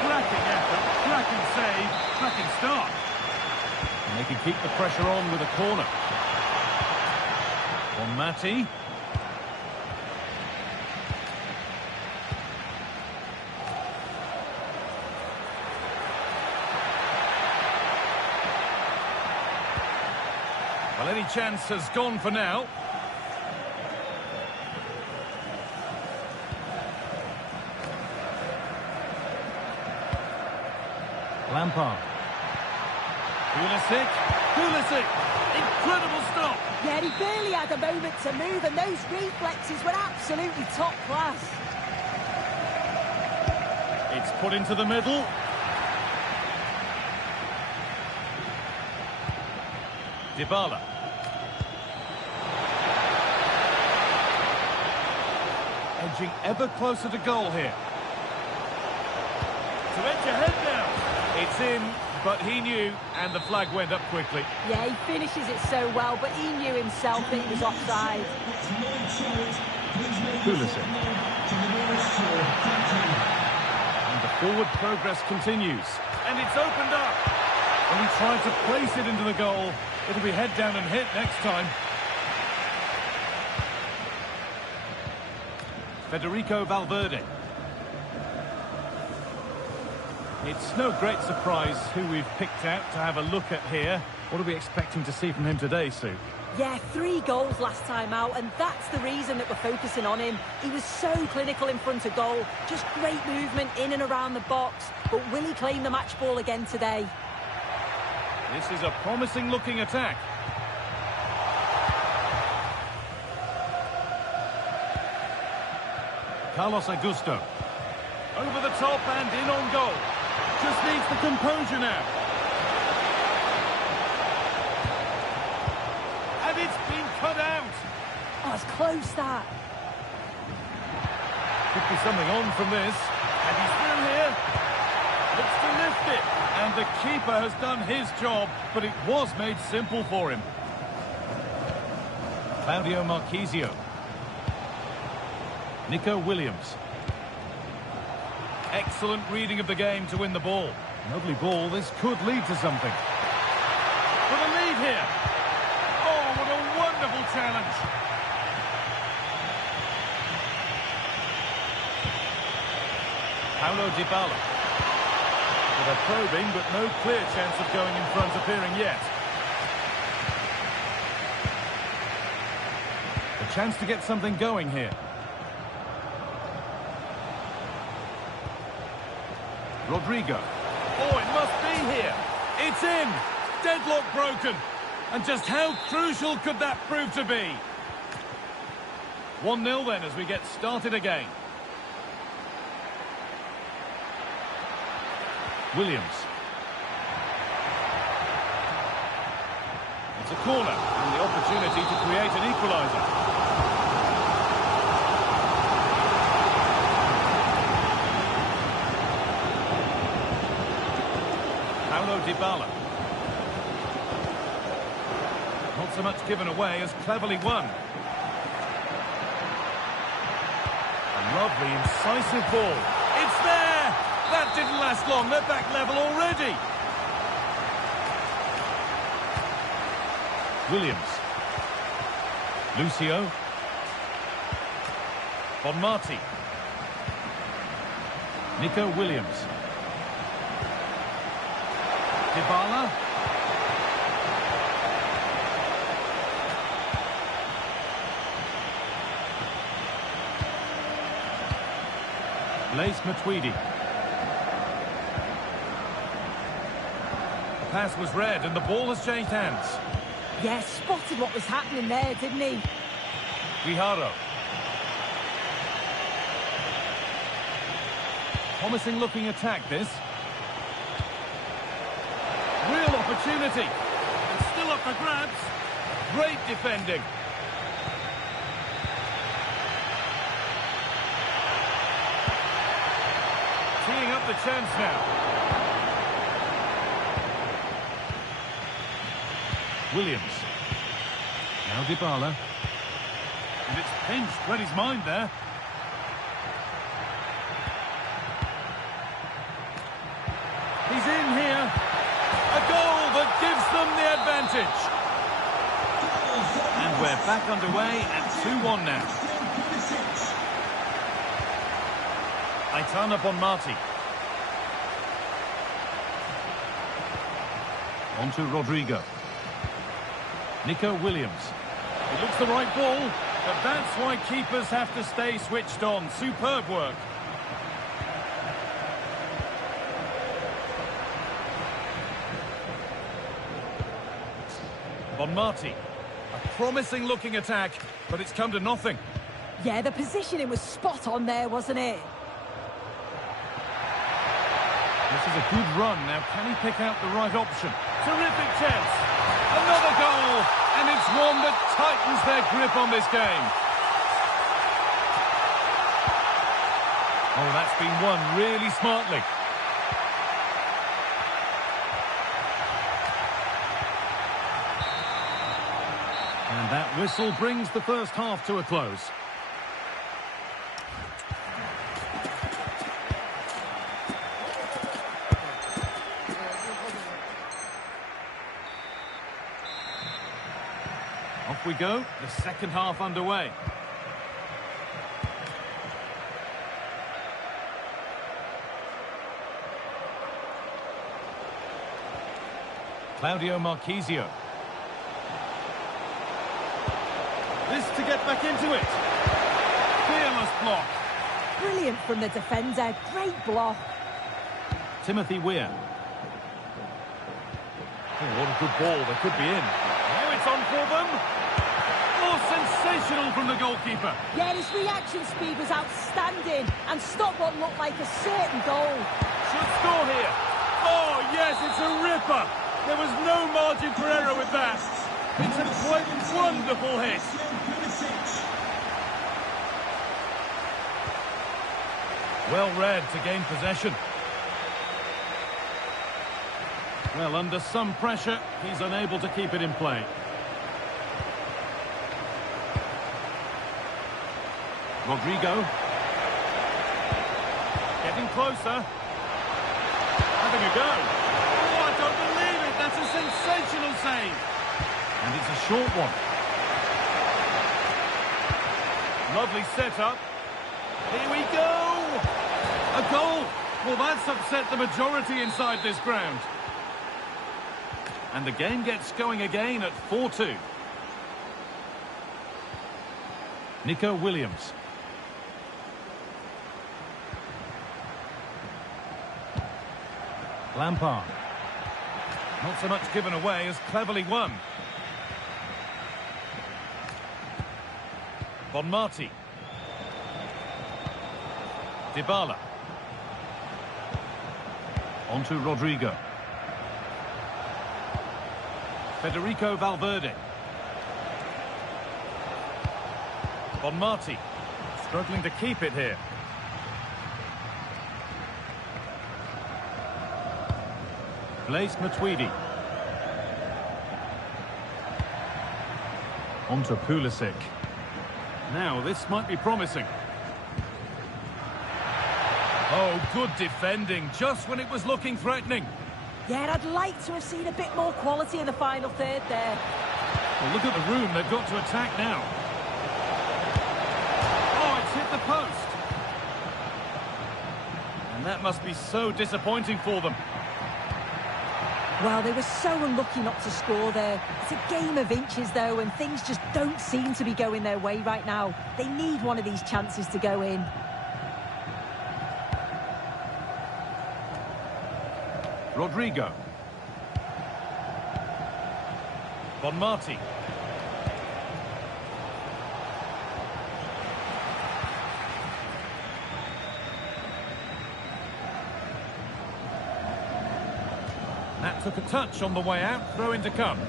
Cracking effort, cracking save, cracking start. And they can keep the pressure on with a corner. Bonmati. Well, any chance has gone for now. Lampard. Pulisic. Incredible stop. Yeah, he barely had a moment to move, and those reflexes were absolutely top class. It's put into the middle. Dybala. Edging ever closer to goal here. To edge ahead now. It's in, but he knew, and the flag went up quickly. Yeah, he finishes it so well, but he knew himself that he was offside. Pulisic. And the forward progress continues. And it's opened up. And he tried to place it into the goal. It'll be head down and hit next time. Federico Valverde. It's no great surprise who we've picked out to have a look at here. What are we expecting to see from him today, Sue? Yeah, 3 goals last time out, and that's the reason that we're focusing on him. He was so clinical in front of goal, just great movement in and around the box. But will he claim the match ball again today? This is a promising-looking attack. Carlos Augusto. Over the top and in on goal. Just needs the composure now. And it's been cut close that. Could be something on from this. And he's through here. Looks to lift it. And the keeper has done his job, but it was made simple for him. Claudio Marchisio. Nico Williams. Excellent reading of the game to win the ball. Lovely ball. This could lead to something. For the lead here. Oh, what a wonderful challenge. Paulo Dybala. They're probing, but no clear chance of going in front appearing yet. A chance to get something going here. Rodrigo. Oh, it must be here. It's in. Deadlock broken. And just how crucial could that prove to be? 1-0 then as we get started again. Williams. It's a corner and the opportunity to create an equaliser. Paulo Dybala. Not so much given away as cleverly won. A lovely, incisive ball. It's there! That didn't last long. They're back level already. Williams. Lucio. Bonmati. Nico Williams. Dybala. Blaise Matuidi. The pass was read and the ball has changed hands. Yeah, spotted what was happening there, didn't he? Guijarro. Promising looking attack this. Real opportunity. And still up for grabs. Great defending. Teeing up the chance now. Williams. Now Dybala. And it's pinched. Read his mind there. He's in here. A goal that gives them the advantage. And we're back underway at 2-1 now. Aitana Bonmati. On to Rodrigo. Nico Williams. It looks the right ball, but that's why keepers have to stay switched on. Superb work. Bonmati. A promising looking attack, but it's come to nothing. Yeah, the positioning was spot on there, wasn't it? This is a good run. Now, can he pick out the right option? Terrific chance. Another goal. And it's one that tightens their grip on this game. Oh, that's been won really smartly. And that whistle brings the first half to a close. Off we go, the second half underway. Claudio Marchisio. This to get back into it. Fearless block. Brilliant from the defender. Great block. Timothy Weah. Oh, what a good ball. They could be in. Now it's on for them. Oh, sensational from the goalkeeper. Yeah, his reaction speed was outstanding and stopped what looked like a certain goal. Should score here. Oh, yes, it's a ripper. There was no margin for error with that. It's a quite wonderful hit. Well read to gain possession. Well, under some pressure, he's unable to keep it in play. Rodrigo. Getting closer. Having a go. Oh, I don't believe it. That's a sensational save. And it's a short one. Lovely setup. Here we go. A goal. Well, that's upset the majority inside this ground. And the game gets going again at 4-2. Nico Williams. Lampard. Not so much given away as cleverly won. Bonmati. Dybala. On to Rodrigo. Federico Valverde. Bonmati. Struggling to keep it here. Blaise Matuidi. On to Pulisic. Now, this might be promising. Oh, good defending, just when it was looking threatening. Yeah, I'd like to have seen a bit more quality in the final third there. Well, look at the room they've got to attack now. Oh, it's hit the post. And that must be so disappointing for them. Well, they were so unlucky not to score there. It's a game of inches, though, and things just don't seem to be going their way right now. They need one of these chances to go in. Rodrigo. Bonmati. That took a touch on the way out, throw in to come.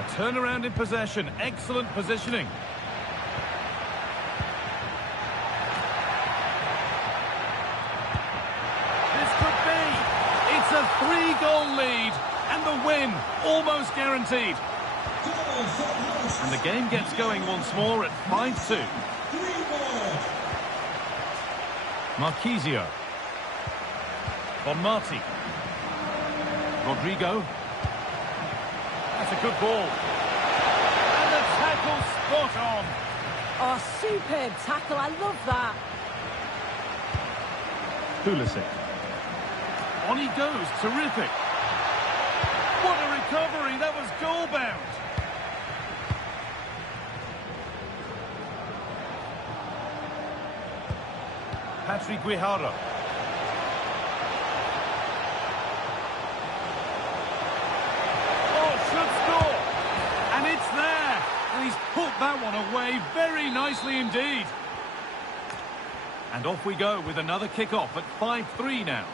A turnaround in possession, excellent positioning. This could be. It's a 3-goal lead, and the win almost guaranteed. And the game gets going once more at 5-2. Marquisio. Bonmati. Rodrigo. That's a good ball. And the tackle spot on. Oh, superb tackle. I love that. Pulisic. On he goes. Terrific. What a recovery. That was goal-bound. Patrick Guijarro. Oh, should score. And it's there. And he's put that one away very nicely indeed. And off we go with another kick-off at 5-3 now.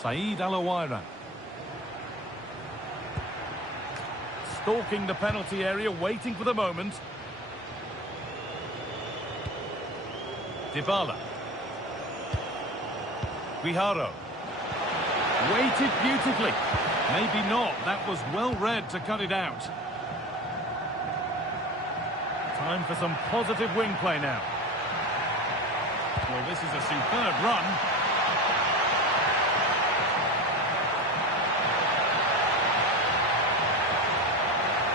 Said Al-Owairan. Stalking the penalty area, waiting for the moment. Dybala. Guijarro. Waited beautifully. Maybe not. That was well read to cut it out. Time for some positive wing play now. Well, this is a superb run.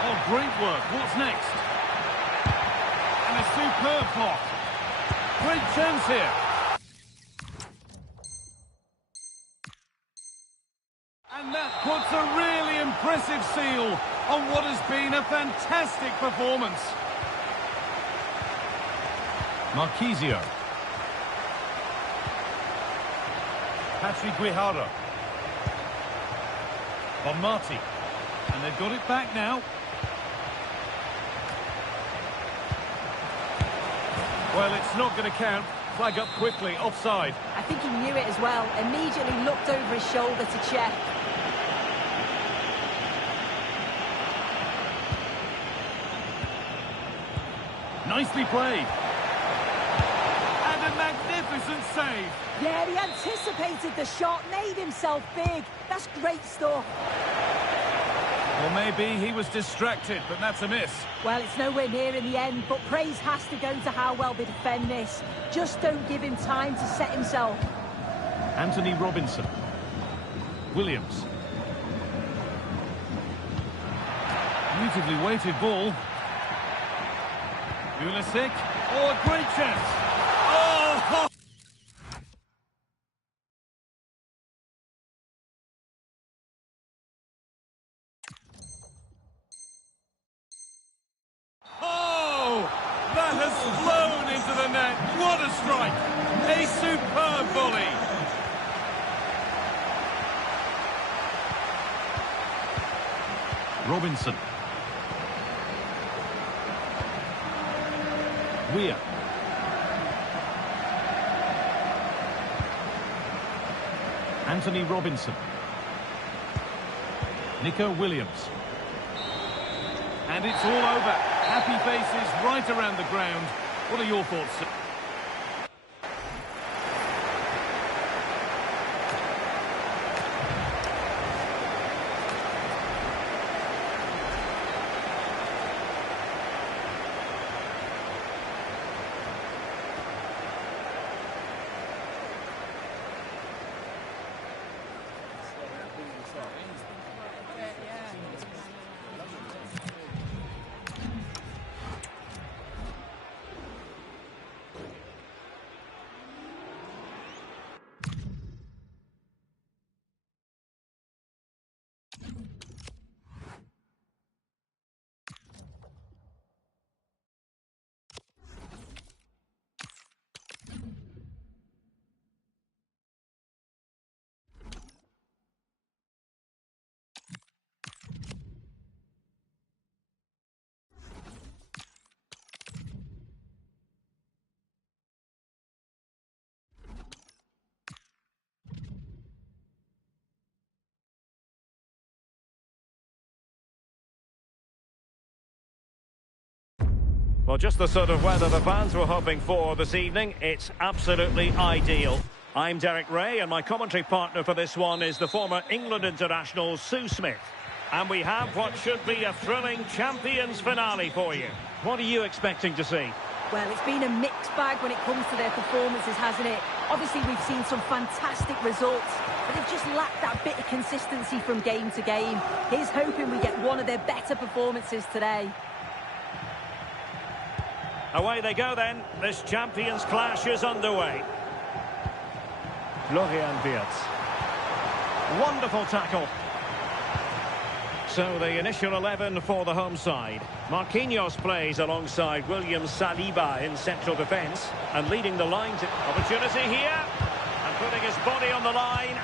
Oh, great work. What's next? And a superb block. Great chance here. And that puts a really impressive seal on what has been a fantastic performance. Marquisio. Patrick Guijarro. Bonmati. And they've got it back now. Well, it's not going to count. Flag up quickly, offside. I think he knew it as well. Immediately looked over his shoulder to check. Nicely played. And a magnificent save. Yeah, he anticipated the shot, made himself big. That's great stuff. Or maybe he was distracted, but that's a miss. Well, it's nowhere near in the end, but praise has to go to how well they defend this. Just don't give him time to set himself. Anthony Robinson. Williams. Beautifully weighted ball. Pulisic. Oh, a great chance. Oh! Oh! That has flown into the net. What a strike! A superb volley. Robinson. Weir. Anthony Robinson. Nico Williams. And it's all over. Happy faces right around the ground. What are your thoughts, sir? Well, just the sort of weather the fans were hoping for this evening. It's absolutely ideal. I'm Derek Ray, and my commentary partner for this one is the former England international Sue Smith. And we have what should be a thrilling Champions finale for you. What are you expecting to see? Well, it's been a mixed bag when it comes to their performances, hasn't it? Obviously, we've seen some fantastic results, but they've just lacked that bit of consistency from game to game. Here's hoping we get one of their better performances today. Away they go then. This Champions clash is underway. Florian Wirtz. Wonderful tackle. So the initial 11 for the home side. Marquinhos plays alongside William Saliba in central defence and leading the line to opportunity here and putting his body on the line.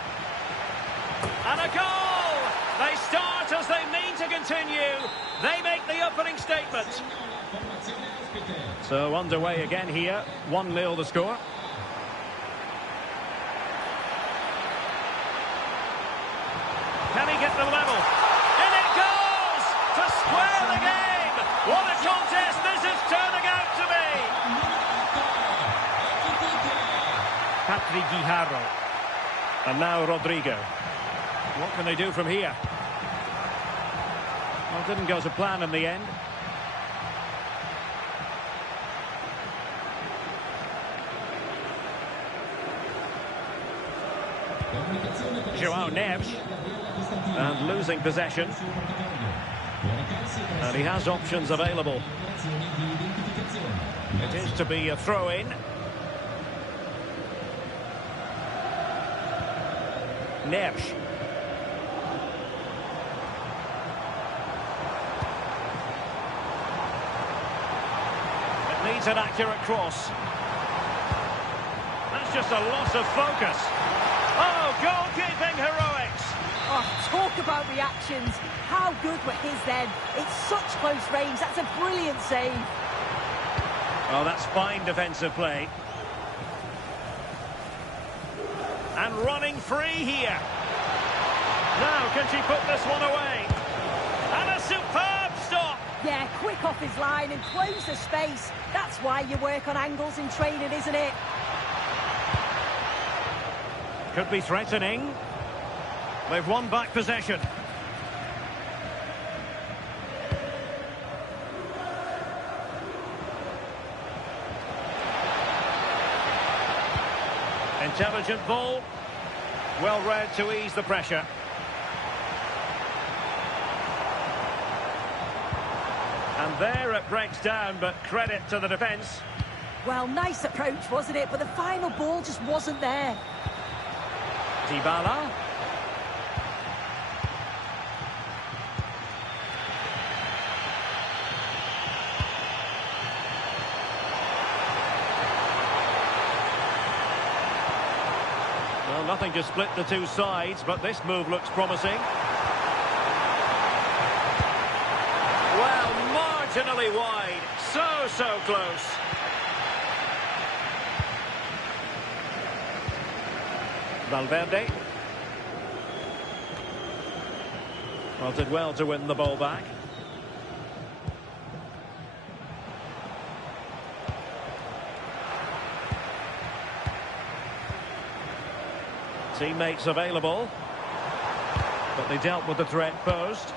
And a goal! They start as they mean to continue. They make the opening statement. So underway again here. 1-0 the score. Can he get the level? In it goes! To square the game! What a contest this is turning out to be! Patrick Guijarro. And now Rodrigo. What can they do from here? Well, didn't go to plan in the end. João Neves. And losing possession. And he has options available. It is to be a throw-in. Neves. It needs an accurate cross. That's just a loss of focus. Oh, goalkeeping heroics! Oh, talk about reactions. How good were his then? It's such close range. That's a brilliant save. Oh, that's fine defensive play. And running free here. Now, can she put this one away? And a superb stop! Yeah, quick off his line and close the space. That's why you work on angles in training, isn't it? Could be threatening. They've won back possession. Intelligent ball. Well read to ease the pressure. And there it breaks down, but credit to the defence. Well, nice approach, wasn't it? But the final ball just wasn't there. Dybala. Well, nothing to split the two sides, but this move looks promising. Well, marginally wide. So close. Valverde. Well, did well to win the ball back. Teammates available, but they dealt with the threat posed.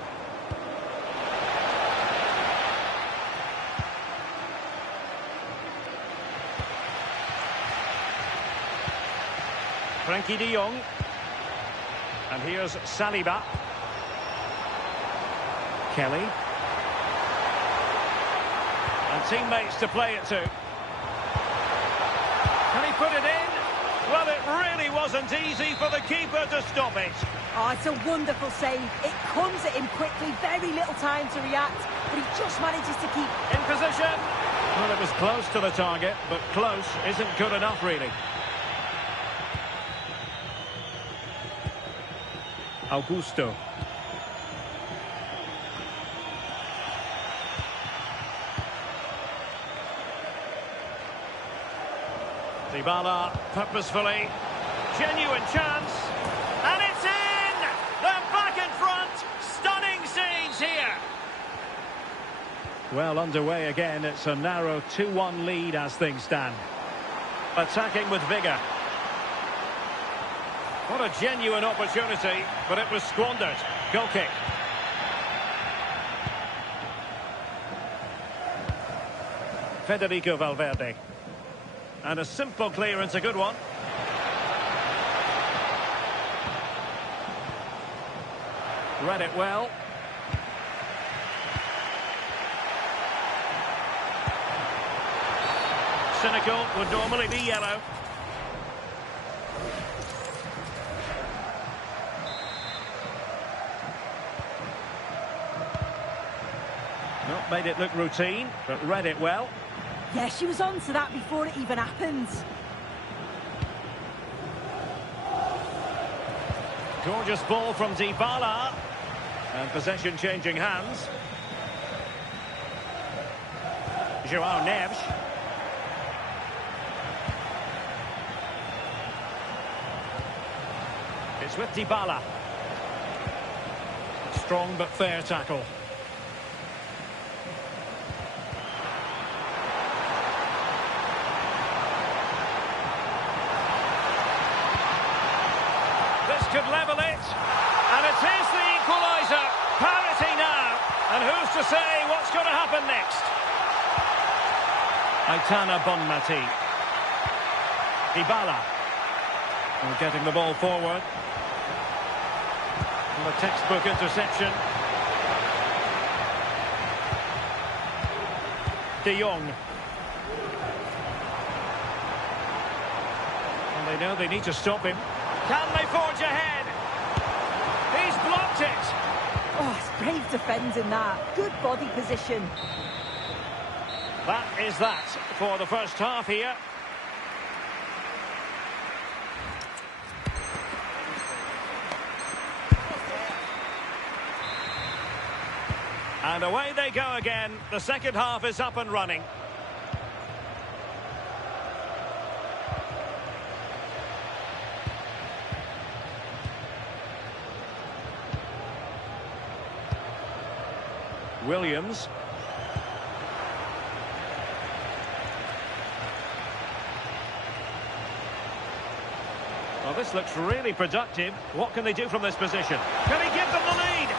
Frenkie de Jong. And here's Saliba. Kelly. And teammates to play it to. Can he put it in? Well, it really wasn't easy for the keeper to stop it. Oh, it's a wonderful save. It comes at him quickly, very little time to react, but he just manages to keep In position. Well, it was close to the target, but close isn't good enough, really. Augusto. Dybala purposefully. Genuine chance. And it's in! They're back in front. Stunning scenes here. Well, underway again. It's a narrow 2-1 lead as things stand. Attacking with vigour. What a genuine opportunity, but it was squandered. Goal kick. Federico Valverde. And a simple clearance, a good one. Read it well. Cynical would normally be yellow. Not made it look routine, but read it well. Yeah, she was on to that before it even happened. Gorgeous ball from Dybala. And possession changing hands. João Neves. It's with Dybala. Strong but fair tackle. Could level it, and it is the equaliser. Parity now, and who's to say what's going to happen next? Aitana Bonmati. Dybala. We're getting the ball forward. And the textbook interception. De Jong. And they know they need to stop him. Can they forge ahead? He's blocked it. Oh, it's brave defending that. Good body position. That is that for the first half here. And away they go again. The second half is up and running. Williams. Well, this looks really productive. What can they do from this position? Can he give them the lead?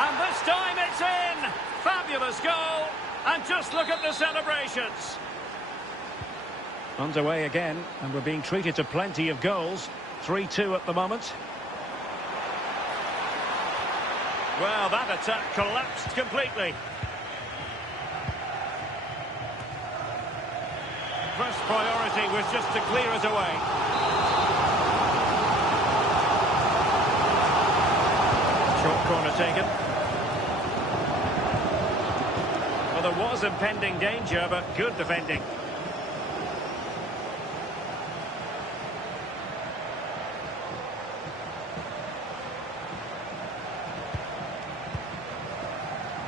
And this time it's in! Fabulous goal! And just look at the celebrations. Underway again, and we're being treated to plenty of goals. 3-2 at the moment. Well, that attack collapsed completely. First priority was just to clear it away. Short corner taken. Well, there was impending danger, but good defending.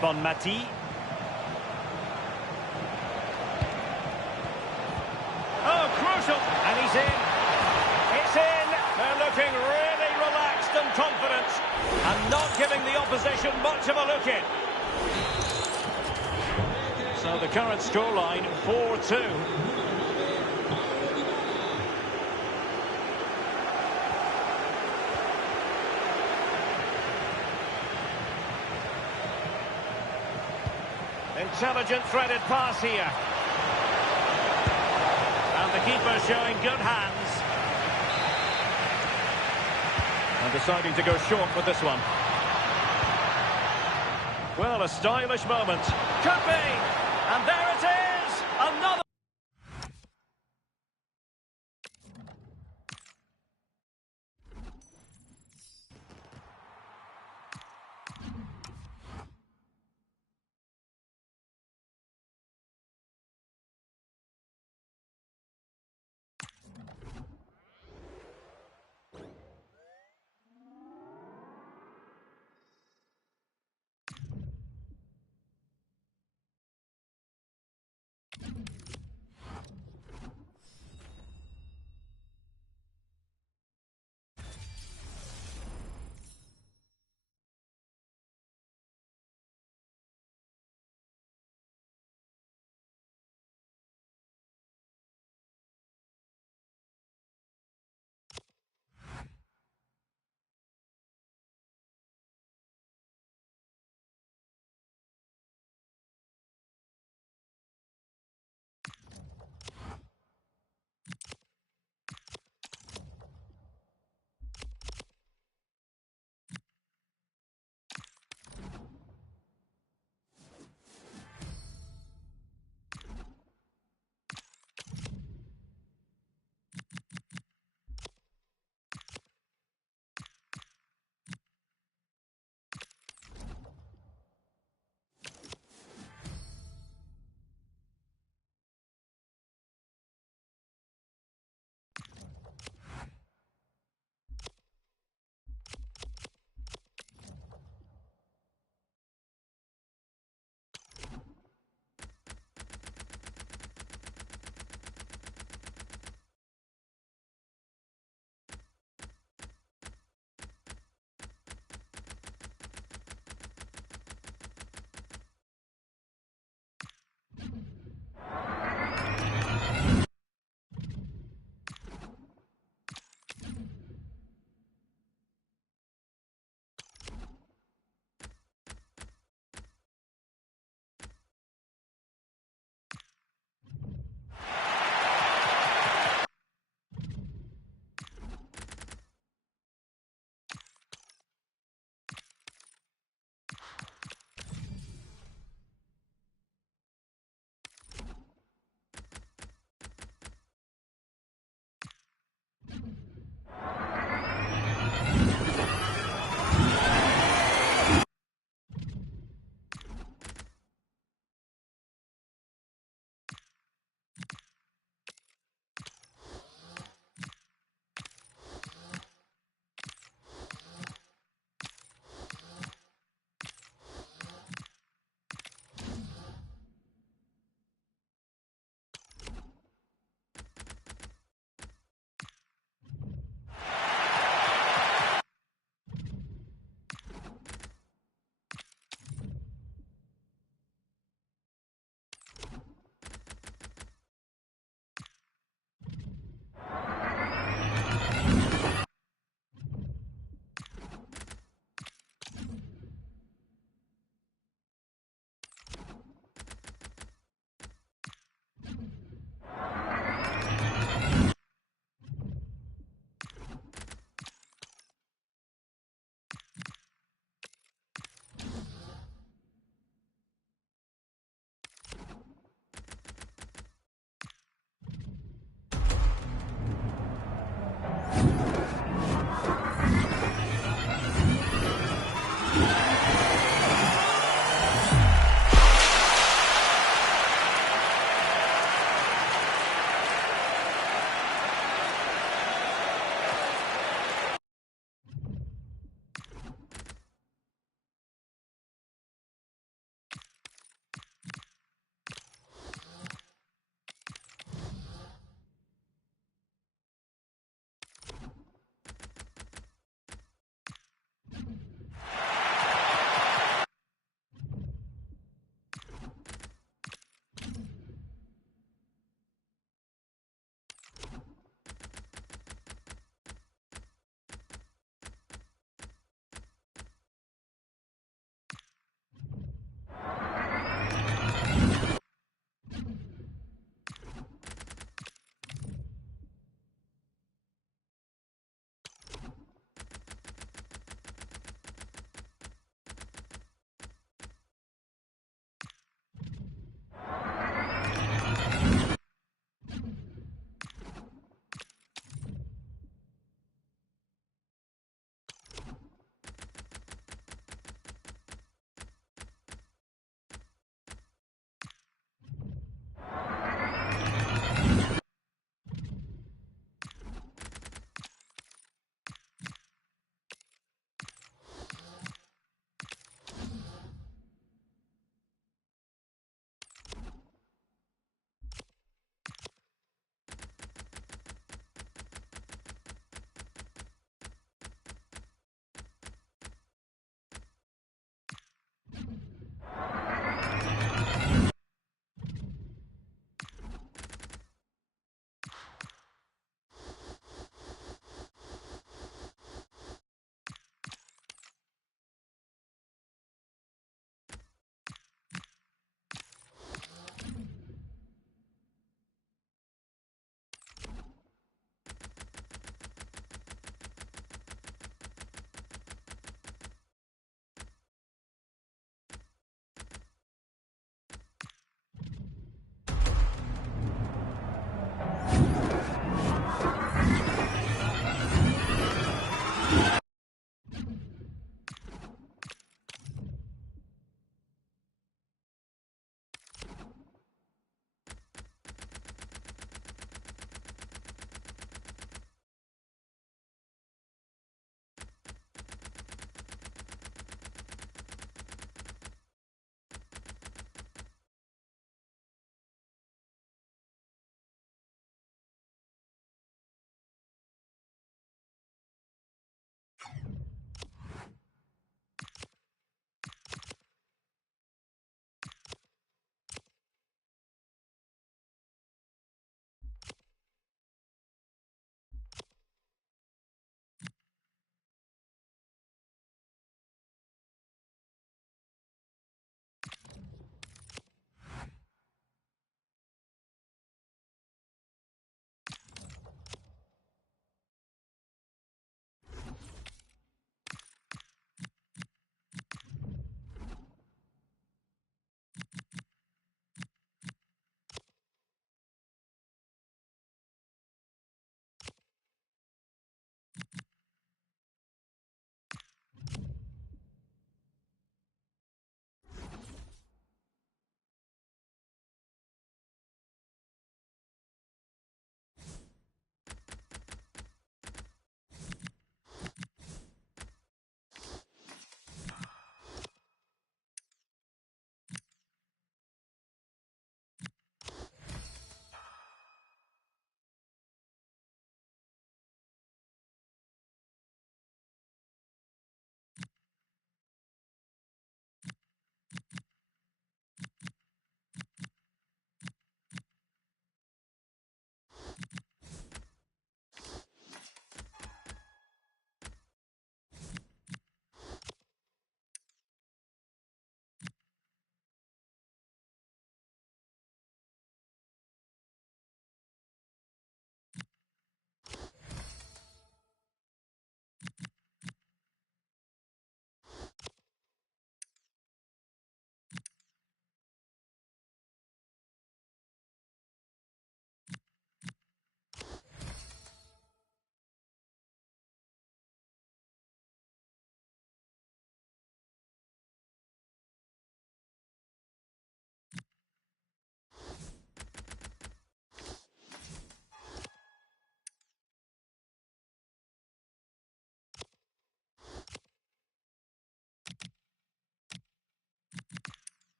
Bonmati. Oh, crucial! And he's in. It's in. They're looking really relaxed and confident. And not giving the opposition much of a look in. So the current scoreline, 4-2. Intelligent threaded pass here. And the keeper showing good hands. And deciding to go short with this one. Well, a stylish moment. Could be. And there it is. Another.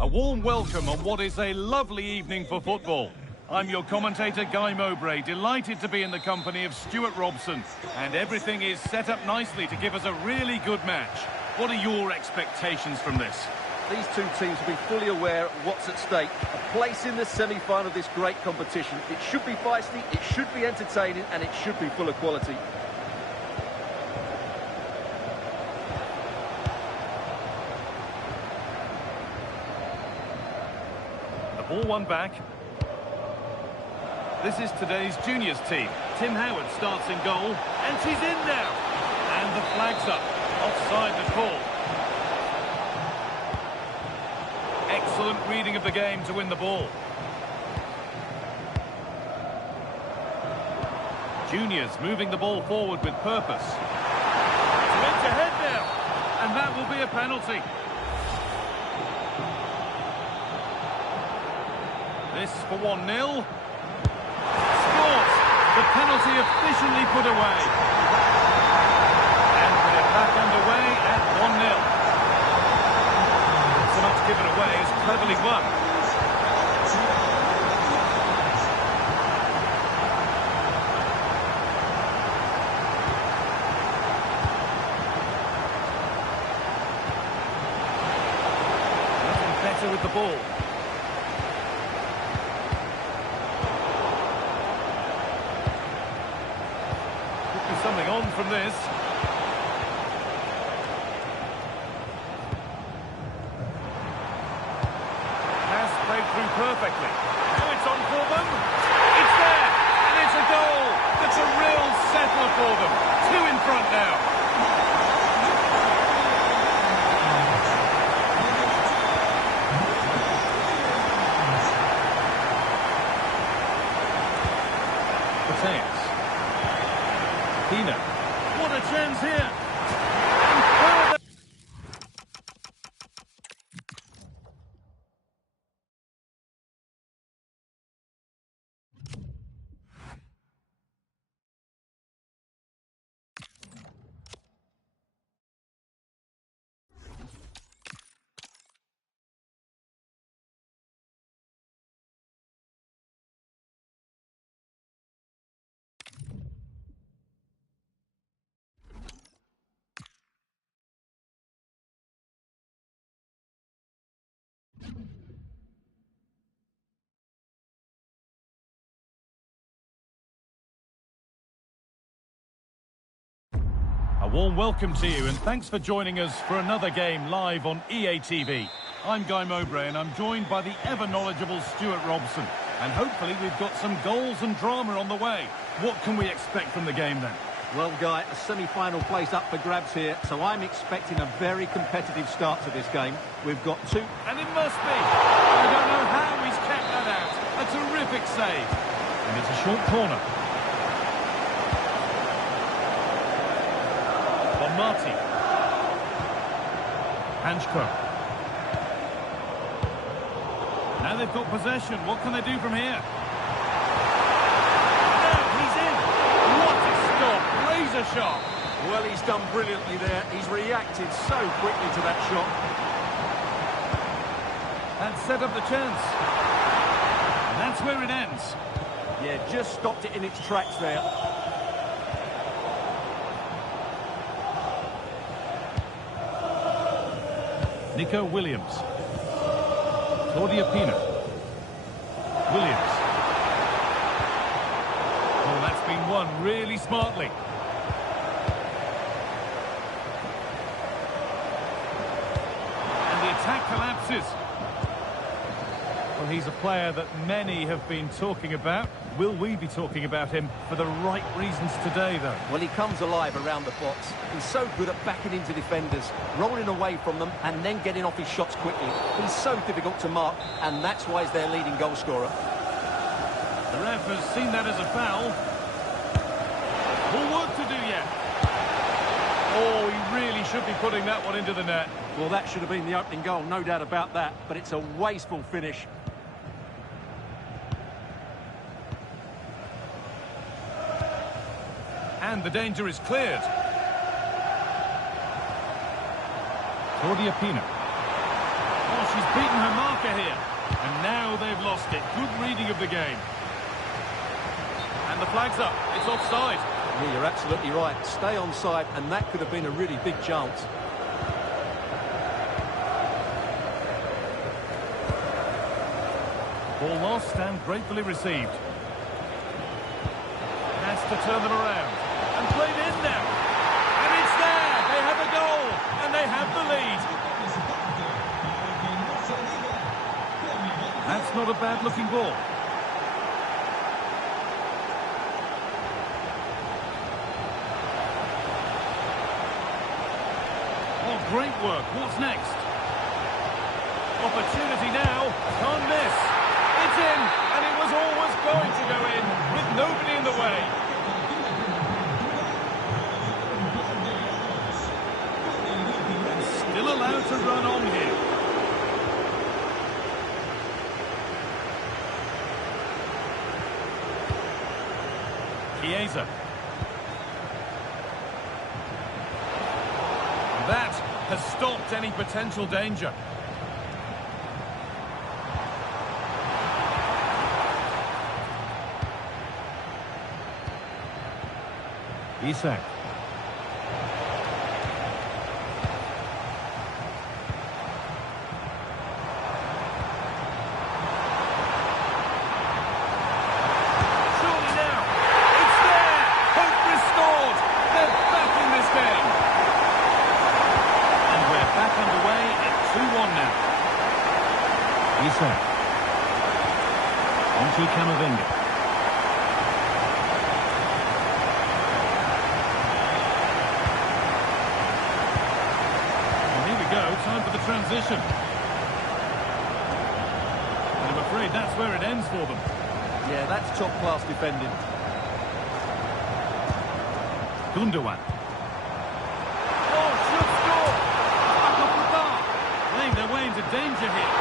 A warm welcome on what is a lovely evening for football. I'm your commentator, Guy Mowbray, delighted to be in the company of Stuart Robson. And everything is set up nicely to give us a really good match. What are your expectations from this? These two teams will be fully aware of what's at stake. A place in the semi-final of this great competition. It should be feisty, it should be entertaining, and it should be full of quality. The ball won back. This is today's juniors team. Tim Howard starts in goal, and she's in now. And the flag's up. Offside the call. Excellent reading of the game to win the ball. Juniors moving the ball forward with purpose. It's meant to head now, and that will be a penalty. This for 1-0. Scores! The penalty efficiently put away. And put it back underway at 1-0. So much given away is cleverly won. Nothing better with the ball. Could be something on from this. Through perfectly. Now it's on for them. It's there, and it's a goal. That's a real settler for them. Two in front now. Mateus. Pina. What a chance here. And further. A warm welcome to you, and thanks for joining us for another game live on EA TV. I'm Guy Mowbray, and I'm joined by the ever-knowledgeable Stuart Robson. And hopefully we've got some goals and drama on the way. What can we expect from the game then? Well, Guy, a semi-final place up for grabs here, so I'm expecting a very competitive start to this game. We've got two... And it must be! I don't know how he's kept that out. A terrific save. And it's a short corner. Marty. Hanchko. Now they've got possession. What can they do from here? No, he's in. What a stop. Razor sharp. Well, he's done brilliantly there. He's reacted so quickly to that shot. And set up the chance. And that's where it ends. Yeah, just stopped it in its tracks there. Nico Williams. Claudia Pina. Williams. Oh, that's been won really smartly. And the attack collapses. Well, he's a player that many have been talking about. Will we be talking about him for the right reasons today, though? Well, he comes alive around the box. He's so good at backing into defenders, rolling away from them, and then getting off his shots quickly. He's so difficult to mark, and that's why he's their leading goal scorer. The ref has seen that as a foul. More work to do yet. Oh, he really should be putting that one into the net. Well, that should have been the opening goal, no doubt about that, but it's a wasteful finish. And the danger is cleared. Claudia Pina. Oh, she's beaten her marker here. And now they've lost it. Good reading of the game. And the flag's up. It's offside. Yeah, you're absolutely right. Stay onside, and that could have been a really big chance. Ball lost and gratefully received. Has to turn them around. And played in now. And it's there. They have a goal. And they have the lead. That's not a bad-looking ball. Oh, great work. What's next? Opportunity now. Can't miss. It's in. And it was always going to go in with nobody in the way. And still allowed to run on here. Chiesa. That has stopped any potential danger. Isak. Surely now. It's there. Hope restored. They're back in this game. And we're back underway at 2-1 now. Isak. Onto Camavinga. Time for the transition. And I'm afraid that's where it ends for them. Yeah, that's top-class defending. Gundogan. Oh, should score! Back off the bar. Playing their way into danger here.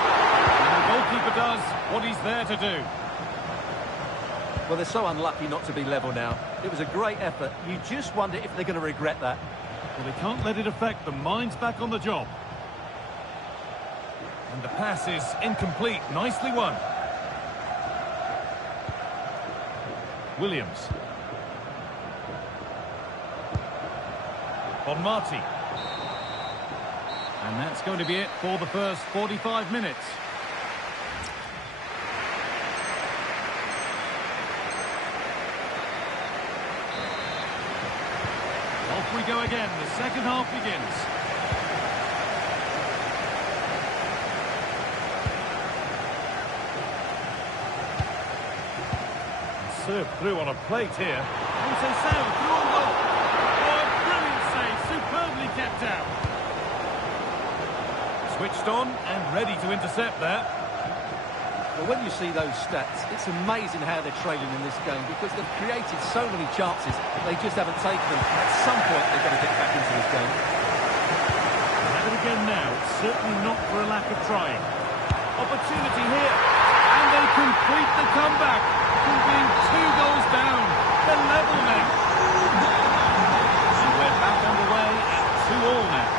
And the goalkeeper does what he's there to do. Well, they're so unlucky not to be level now. It was a great effort. You just wonder if they're going to regret that. Well, they can't let it affect them. Mind's back on the job. And the pass is incomplete. Nicely won. Williams. Bonmati. And that's going to be it for the first 45 minutes. Off we go again. The second half begins. Served through on a plate here. Conceição through on goal. Oh, a brilliant save. Superbly kept out. Switched on and ready to intercept there. Well, when you see those stats, it's amazing how they're trailing in this game because they've created so many chances, but they just haven't taken them. At some point, they've got to get back into this game. Have it again now. It's certainly not for a lack of trying. Opportunity here. And they complete the comeback. Being 2 goals down. They're level now. And we're back underway at 2-2 now.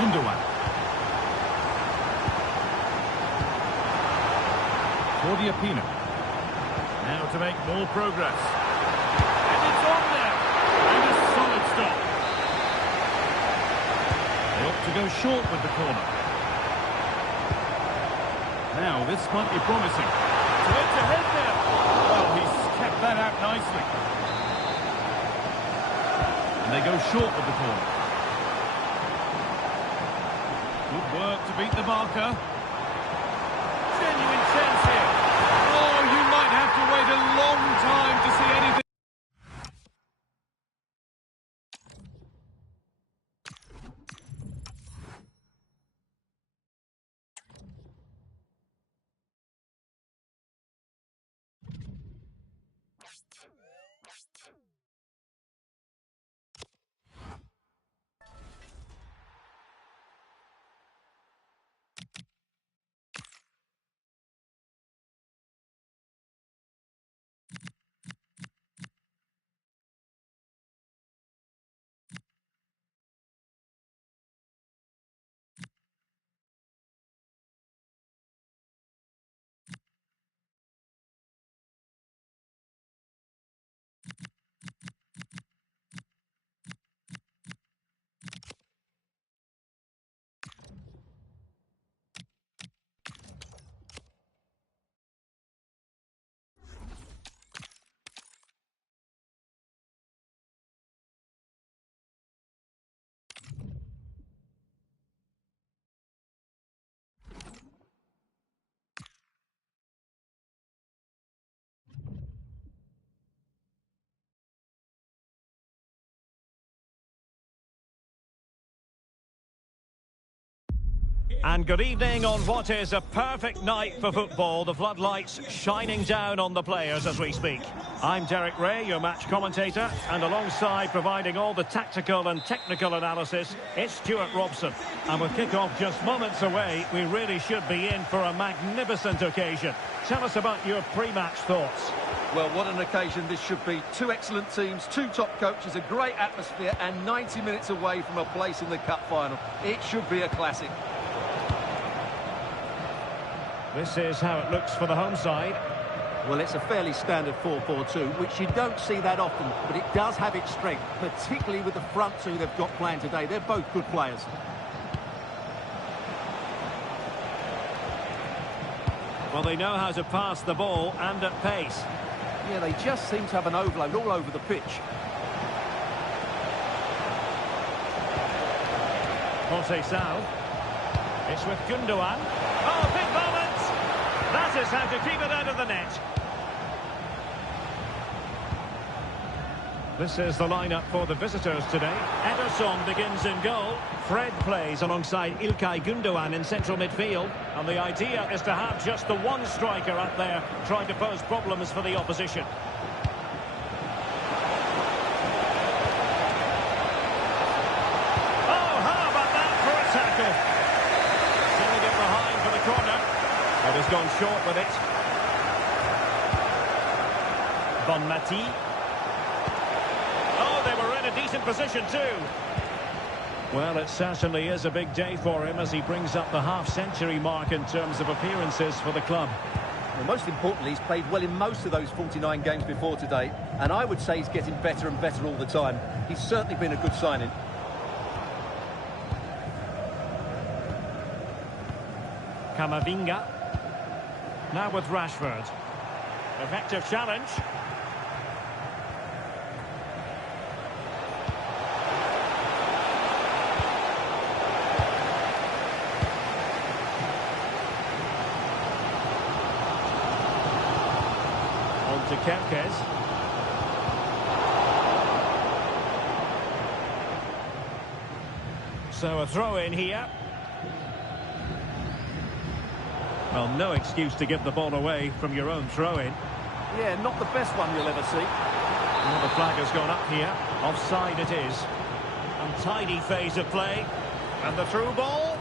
Gundogan. Claudia Pino. Now to make more progress. And it's on there. And a solid stop. They ought to go short with the corner. Now, this might be promising. To edge ahead there. Well, he's kept that out nicely. And they go short with the corner. Good work to beat the marker. Genuine chance here. Oh, you might have to wait a long time to see anything. And good evening on what is a perfect night for football. The floodlights shining down on the players as we speak. I'm Derek Ray, your match commentator, and alongside providing all the tactical and technical analysis, it's Stuart Robson. And with kick-off just moments away, we really should be in for a magnificent occasion. Tell us about your pre-match thoughts. Well, what an occasion this should be. Two excellent teams, two top coaches, a great atmosphere, and 90 minutes away from a place in the cup final. It should be a classic. This is how it looks for the home side. Well, it's a fairly standard 4-4-2, which you don't see that often, but it does have its strength, particularly with the front two they've got playing today. They're both good players. Well, they know how to pass the ball and at pace. Yeah, they just seem to have an overload all over the pitch. Jose Sal. It's with Gundogan. Oh, big moment! That is how to keep it out of the net. This is the lineup for the visitors today. Ederson begins in goal. Fred plays alongside İlkay Gundogan in central midfield. And the idea is to have just the one striker out there trying to pose problems for the opposition. Oh, how about that for a tackle? Sending it behind for the corner. It has gone short with it. Bonmati. Oh, they were in a decent position too. Well, it certainly is a big day for him as he brings up the half-century mark in terms of appearances for the club. Well, most importantly, he's played well in most of those 49 games before today, and I would say he's getting better and better all the time. He's certainly been a good signing. Camavinga. Now with Rashford. Effective challenge. On to Kempkes. So a throw in here. Well, no excuse to give the ball away from your own throw-in. Yeah, not the best one you'll ever see. Well, the flag has gone up here. Offside it is. Untidy phase of play. And the through ball.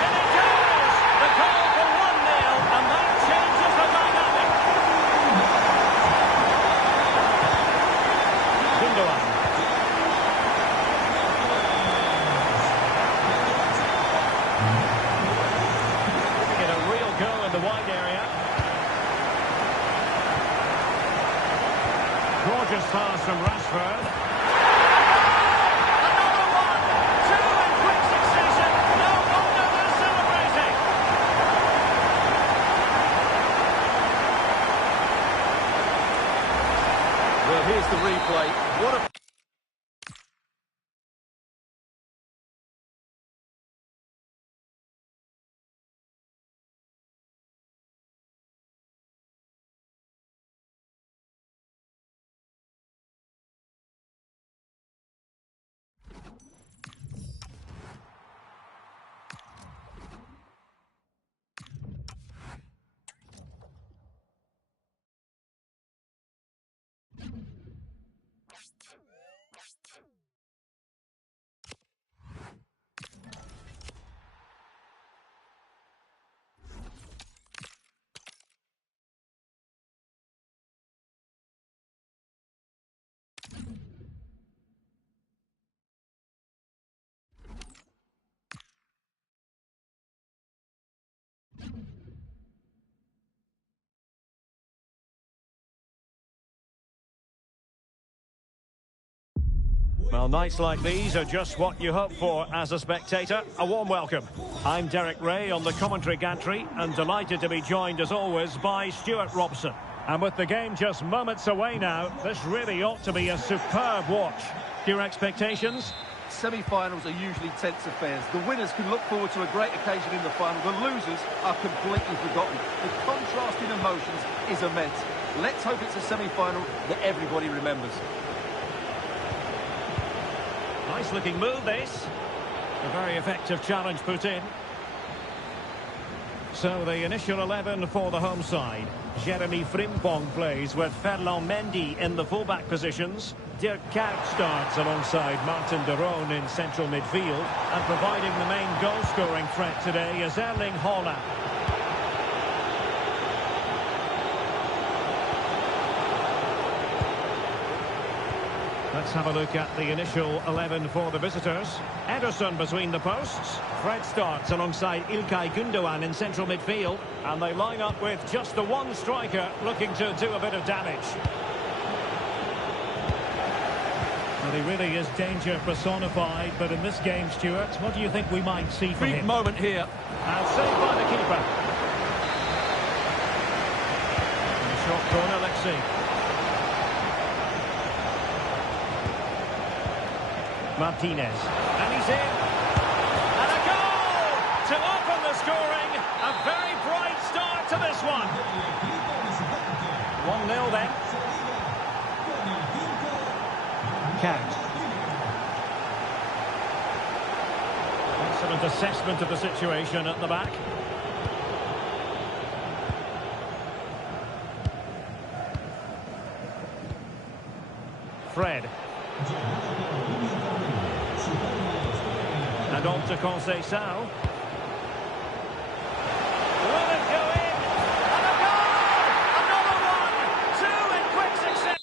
And it goes! The goal for 1-0, and that changes the dynamic. Gundogan. The wide area. Gorgeous pass from Rashford. Another one! Two in quick succession. No wonder they're celebrating. Well, here's the replay. What a... Well, nights like these are just what you hope for as a spectator. A warm welcome. I'm Derek Ray on the commentary gantry and delighted to be joined as always by Stuart Robson. And with the game just moments away now, this really ought to be a superb watch. Your expectations? Semi-finals are usually tense affairs. The winners can look forward to a great occasion in the final. The losers are completely forgotten. The contrast in emotions is immense. Let's hope it's a semi-final that everybody remembers. Nice looking move, this. A very effective challenge put in. So the initial 11 for the home side. Jeremy Frimpong plays with Ferland Mendy in the fullback positions. Dirk Kuyt starts alongside Martin de Roon in central midfield. And providing the main goal-scoring threat today is Erling Haaland. Let's have a look at the initial 11 for the visitors. Ederson between the posts. Fred starts alongside İlkay Gündoğan in central midfield. And they line up with just the one striker looking to do a bit of damage. Well, he really is danger personified, but in this game, Stuart, what do you think we might see from him? Big moment here. And saved by the keeper. In the short corner, let's see. Martinez, and he's in, and a goal to open the scoring. A very bright start to this one. 1-0 then. Kuyt. Excellent assessment of the situation at the back. Fred. And on to Conceição. Will it go in? And a goal! Another one! Two in quick succession.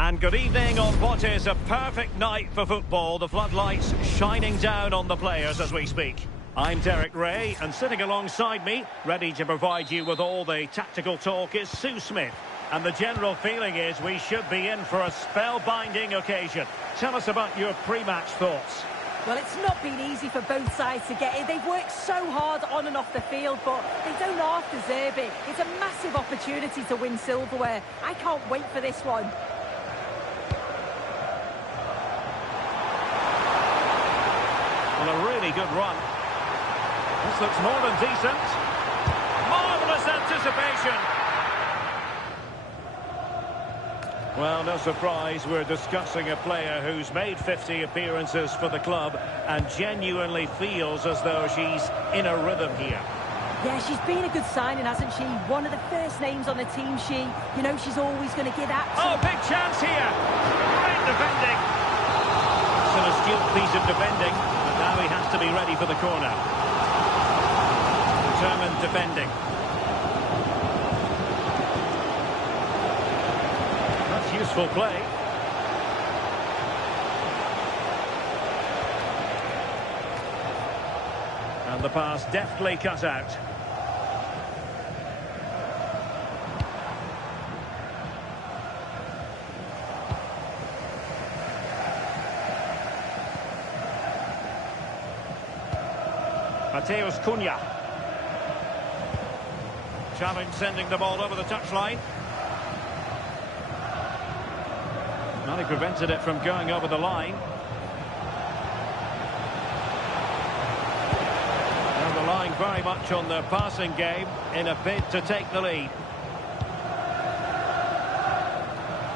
And good evening on what is a perfect night for football. The floodlights shining down on the players as we speak. I'm Derek Ray, and sitting alongside me, ready to provide you with all the tactical talk, is Sue Smith. And the general feeling is we should be in for a spellbinding occasion. Tell us about your pre-match thoughts. Well, it's not been easy for both sides to get it. They've worked so hard on and off the field, but they don't half deserve it. It's a massive opportunity to win silverware. I can't wait for this one. Well, a really good run. This looks more than decent. Marvellous anticipation. Well, no surprise, we're discussing a player who's made 50 appearances for the club and genuinely feels as though she's in a rhythm here. Yeah, she's been a good signing, hasn't she? One of the first names on the team sheet. You know, she's always going to give absolute... Oh, big chance here. Great defending. It's an astute piece of defending, but now he has to be ready for the corner. Determined defending. That's useful play. And the pass deftly cut out. Matheus Cunha. Challenge sending the ball over the touchline. Well, he prevented it from going over the line. relying very much on their passing game in a bid to take the lead.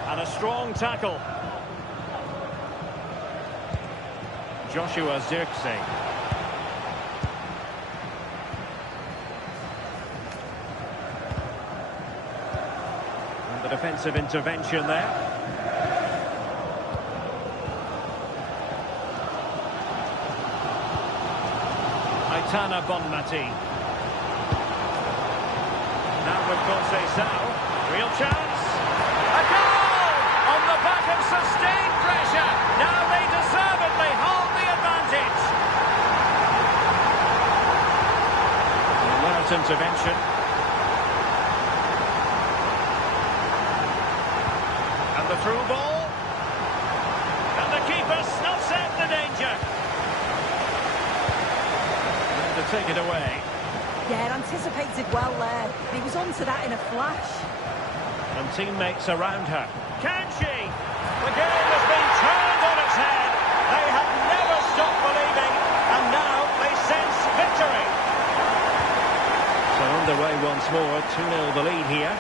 And a strong tackle. Joshua Zirkzee. And the defensive intervention there. Aitana Bonmati. Now with Conceição. Real chance. A goal! On the back of sustained pressure. Now they deservedly hold the advantage. Alert intervention. And the through ball. And the keeper snuffs out the danger. To take it away. Yeah, anticipated well there. He was onto that in a flash. And teammates around her. Can she? The game has been turned on its head. They have never stopped believing, and now they sense victory. So underway once more, 2-0 the lead here.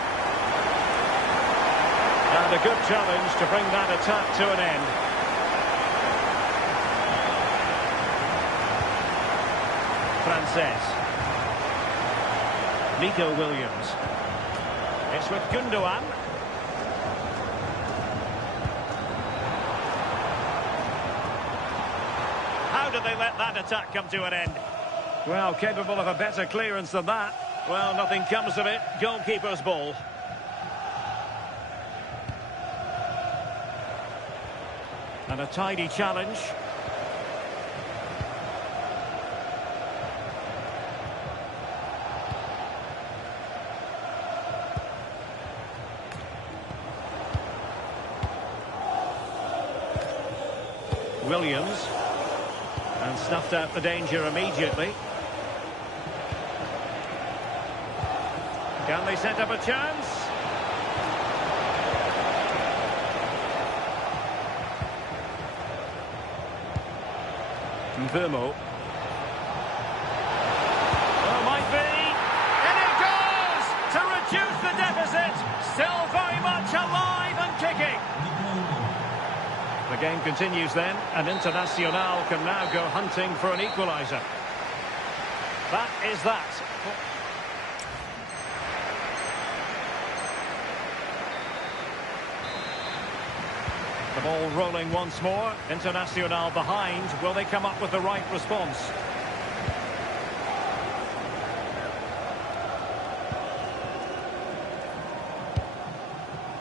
And a good challenge to bring that attack to an end. Frances. Nico Williams. It's with Gundogan. How did they let that attack come to an end? Well, capable of a better clearance than that. Well, nothing comes of it. Goalkeeper's ball. And a tidy challenge. Williams, and snuffed out the danger immediately. Can they set up a chance? Vermo. Oh, might be. And it goes to reduce the deficit. Still very much alive and kicking. The game continues then, and Internacional can now go hunting for an equaliser. That is that. The ball rolling once more. Internacional behind. Will they come up with the right response?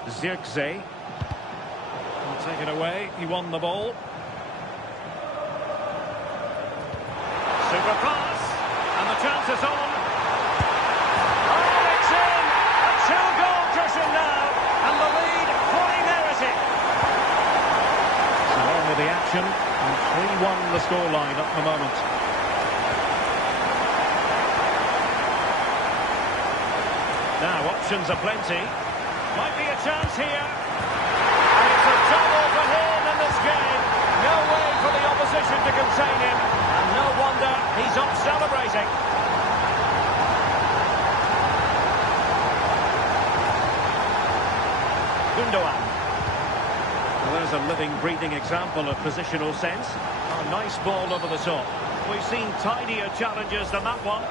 Zirkzee. Take it away, he won the ball. Super pass, and the chance is on. Oh, it's in! A two-goal cushion now, and the lead fully merited. So on with the action, and 3-1 the scoreline at the moment. Now, options are plenty. Might be a chance here. It's a double for him in this game. No way for the opposition to contain him. And no wonder he's off celebrating. Gundogan. Well, there's a living, breathing example of positional sense. A nice ball over the top. We've seen tidier challenges than that one.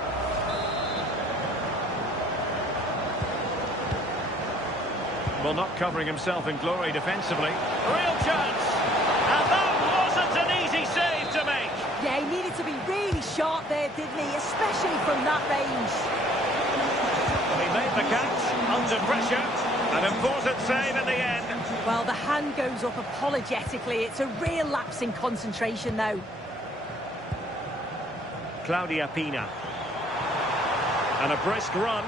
Well, not covering himself in glory defensively. Real chance! And that wasn't an easy save to make! Yeah, he needed to be really sharp there, didn't he? Especially from that range. He made the catch under pressure. An important save in the end. Well, the hand goes up apologetically. It's a real lapse in concentration, though. Claudia Pina. And a brisk run.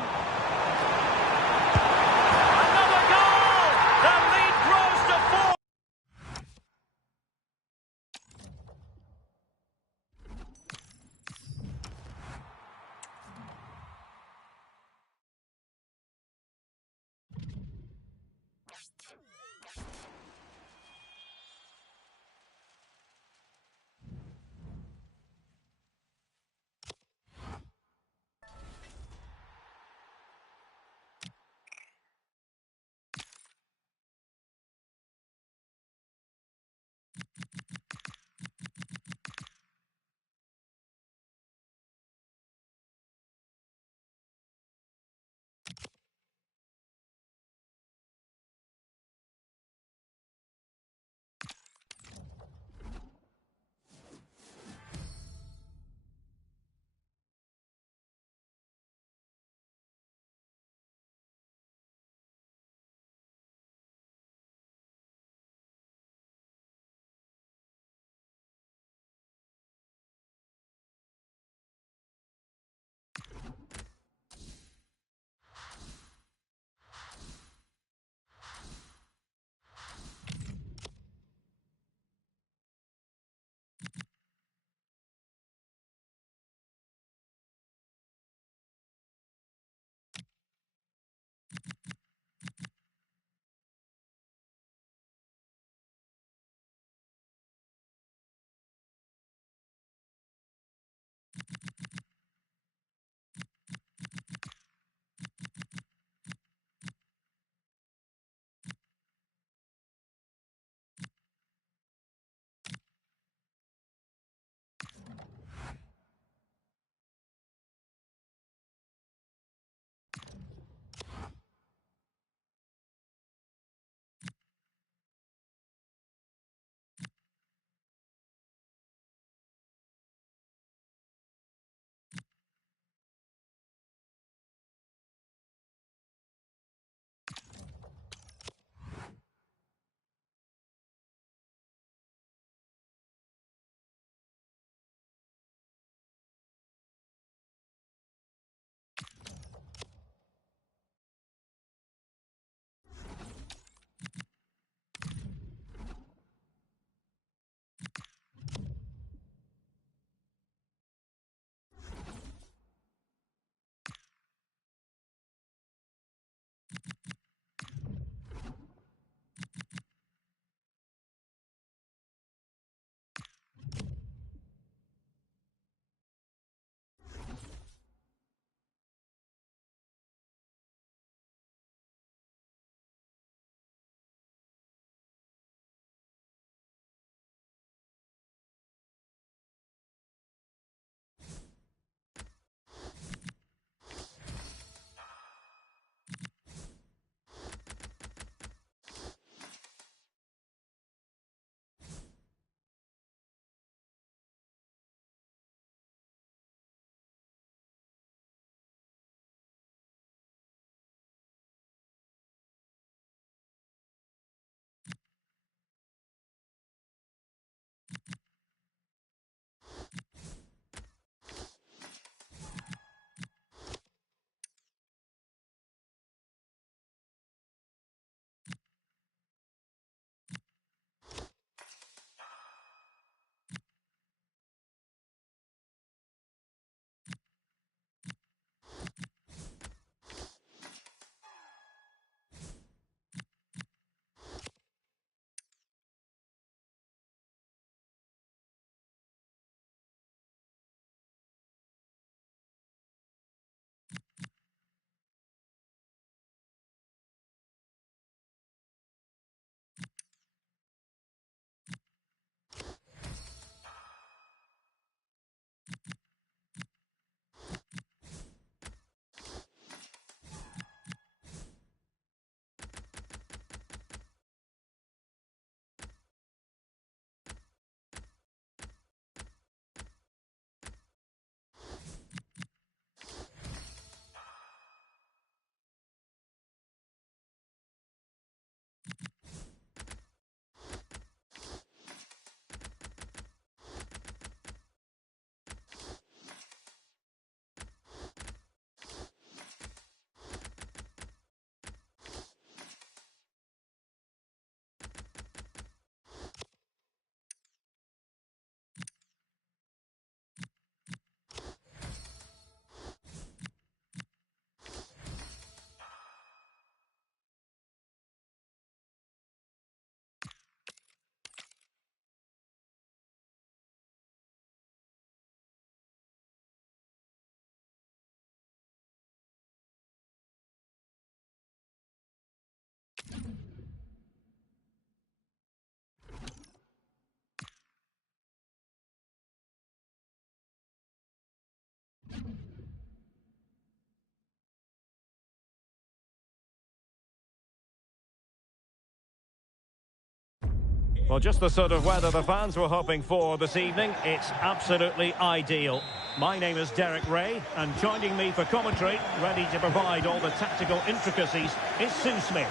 Well, just the sort of weather the fans were hoping for this evening. It's absolutely ideal. My name is Derek Ray, and joining me for commentary, ready to provide all the tactical intricacies, is Sue Smith.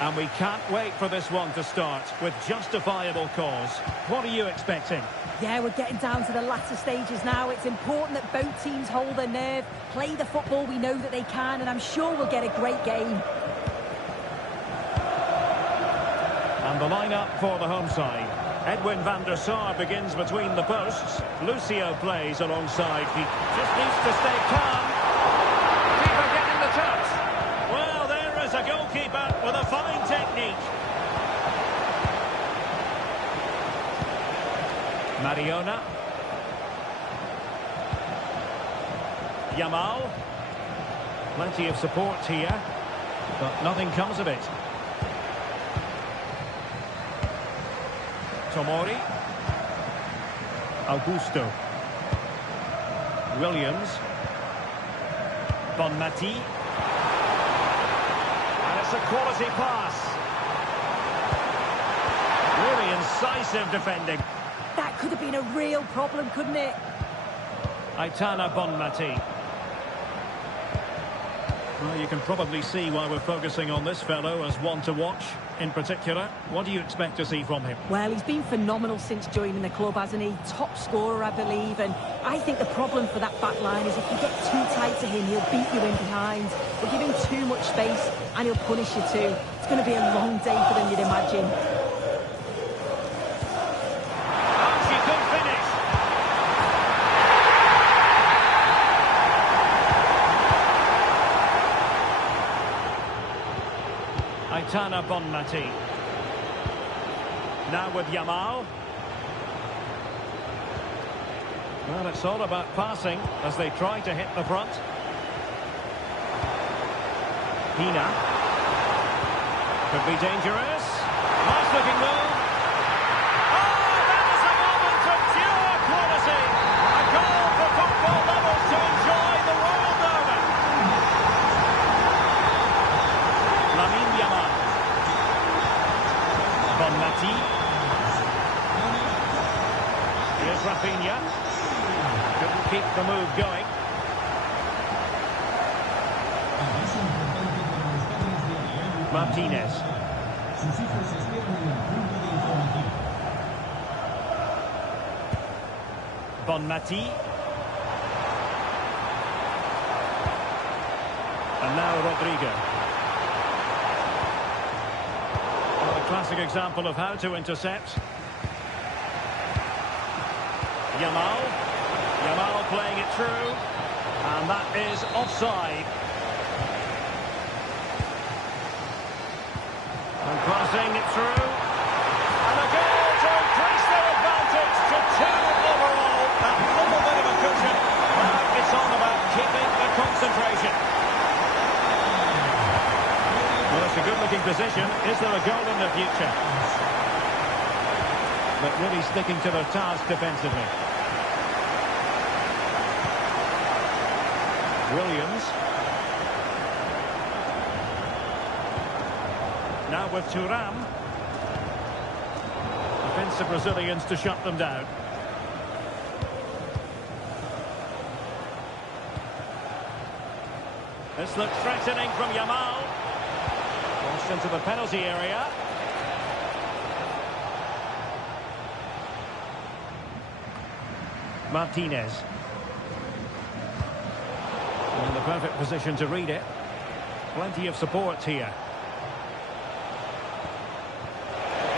And we can't wait for this one to start with justifiable cause. What are you expecting? Yeah, we're getting down to the latter stages now. It's important that both teams hold their nerve, play the football we know that they can, and I'm sure we'll get a great game. And the lineup for the home side. Edwin van der Sar begins between the posts. Lucio plays alongside. He just needs to stay calm. Keeper getting the touch. Well, there is a goalkeeper with a fine technique. Mariona. Yamal. Plenty of support here, but nothing comes of it. Tomori. Augusto. Williams. Bonmati. And it's a quality pass. Really incisive defending. That could have been a real problem, couldn't it? Aitana Bonmati. Well, you can probably see why we're focusing on this fellow as one to watch. In particular, what do you expect to see from him? Well, he's been phenomenal since joining the club, hasn't he? Top scorer, I believe, and I think the problem for that back line is if you get too tight to him, he'll beat you in behind. But give him too much space and he'll punish you too. It's going to be a long day for them, you'd imagine. She could finish. Aitana Bonmati. Now with Yamal. Well, it's all about passing as they try to hit the front. Pina. Could be dangerous. Nice looking move. Oh, that is a moment of pure quality. A goal for football lovers to enjoy the Royal Derby. Lamine Yamal. Bonmati. Here's Rafinha. Couldn't keep the move going. Martinez. Bonmati. And now Rodrigo. Well, a classic example of how to intercept. Yamal. Yamal playing it through. And that is offside. And crossing it through. And a goal to increase their advantage to 2 overall. A little bit of a cushion. Now it's all about keeping the concentration. Well, it's a good-looking position. Is there a goal in the future? But really sticking to their task defensively. Williams. Now with Thuram. Defensive Brazilians to shut them down. This looks threatening from Yamal. Crossed into the penalty area. Martinez. In the perfect position to read it. Plenty of support here.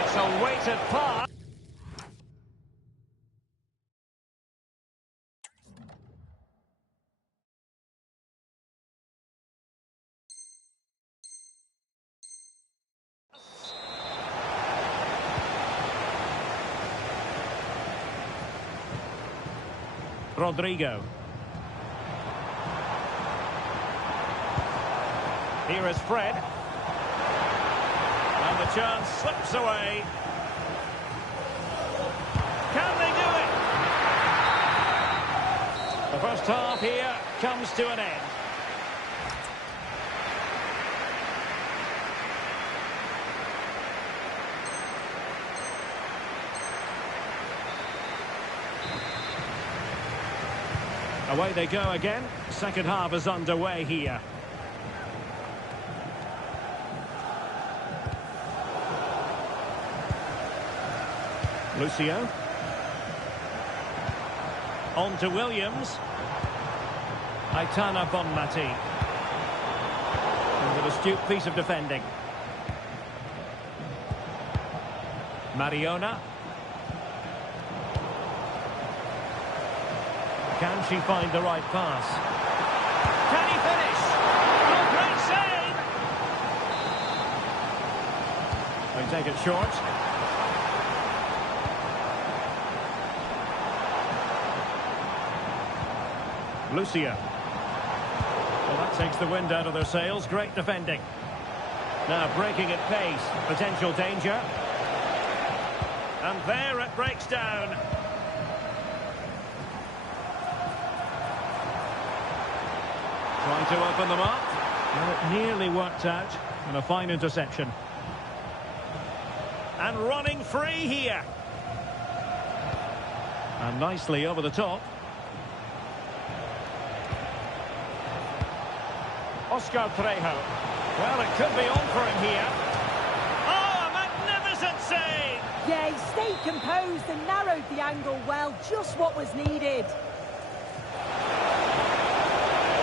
It's a weighted pass. Rodrigo. Here is Fred. And the chance slips away. Can they do it? The first half here comes to an end. Away they go again. Second half is underway here. Lucio. On to Williams. Aitana Bonmati. With an astute piece of defending. Mariona. Can she find the right pass? Can he finish? Oh, great save! They take it short. Lucia. Well, that takes the wind out of their sails. Great defending. Now breaking at pace. Potential danger. And there it breaks down. Trying to open them up. Well, it nearly worked out. And a fine interception. And running free here. And nicely over the top. Oscar Trejo. Well, it could be on for him here. Oh, a magnificent save! Yeah, he stayed composed and narrowed the angle well. Just what was needed.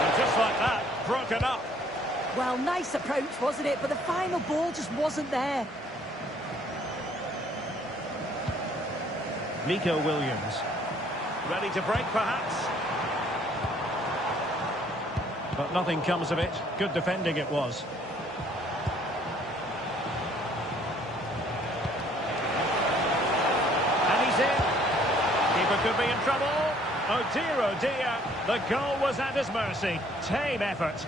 And just like that, broken up. Well, nice approach, wasn't it? But the final ball just wasn't there. Nico Williams. Ready to break, perhaps? But nothing comes of it. Good defending it was. And he's in. Keeper could be in trouble. Oh dear, the goal was at his mercy. Tame effort.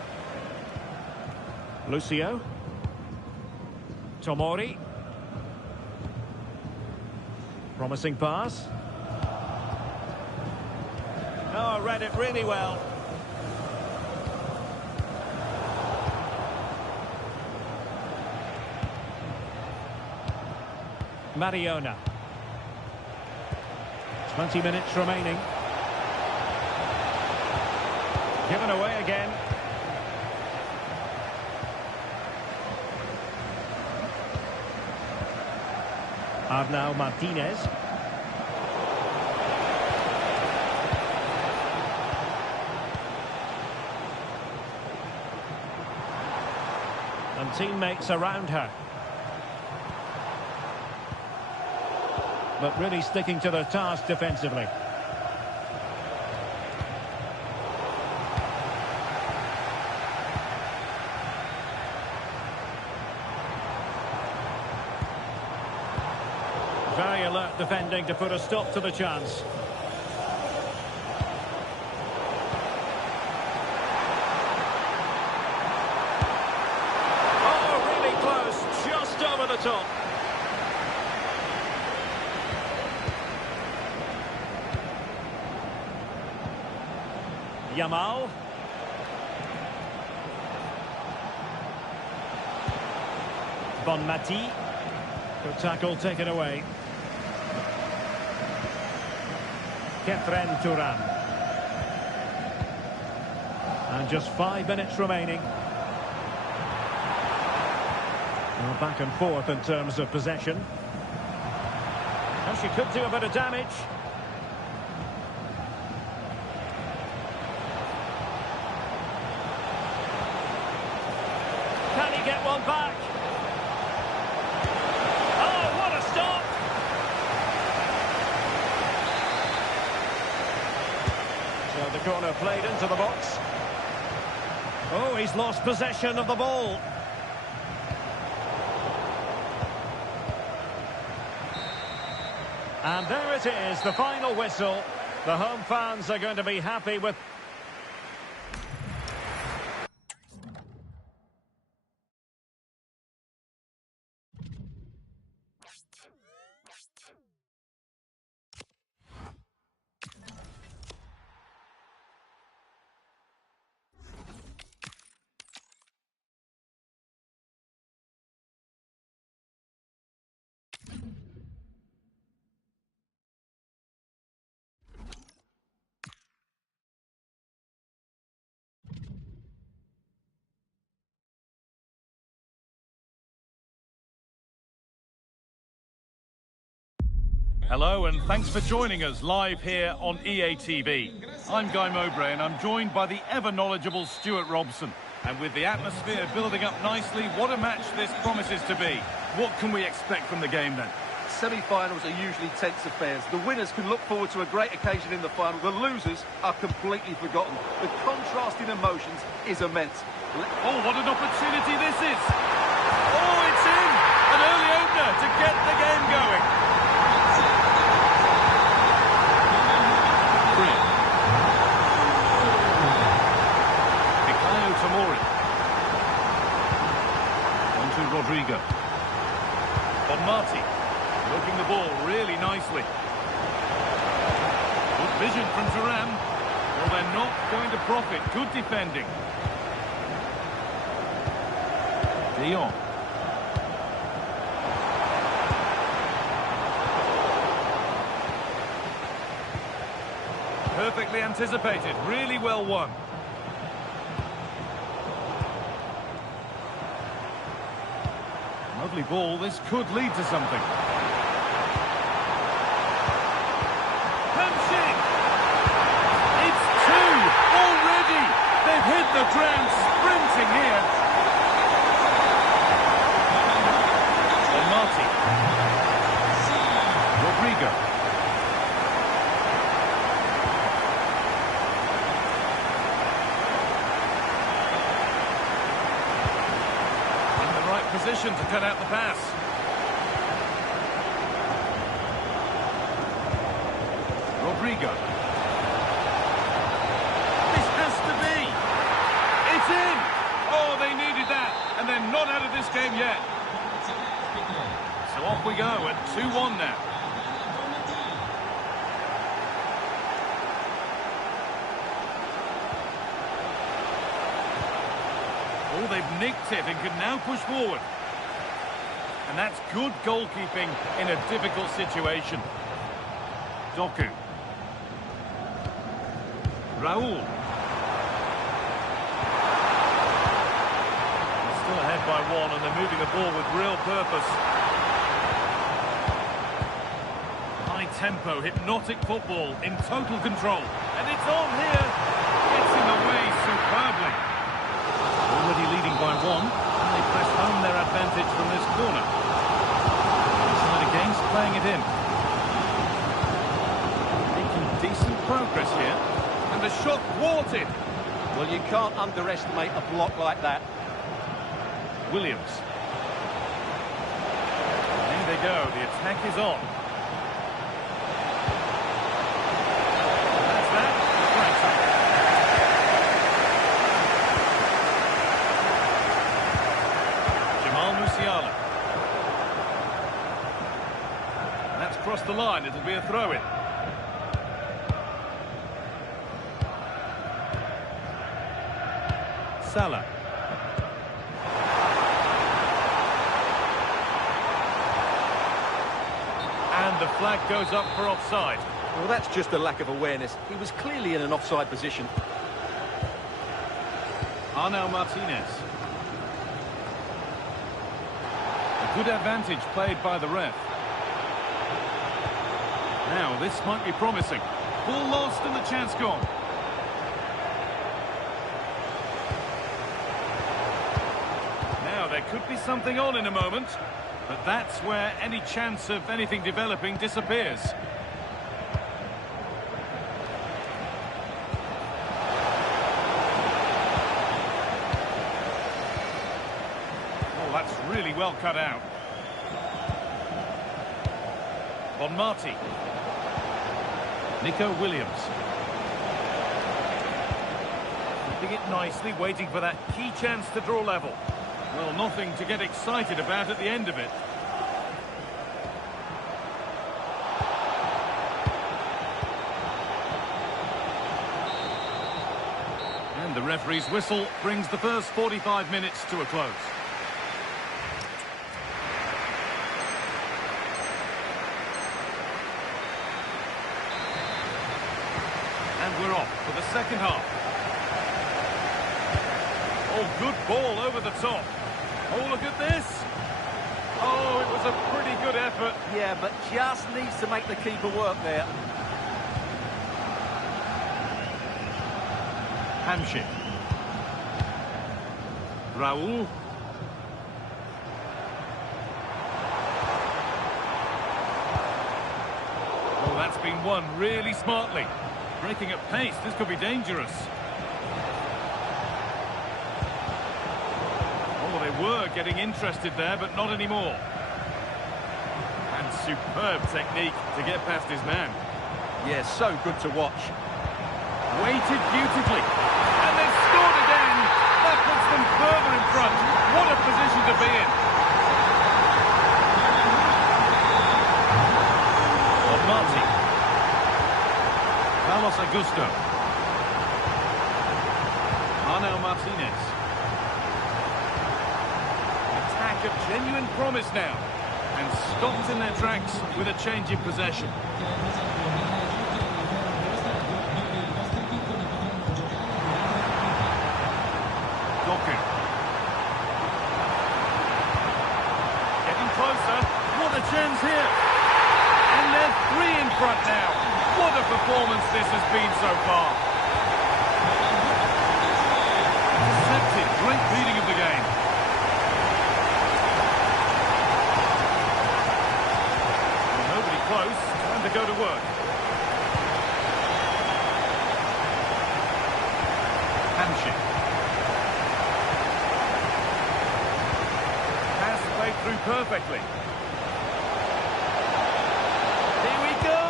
Lucio. Tomori. Promising pass. Oh, read it really well. Mariona. 20 minutes remaining. Given away again. Arnau Martinez. And teammates around her. But really sticking to their task defensively. Very alert defending to put a stop to the chance. Oh, really close, just over the top. Yamal. Bonmati. Good tackle taken away. Khéphren Thuram. And just 5 minutes remaining. Well, back and forth in terms of possession. Well, she could do a bit of damage. Can he get one back? Oh, what a stop! So the corner played into the box. Oh, he's lost possession of the ball. And there it is, the final whistle. The home fans are going to be happy with Hello and thanks for joining us live here on EA TV. I'm Guy Mowbray and I'm joined by the ever-knowledgeable Stuart Robson. And with the atmosphere building up nicely, what a match this promises to be. What can we expect from the game then? Semi-finals are usually tense affairs. The winners can look forward to a great occasion in the final. The losers are completely forgotten. The contrast in emotions is immense. Oh, what an opportunity this is! Oh, it's in! An early opener to get the game going. Tomori. On to Rodrigo. Bonmati. Working the ball really nicely. Good vision from Thuram. Well, they're not going to profit. Good defending. De Jong. Perfectly anticipated. Really well won. Lovely ball, this could lead to something. Hamsik! It's two already! They've hit the ground sprinting here. Bonmati. Rodrigo. Position to cut out the pass. Rodrigo. This has to be. It's in. Oh, they needed that. And they're not out of this game yet. So off we go at 2-1 now. Oh, they've nicked it and can now push forward. And that's good goalkeeping in a difficult situation. Doku. Raul. They're still ahead by one and they're moving the ball with real purpose. High tempo, hypnotic football in total control. And it's on here. Gets in the way superbly. Already leading by one, and they press home their advantage from this corner. Side against playing it in. Making decent progress here, and the shot thwarted. Well, you can't underestimate a block like that. Williams. There they go, the attack is on. That's that. Right. Musiala. That's crossed the line, it'll be a throw-in. Salah. And the flag goes up for offside. Well, that's just a lack of awareness. He was clearly in an offside position. Arnau Martinez. Good advantage played by the ref. Now, this might be promising. Ball lost and the chance gone. Now, there could be something on in a moment, but that's where any chance of anything developing disappears. That's really well cut out. Bonmati. Nico Williams. Keeping it nicely, waiting for that key chance to draw level. Well, nothing to get excited about at the end of it. And the referee's whistle brings the first 45 minutes to a close. And we're off for the second half. Oh, good ball over the top. Oh, look at this. Oh, it was a pretty good effort. Yeah, but just needs to make the keeper work there. Hamšík. Raúl. Oh, that's been won really smartly. Breaking at pace, this could be dangerous. Oh, they were getting interested there, but not anymore. And superb technique to get past his man. Yeah, so good to watch. Waited beautifully. And they've scored again. That puts them further in front. What a position to be in. Marti. Carlos Augusto. Arnau Martinez. Attack of genuine promise now. And stopped in their tracks with a change in possession. Doku. Getting closer. What a chance here. And they're 3 in front now. What a performance this has been so far. Intercepted. Great reading of the game. Nobody close. Time to go to work. Hamšík. Pass played through perfectly. Here we go!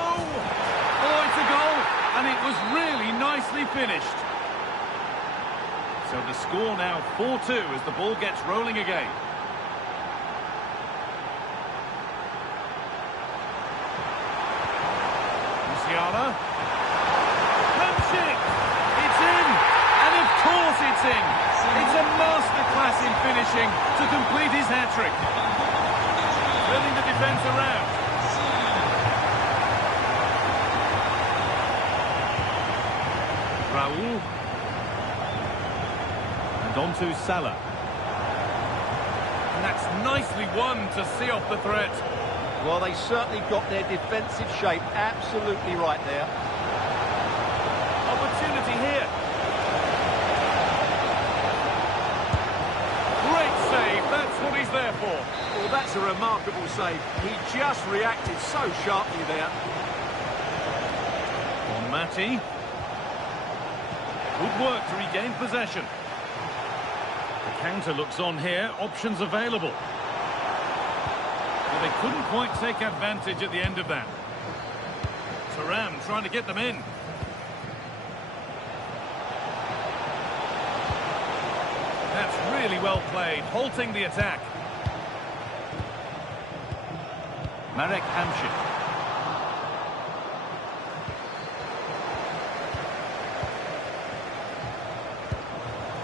Oh, it's a goal! And it was really nicely finished. So the score now 4-2 as the ball gets rolling again. Musiala. Hamšík! It's in! And of course it's in! It's a masterclass in finishing to complete his hat-trick. Turning the defence around. Raúl. And on to Salah. And that's nicely won to see off the threat. Well, they certainly got their defensive shape absolutely right there. Opportunity here. Great save, that's what he's there for. Well, that's a remarkable save. He just reacted so sharply there. On Mati. Good work to regain possession. The counter looks on here, options available. Well, they couldn't quite take advantage at the end of that. Thuram trying to get them in. That's really well played, halting the attack. Marek Hamšík.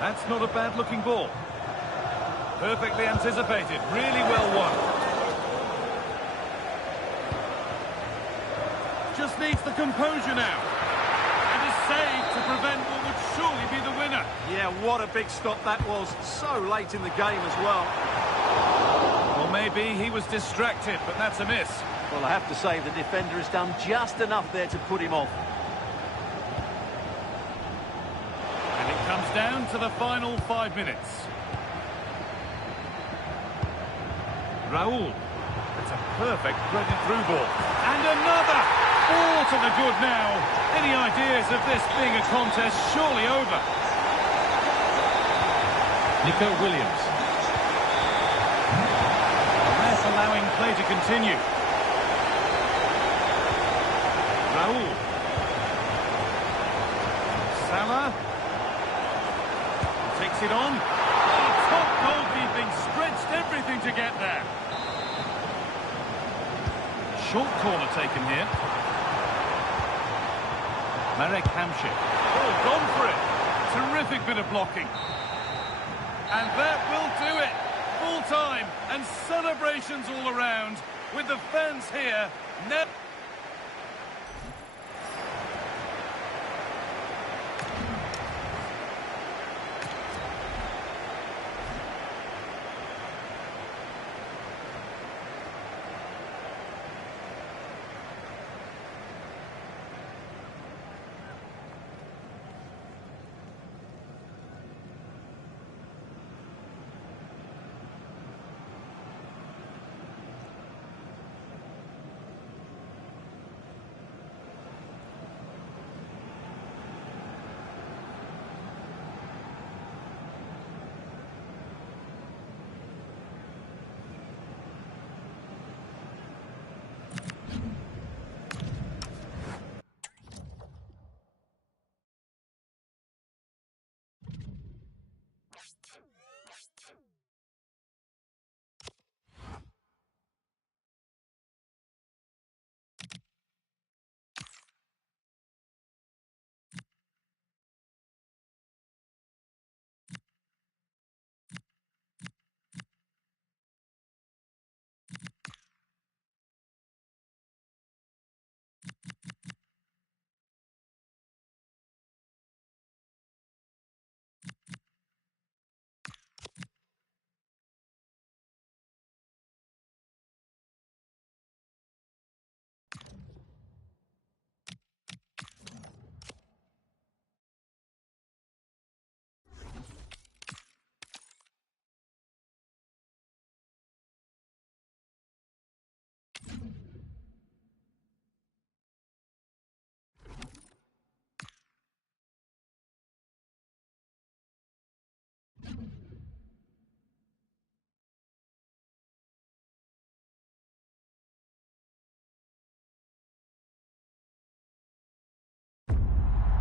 That's not a bad-looking ball. Perfectly anticipated, really well won. Just needs the composure now. And a save to prevent what would surely be the winner. Yeah, what a big stop that was. So late in the game as well. Or maybe he was distracted, but that's a miss. Well, I have to say, the defender has done just enough there to put him off. And it comes down to the final 5 minutes. Raúl. That's a perfect threaded through ball. And another! All to the good now. Any ideas of this being a contest surely over? Nico Williams. The ref allowing play to continue. Raúl. Salah. Takes it on. Oh, top goalkeeping, stretched everything to get there. Short corner taken here. Marek Hamšík. Oh, gone for it. Terrific bit of blocking. And that will do it. Full time and celebrations all around with the fans here.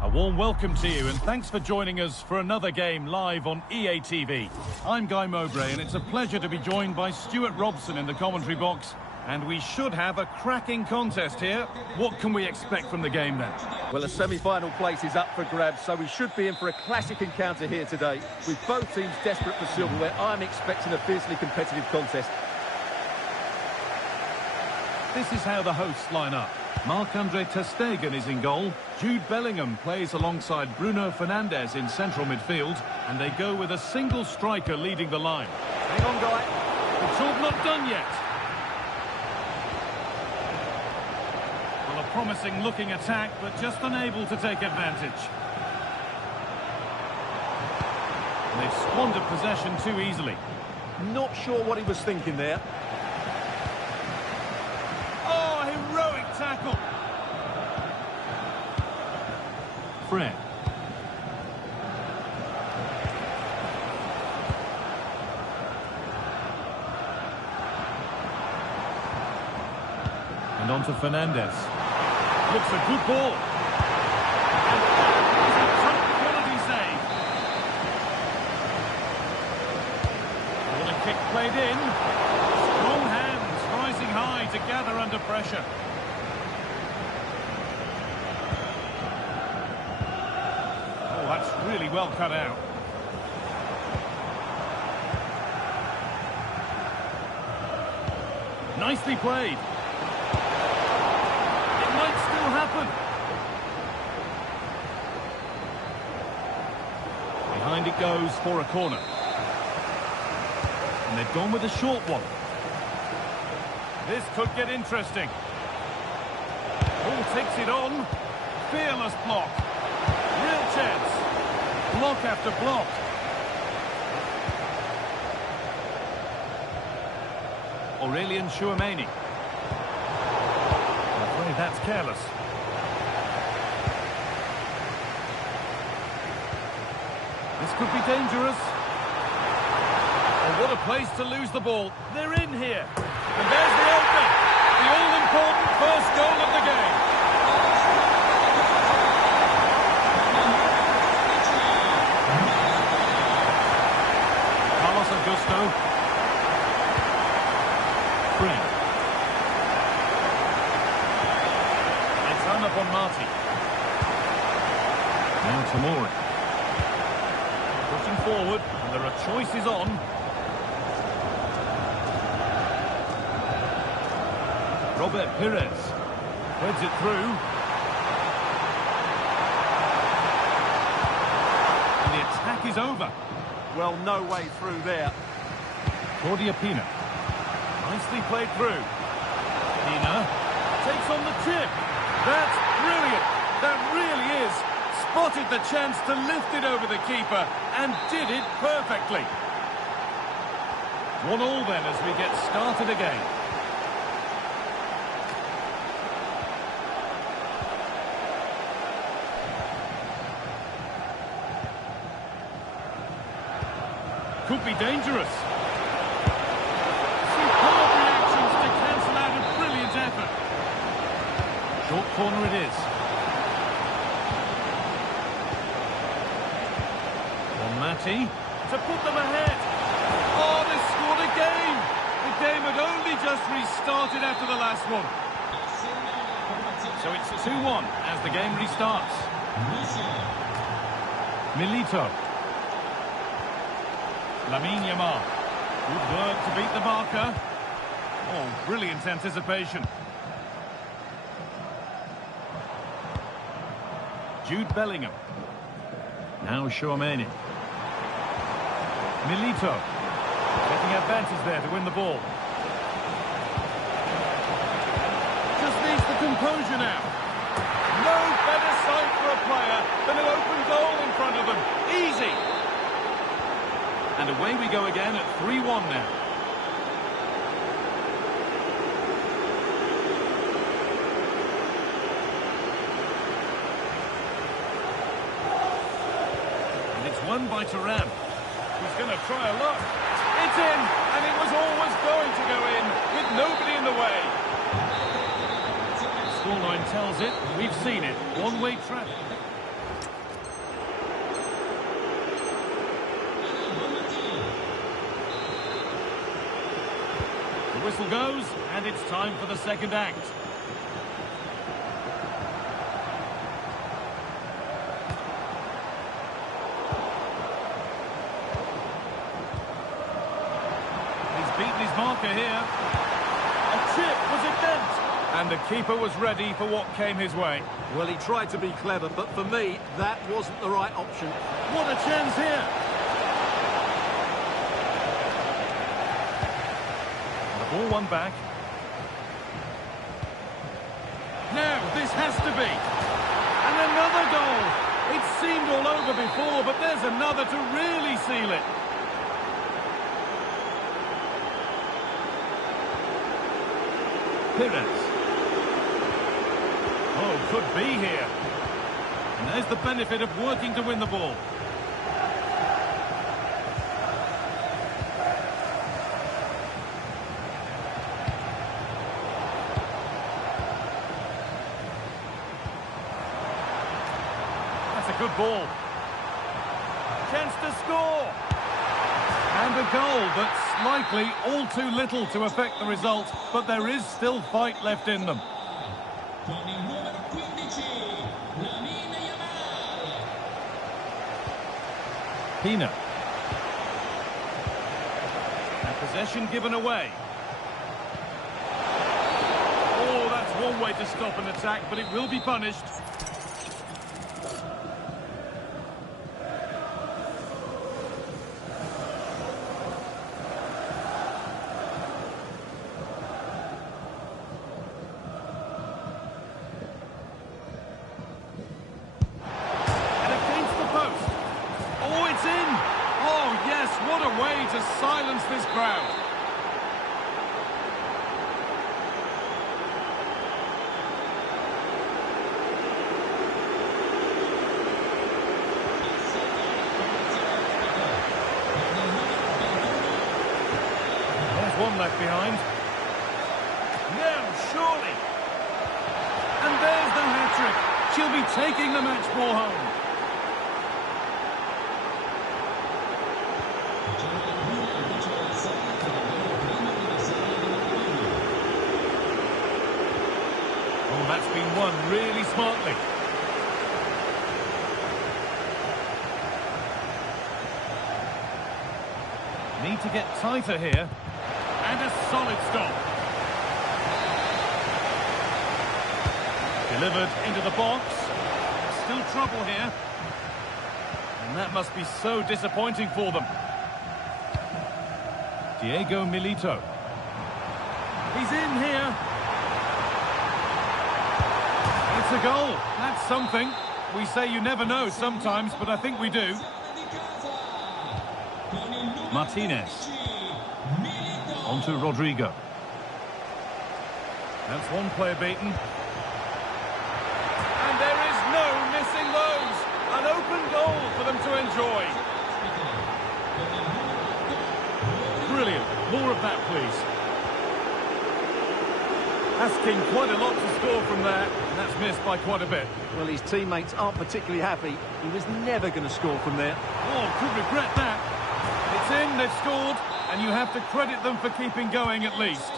A warm welcome to you, and thanks for joining us for another game live on EA TV. I'm Guy Mowbray, and it's a pleasure to be joined by Stuart Robson in the commentary box. And we should have a cracking contest here. What can we expect from the game then? Well, a semi-final place is up for grabs, so we should be in for a classic encounter here today. With both teams desperate for silverware, I'm expecting a fiercely competitive contest. This is how the hosts line up. Marc-Andre ter Stegen is in goal. Jude Bellingham plays alongside Bruno Fernandes in central midfield. And they go with a single striker leading the line. Hang on, Guy. It's all not done yet. Well, a promising looking attack, but just unable to take advantage. And they've squandered possession too easily. Not sure what he was thinking there. Tackle. Fred. And on to Fernandes. Looks a good ball. And that is a top quality save. What a kick played in. Strong hands rising high to gather under pressure. That's really well cut out. Nicely played. It might still happen. Behind it goes for a corner. And they've gone with a short one. This could get interesting. Ball takes it on. Fearless block. Real chance. Block after block. Aurélien Tchouameni. I'm afraid that's careless. This could be dangerous. Oh, what a place to lose the ball. They're in here. And there's the opener. The all-important first goal of the game. Augusto. Fred. It's hung up on Marty. Now Tomori. Pushing forward, and there are choices on. Robert Pires. Threads it through. And the attack is over. Well, no way through there. Claudia Pina. Nicely played through. Pina takes on the tip. That's brilliant. That really is. Spotted the chance to lift it over the keeper and did it perfectly. 1-1 then as we get started again. Could be dangerous. Superb reactions to cancel out a brilliant effort. Short corner it is. On Matti to put them ahead. Oh, they scored again. The game had only just restarted after the last one. So it's 2-1 as the game restarts. Milito. Lamine Yamal. Good work to beat the marker. Oh, brilliant anticipation. Jude Bellingham. Now Tchouameni. Milito. Taking advantage there to win the ball. Just needs the composure now. No better sight for a player than an open goal in front of them. Easy. And away we go again at 3-1 now. And it's won by Thuram. He's going to try a lot. It's in, and it was always going to go in, with nobody in the way. The scoreline tells it, we've seen it, one-way traffic. whistle goes, and it's time for the second act. He's beaten his marker here. A chip, was it meant? And the keeper was ready for what came his way. Well, he tried to be clever, but for me, that wasn't the right option. What a chance here! The ball won back. Now, this has to be. And another goal! It seemed all over before, but there's another to really seal it. Pires. Oh, could be here. And there's the benefit of working to win the ball. That's a good ball. Chance to score. And a goal, but slightly all too little to affect the result. But there is still fight left in them. Con il numero 15, Lamine Yamal. Pina. And possession given away. Oh, that's one way to stop an attack, but it will be punished. What a way to silence this crowd. There's one left behind. Now, surely. And there's the hat-trick. She'll be taking the match ball home. That's been won really smartly. Need to get tighter here. And a solid stop. Delivered into the box. Still trouble here. And that must be so disappointing for them. Diego Milito. He's in here. It's a goal. That's something. We say you never know sometimes, but I think we do. Martinez. On to Rodrigo. That's one player beaten. And there is no missing those. An open goal for them to enjoy. Brilliant. More of that, please. Asking quite a lot to score from there, and that's missed by quite a bit. Well, his teammates aren't particularly happy. He was never going to score from there. Oh, could regret that. It's in, they've scored, and you have to credit them for keeping going at least.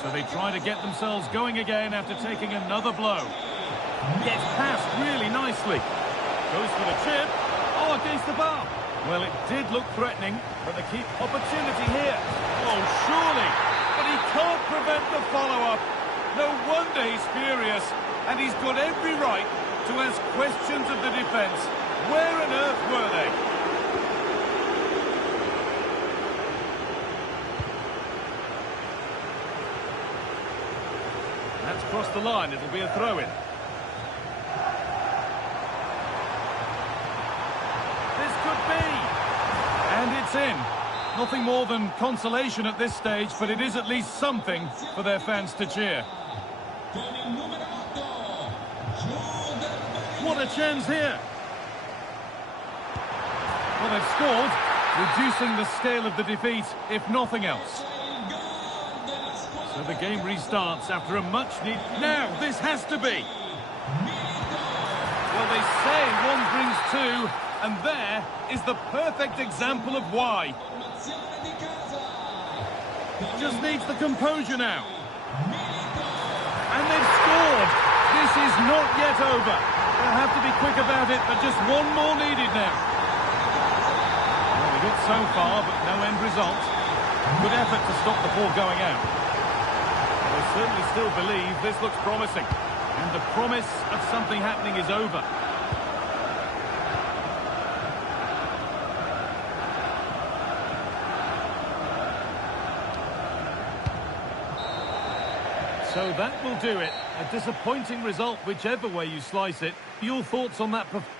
So they try to get themselves going again after taking another blow. Gets past really nicely. Goes for the chip. Oh, against the bar. Well, it did look threatening, but they keep opportunity here. Oh, surely. But he can't prevent the follow-up. No wonder he's furious, and he's got every right to ask questions of the defence. Where on earth were they? That's crossed the line. It'll be a throw-in. This could be. And it's in. Nothing more than consolation at this stage, but it is at least something for their fans to cheer. What a chance here! Well, they've scored, reducing the scale of the defeat, if nothing else. So the game restarts after a much-needed... Now, this has to be! Well, they say one brings two, and there is the perfect example of why. Just needs the composure now. And they've scored. This is not yet over. They'll have to be quick about it, but just one more needed now. Well, good so far, but no end result. Good effort to stop the ball going out. They certainly still believe this looks promising. And the promise of something happening is over. So that will do it. A disappointing result, whichever way you slice it. Your thoughts on that performance?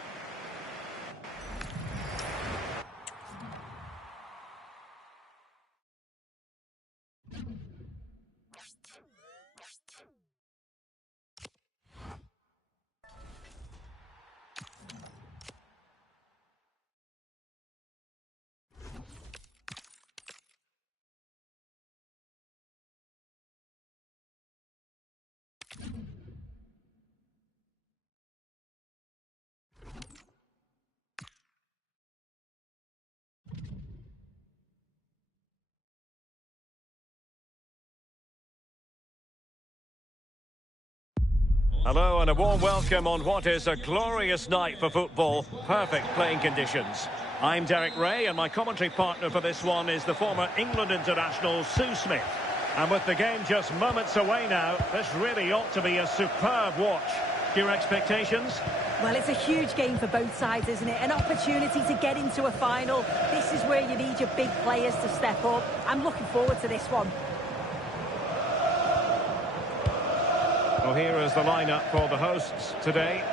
Hello and a warm welcome on what is a glorious night for football. Perfect playing conditions. I'm Derek Ray and my commentary partner for this one is the former England international Sue Smith. And with the game just moments away now, this really ought to be a superb watch. Your expectations? Well, it's a huge game for both sides, isn't it? An opportunity to get into a final. This is where you need your big players to step up. I'm looking forward to this one. Well, here is the lineup for the hosts today.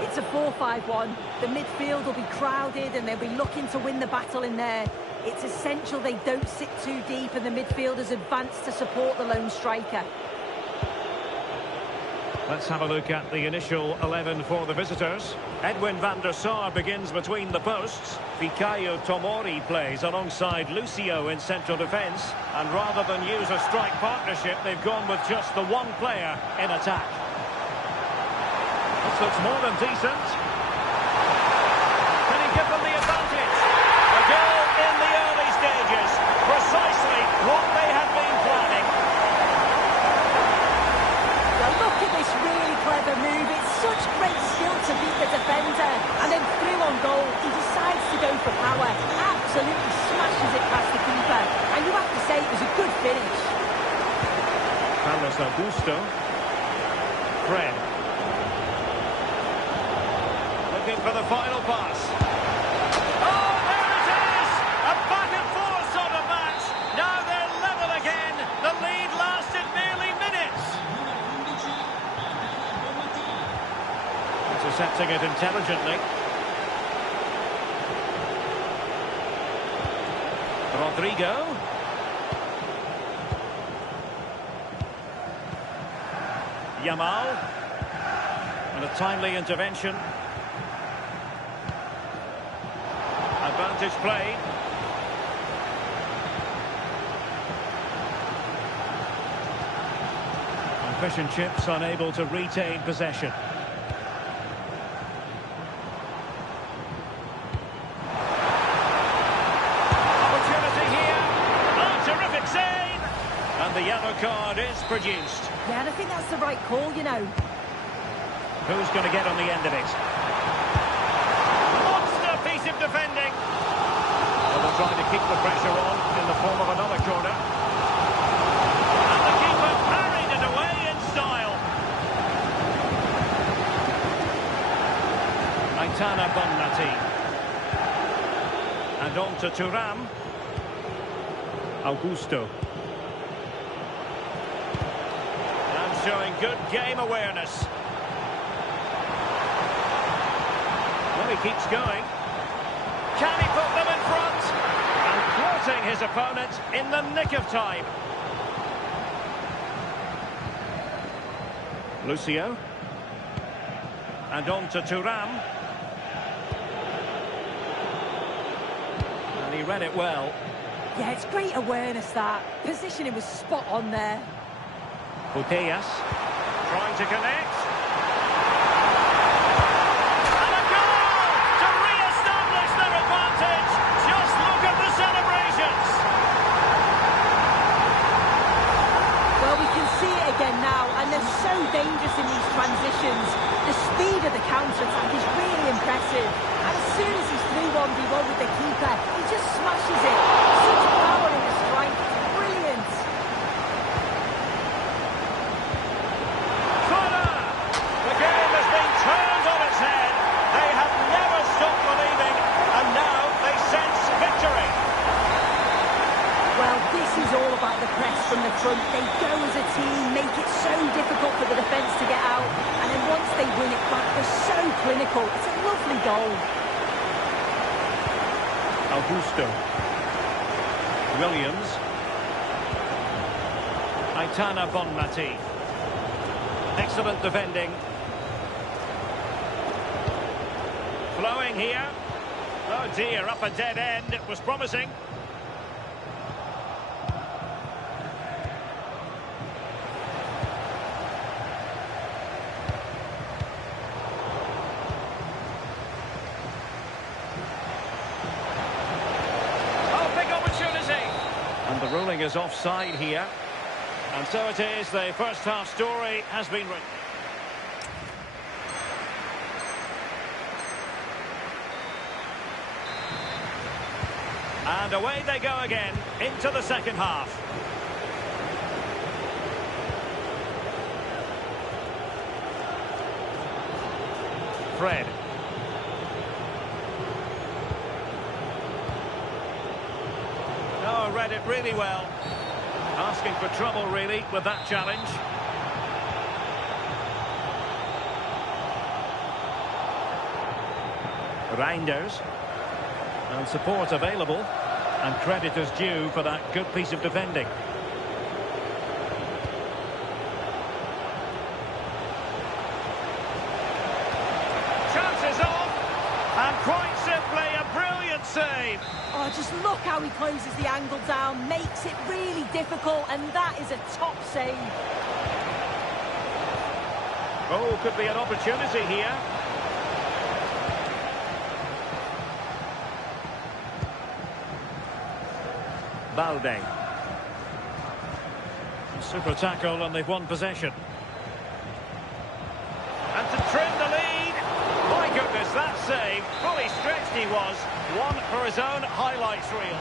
It's a 4-5-1. The midfield will be crowded and they'll be looking to win the battle in there. It's essential they don't sit too deep and the midfielders advance to support the lone striker. Let's have a look at the initial 11 for the visitors. Edwin van der Sar begins between the posts. Fikayo Tomori plays alongside Lucio in central defence. And rather than use a strike partnership, they've gone with just the one player in attack. This looks more than decent. Can he give them the advantage? A goal in the early stages. Precisely what they had been planning. Look at this really clever move. It's such great skill to beat the defender. And then through on goal, he decides to go for power. Absolutely smashes it past the keeper. And you have to say it was a good finish. Carlos Augusto. Fred. Looking for the final pass. Oh, there it is! A back and forth sort of match. Now they're level again. The lead lasted merely minutes. Intercepting it intelligently. Rodrigo. Yamal. And a timely intervention. Advantage played. And Fish and Chips unable to retain possession. The yellow card is produced. Yeah, and I think that's the right call, you know. Who's going to get on the end of it? Monster piece of defending. Well, they're trying to keep the pressure on in the form of another corner. And the keeper parried it away in style. Aitana Bonmati. And on to Thuram. Augusto. Showing good game awareness. Well, he keeps going. Can he put them in front? And thwarting his opponent in the nick of time. Lucio. And on to Thuram. And he read it well. Yeah, it's great awareness, that. Positioning was spot on there. Putellas trying to connect. And a goal to re-establish their advantage. Just look at the celebrations. of the counter-attack is really impressive. And as soon as he's through 1v1 with the keeper, he just smashes it. Such power in the strike. It's brilliant. Fuller! The game has been turned on its head. They have never stopped believing, and now they sense victory. Well, this is all about the press from the front. They go as a team, make it so difficult for the defence to get out, and then once they win it back, they're so clinical. It's a lovely goal. Augusto. Williams. Aitana Bonmati. Excellent defending. Flowing here. Oh dear, up a dead end. It was promising. And the ruling is offside here. And so it is, the first half story has been written. And away they go again, into the second half. Fred. Oh, read it really well. Asking for trouble, really, with that challenge. Reinders. And support available. And credit is due for that good piece of defending. Chances off. And quite simply, a brilliant save. Oh, just look how he closes the angle down, makes it really difficult, and that is a top save. Oh, could be an opportunity here. Balde. Super tackle, and they've won possession. And to trim the lead. My goodness, that save. Fully stretched he was. One for his own highlights reel.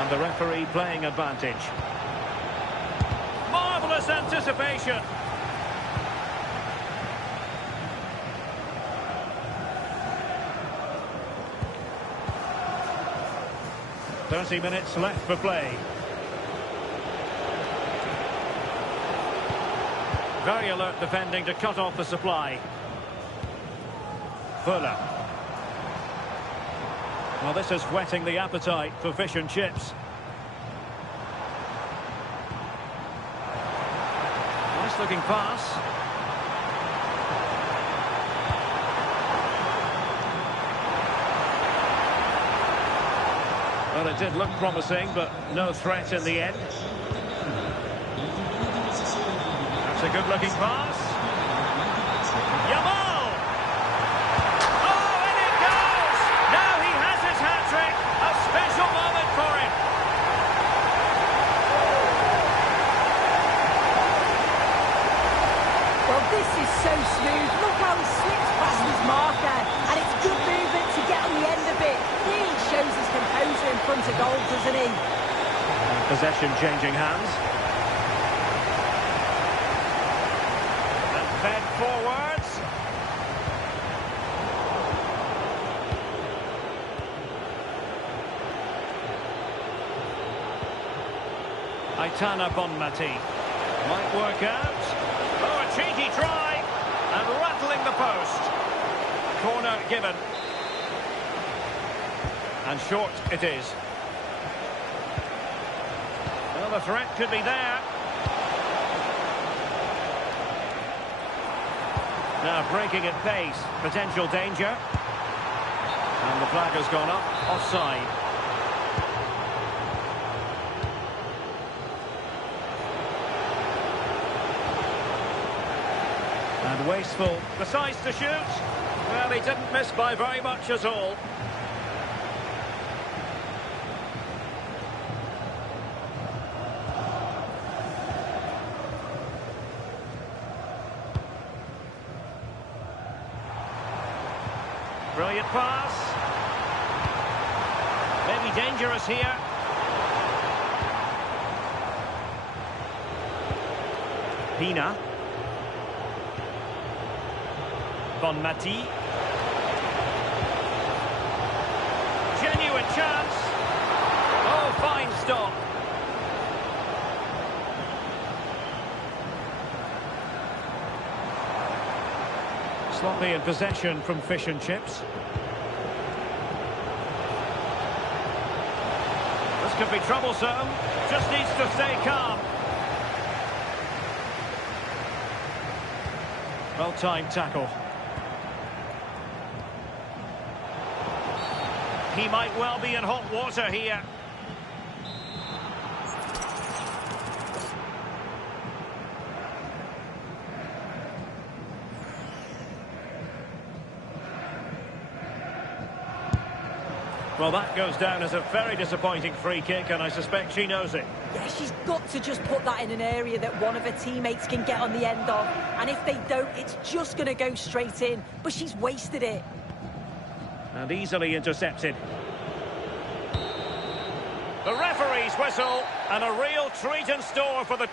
And the referee playing advantage. Marvellous anticipation. "30 minutes left for play." Very alert defending to cut off the supply. Fuller. Well, this is whetting the appetite for fish and chips. Nice looking pass. Well, it did look promising, but no threat in the end. That's a good-looking pass. Yamal! Oh, and it goes! Now he has his hat-trick. A special moment for him. Well, this is so smooth. Look how he slips past his marker, and it's good movement to get on the end of it. Really shows his composure in front of goal, doesn't he? And possession changing hands. And fed forwards. Aitana Bonmati. Might work out. Oh, a cheeky try. And rattling the post. Corner given. And short it is. Well, the threat could be there. Now breaking at pace. Potential danger. And the flag has gone up. Offside. And wasteful. Decides to shoot. Well, he didn't miss by very much at all. Brilliant pass. Maybe dangerous here. Pina. Bonmati. Genuine chance. Oh, fine stop. Sloppy in possession from Fish and Chips. This could be troublesome. Just needs to stay calm. Well-timed tackle. He might well be in hot water here. Well, that goes down as a very disappointing free kick, and I suspect she knows it. Yeah, she's got to just put that in an area that one of her teammates can get on the end of. And if they don't, it's just going to go straight in. But she's wasted it. And easily intercepted. The referee's whistle, and a real treat in store for the...